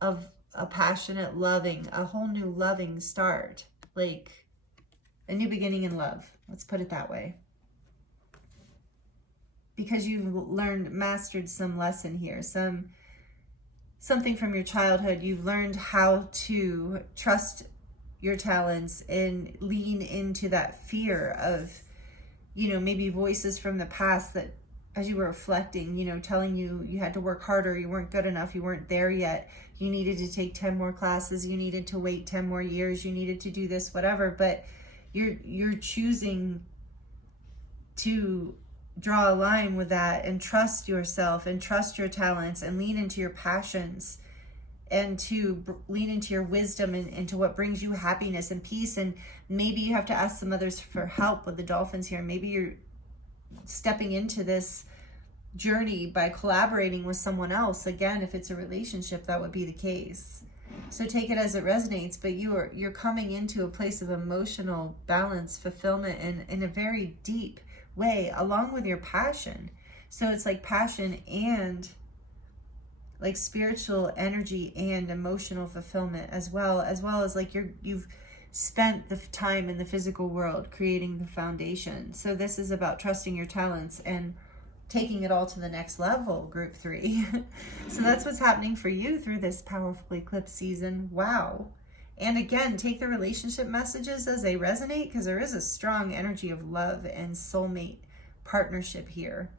of a passionate loving, a whole new loving start. Like a new beginning in love. Let's put it that way. Because you've mastered some lesson here, something from your childhood. You've learned how to trust your talents and lean into that fear of, you know, maybe voices from the past that as you were reflecting, you know, telling you you had to work harder, you weren't good enough, you weren't there yet, you needed to take 10 more classes, you needed to wait 10 more years, you needed to do this, whatever. But you're choosing to draw a line with that and trust yourself and trust your talents and lean into your passions and to lean into your wisdom and into what brings you happiness and peace. And maybe you have to ask some others for help with the dolphins here. Maybe you're stepping into this journey by collaborating with someone else. Again, if it's a relationship, that would be the case. So take it as it resonates, but you're coming into a place of emotional balance, fulfillment in a very deep way, along with your passion. So it's like passion and like spiritual energy and emotional fulfillment, as well as like you've spent the time in the physical world creating the foundation. So this is about trusting your talents and taking it all to the next level, group 3. So that's what's happening for you through this powerful eclipse season. Wow. And again, take the relationship messages as they resonate, because there is a strong energy of love and soulmate partnership here,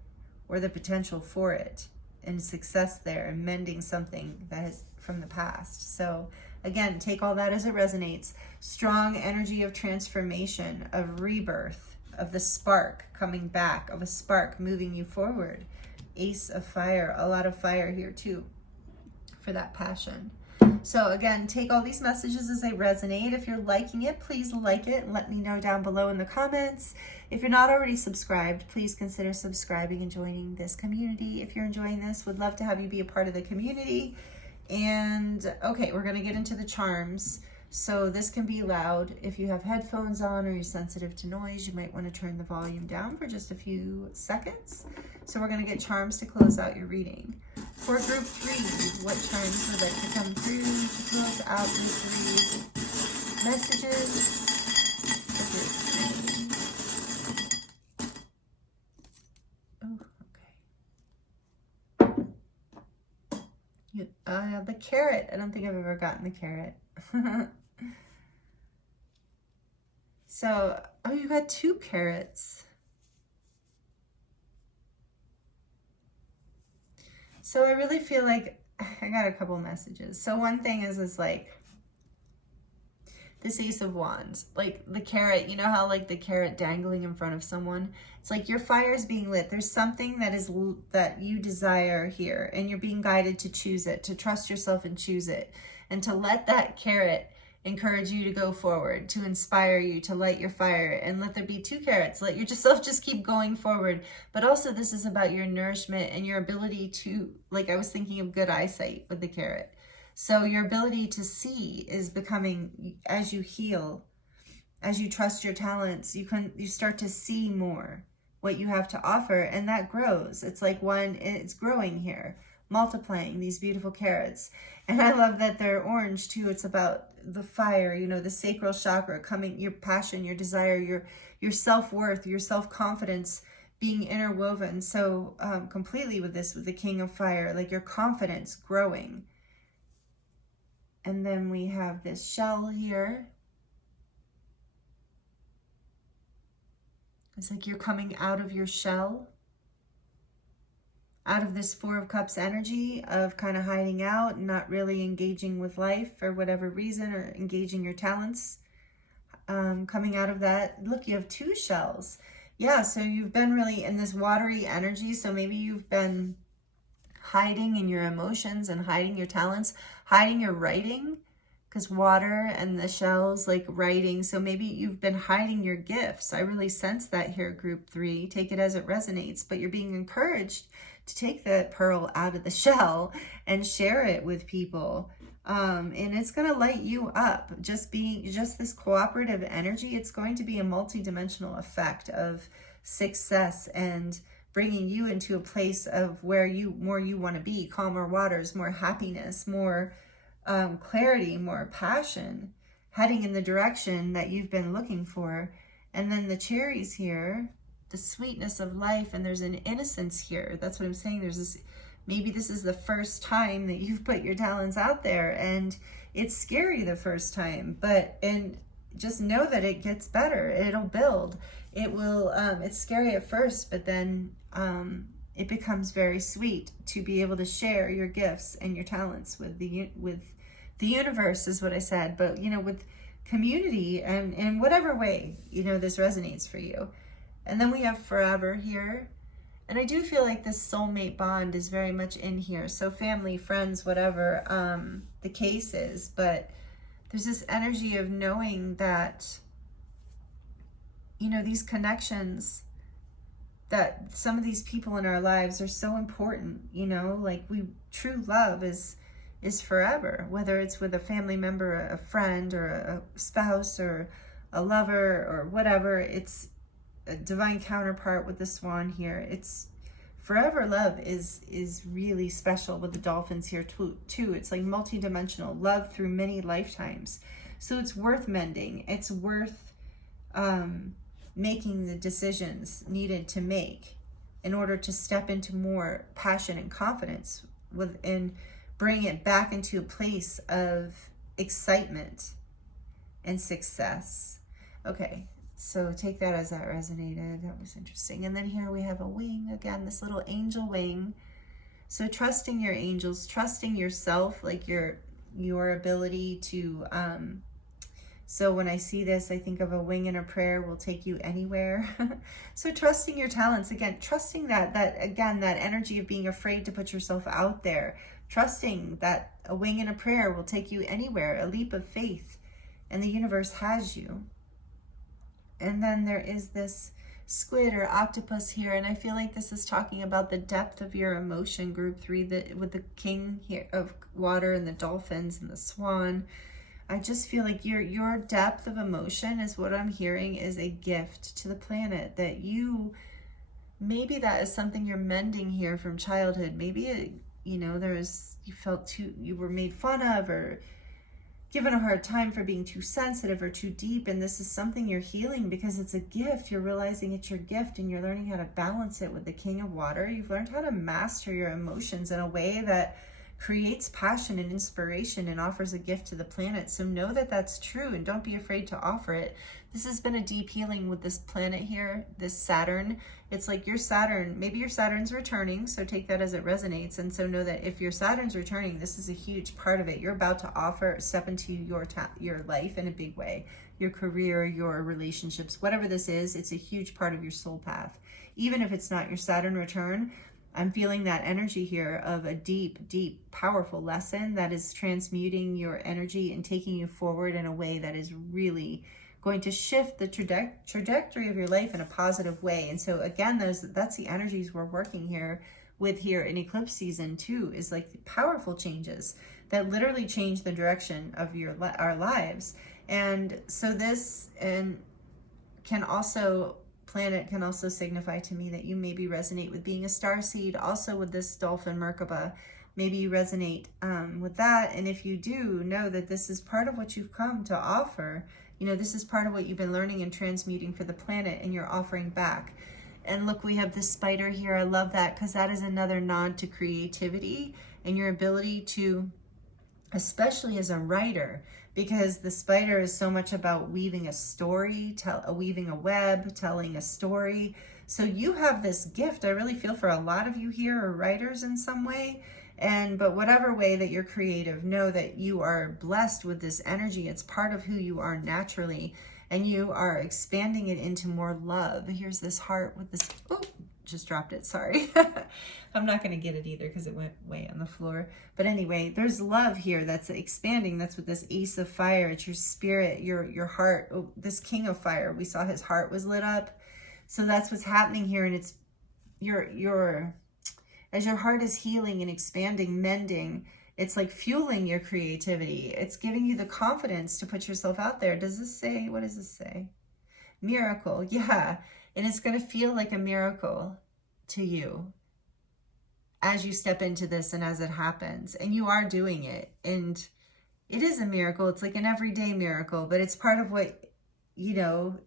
or the potential for it, and success there, and mending something that is from the past. So again, take all that as it resonates. Strong energy of transformation, of rebirth, of the spark coming back, of a spark moving you forward. Ace of fire, a lot of fire here too for that passion. So again, take all these messages as they resonate. If you're liking it, please like it and let me know down below in the comments. If you're not already subscribed, please consider subscribing and joining this community. If you're enjoying this, would love to have you be a part of the community. And okay, we're going to get into the charms. So this can be loud. If you have headphones on or you're sensitive to noise, you might want to turn the volume down for just a few seconds. So we're going to get charms to close out your reading. For group 3, what charms would like to come through to close out group 3's messages for group 3? Oh, okay. The carrot. I don't think I've ever gotten the carrot. So, oh, you got 2 carrots. So I really feel like I got a couple messages. So one thing is like this Ace of Wands, like the carrot, you know how like the carrot dangling in front of someone? It's like your fire is being lit. There's something that you desire here, and you're being guided to choose it, to trust yourself and choose it, and to let that carrot encourage you to go forward, to inspire you, to light your fire, and let there be 2 carrots. Let yourself just keep going forward. But also this is about your nourishment and your ability to, like I was thinking of good eyesight with the carrot. So your ability to see is becoming, as you heal, as you trust your talents, you start to see more what you have to offer, and that grows. It's like it's growing here, multiplying these beautiful carrots. And I love that they're orange too. It's about the fire, you know, the sacral chakra coming, your passion, your desire, your self-worth, your self-confidence being interwoven so completely with this, with the King of Fire, like your confidence growing. And then we have this shell here. It's like you're coming out of your shell, out of this 4 of Cups energy of kind of hiding out and not really engaging with life for whatever reason, or engaging your talents. Coming out of that, look, you have 2 shells. Yeah, so you've been really in this watery energy. So maybe you've been hiding in your emotions and hiding your talents, hiding your writing, because water and the shells, like writing. So maybe you've been hiding your gifts. I really sense that here, group 3. Take it as it resonates, but you're being encouraged to take that pearl out of the shell and share it with people. And it's going to light you up. Just this cooperative energy, it's going to be a multi-dimensional effect of success and bringing you into a place of where you want to be, calmer waters, more happiness, more clarity, more passion, heading in the direction that you've been looking for. And then the cherries here, the sweetness of life, and there's an innocence here. That's what I'm saying. There's this, maybe this is the first time that you've put your talents out there, and it's scary the first time, and just know that it gets better. It'll build. It will, it's scary at first, but then it becomes very sweet to be able to share your gifts and your talents with the universe, is what I said, but you know, with community, and in whatever way, you know, this resonates for you. And then we have forever here. And I do feel like this soulmate bond is very much in here. So family, friends, whatever the case is. But there's this energy of knowing that, you know, these connections that some of these people in our lives are so important, you know, like true love is forever, whether it's with a family member, a friend, or a spouse, or a lover, or whatever. It's a divine counterpart with the swan here. It's forever love is really special with the dolphins here too. It's like multi-dimensional love through many lifetimes. So it's worth mending. It's worth making the decisions needed to make in order to step into more passion and confidence and bring it back into a place of excitement and success. Okay, so take that as that resonated. That was interesting. And then here we have a wing again, this little angel wing. So trusting your angels, trusting yourself, like your ability to so when I see this, I think of a wing and a prayer will take you anywhere. So trusting your talents, again, trusting that energy of being afraid to put yourself out there, trusting that a wing and a prayer will take you anywhere, a leap of faith, and the universe has you. And then there is this squid or octopus here, and I feel like this is talking about the depth of your emotion, group 3, with the king here of water and the dolphins and the swan. I just feel like your depth of emotion is what I'm hearing is a gift to the planet, that maybe that is something you're mending here from childhood. Maybe you were made fun of or given a hard time for being too sensitive or too deep, and this is something you're healing because it's a gift. You're realizing it's your gift, and you're learning how to balance it with the king of water. You've learned how to master your emotions in a way that creates passion and inspiration and offers a gift to the planet. So know that that's true, and don't be afraid to offer it. This has been a deep healing with this planet here, this Saturn. It's like your Saturn, maybe your Saturn's returning, so take that as it resonates. And so know that if your Saturn's returning, this is a huge part of it. You're about to step into your life in a big way, your career, your relationships, whatever this is, it's a huge part of your soul path. Even if it's not your Saturn return, I'm feeling that energy here of a deep, deep, powerful lesson that is transmuting your energy and taking you forward in a way that is really going to shift the trajectory of your life in a positive way. And so again, that's the energies we're working with here in eclipse season too, is like powerful changes that literally change the direction of our lives. And so this planet can also signify to me that you maybe resonate with being a starseed, also with this dolphin Merkaba. Maybe you resonate with that. And if you do, know that this is part of what you've come to offer. This is part of what you've been learning and transmuting for the planet, and you're offering back. And look, we have this spider here. I love that because that is another nod to creativity and your ability to, especially as a writer, because the spider is so much about weaving a story, weaving a web, telling a story. So you have this gift. I really feel for a lot of you here are writers in some way. But whatever way that you're creative, know that you are blessed with this energy. It's part of who you are naturally, and you are expanding it into more love. Here's this heart with this, oh, just dropped it, sorry. I'm not gonna get it either because it went way on the floor. But anyway, there's love here that's expanding. That's with this ace of fire. It's your spirit, your heart. Oh, this king of fire, we saw his heart was lit up. So that's what's happening here. And it's as your heart is healing and expanding, mending, it's like fueling your creativity. It's giving you the confidence to put yourself out there. Does this say, what does this say? Miracle, yeah. And it's going to feel like a miracle to you as you step into this and as it happens. And you are doing it. And it is a miracle. It's like an everyday miracle, but it's part of what,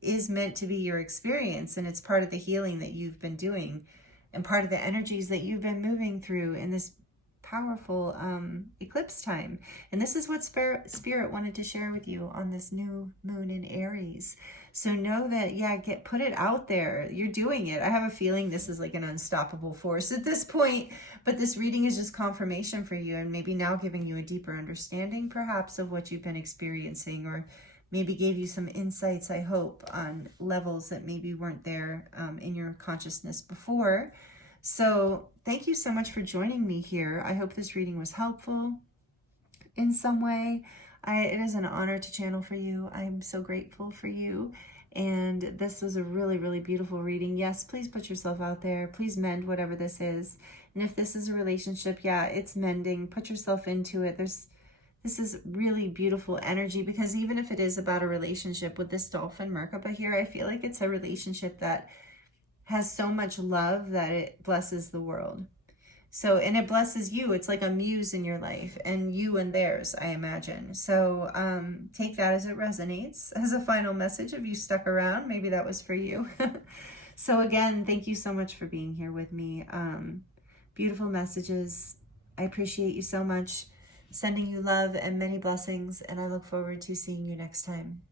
is meant to be your experience. And it's part of the healing that you've been doing and part of the energies that you've been moving through in this powerful eclipse time. And this is what Spirit wanted to share with you on this new moon in Aries. So know that, put it out there. You're doing it. I have a feeling this is like an unstoppable force at this point, but this reading is just confirmation for you, and maybe now giving you a deeper understanding perhaps of what you've been experiencing, or maybe gave you some insights, I hope, on levels that maybe weren't there in your consciousness before. So thank you so much for joining me here. I hope this reading was helpful in some way. It is an honor to channel for you. I'm so grateful for you. And this was a really, really beautiful reading. Yes, please put yourself out there. Please mend whatever this is. And if this is a relationship, yeah, it's mending. Put yourself into it. This is really beautiful energy, because even if it is about a relationship with this Dolphin Merkaba here, I feel like it's a relationship that has so much love that it blesses the world. So, and it blesses you. It's like a muse in your life, and you and theirs, I imagine. So take that as it resonates. As a final message, if you stuck around, maybe that was for you. So again, thank you so much for being here with me. Beautiful messages. I appreciate you so much. Sending you love and many blessings, and I look forward to seeing you next time.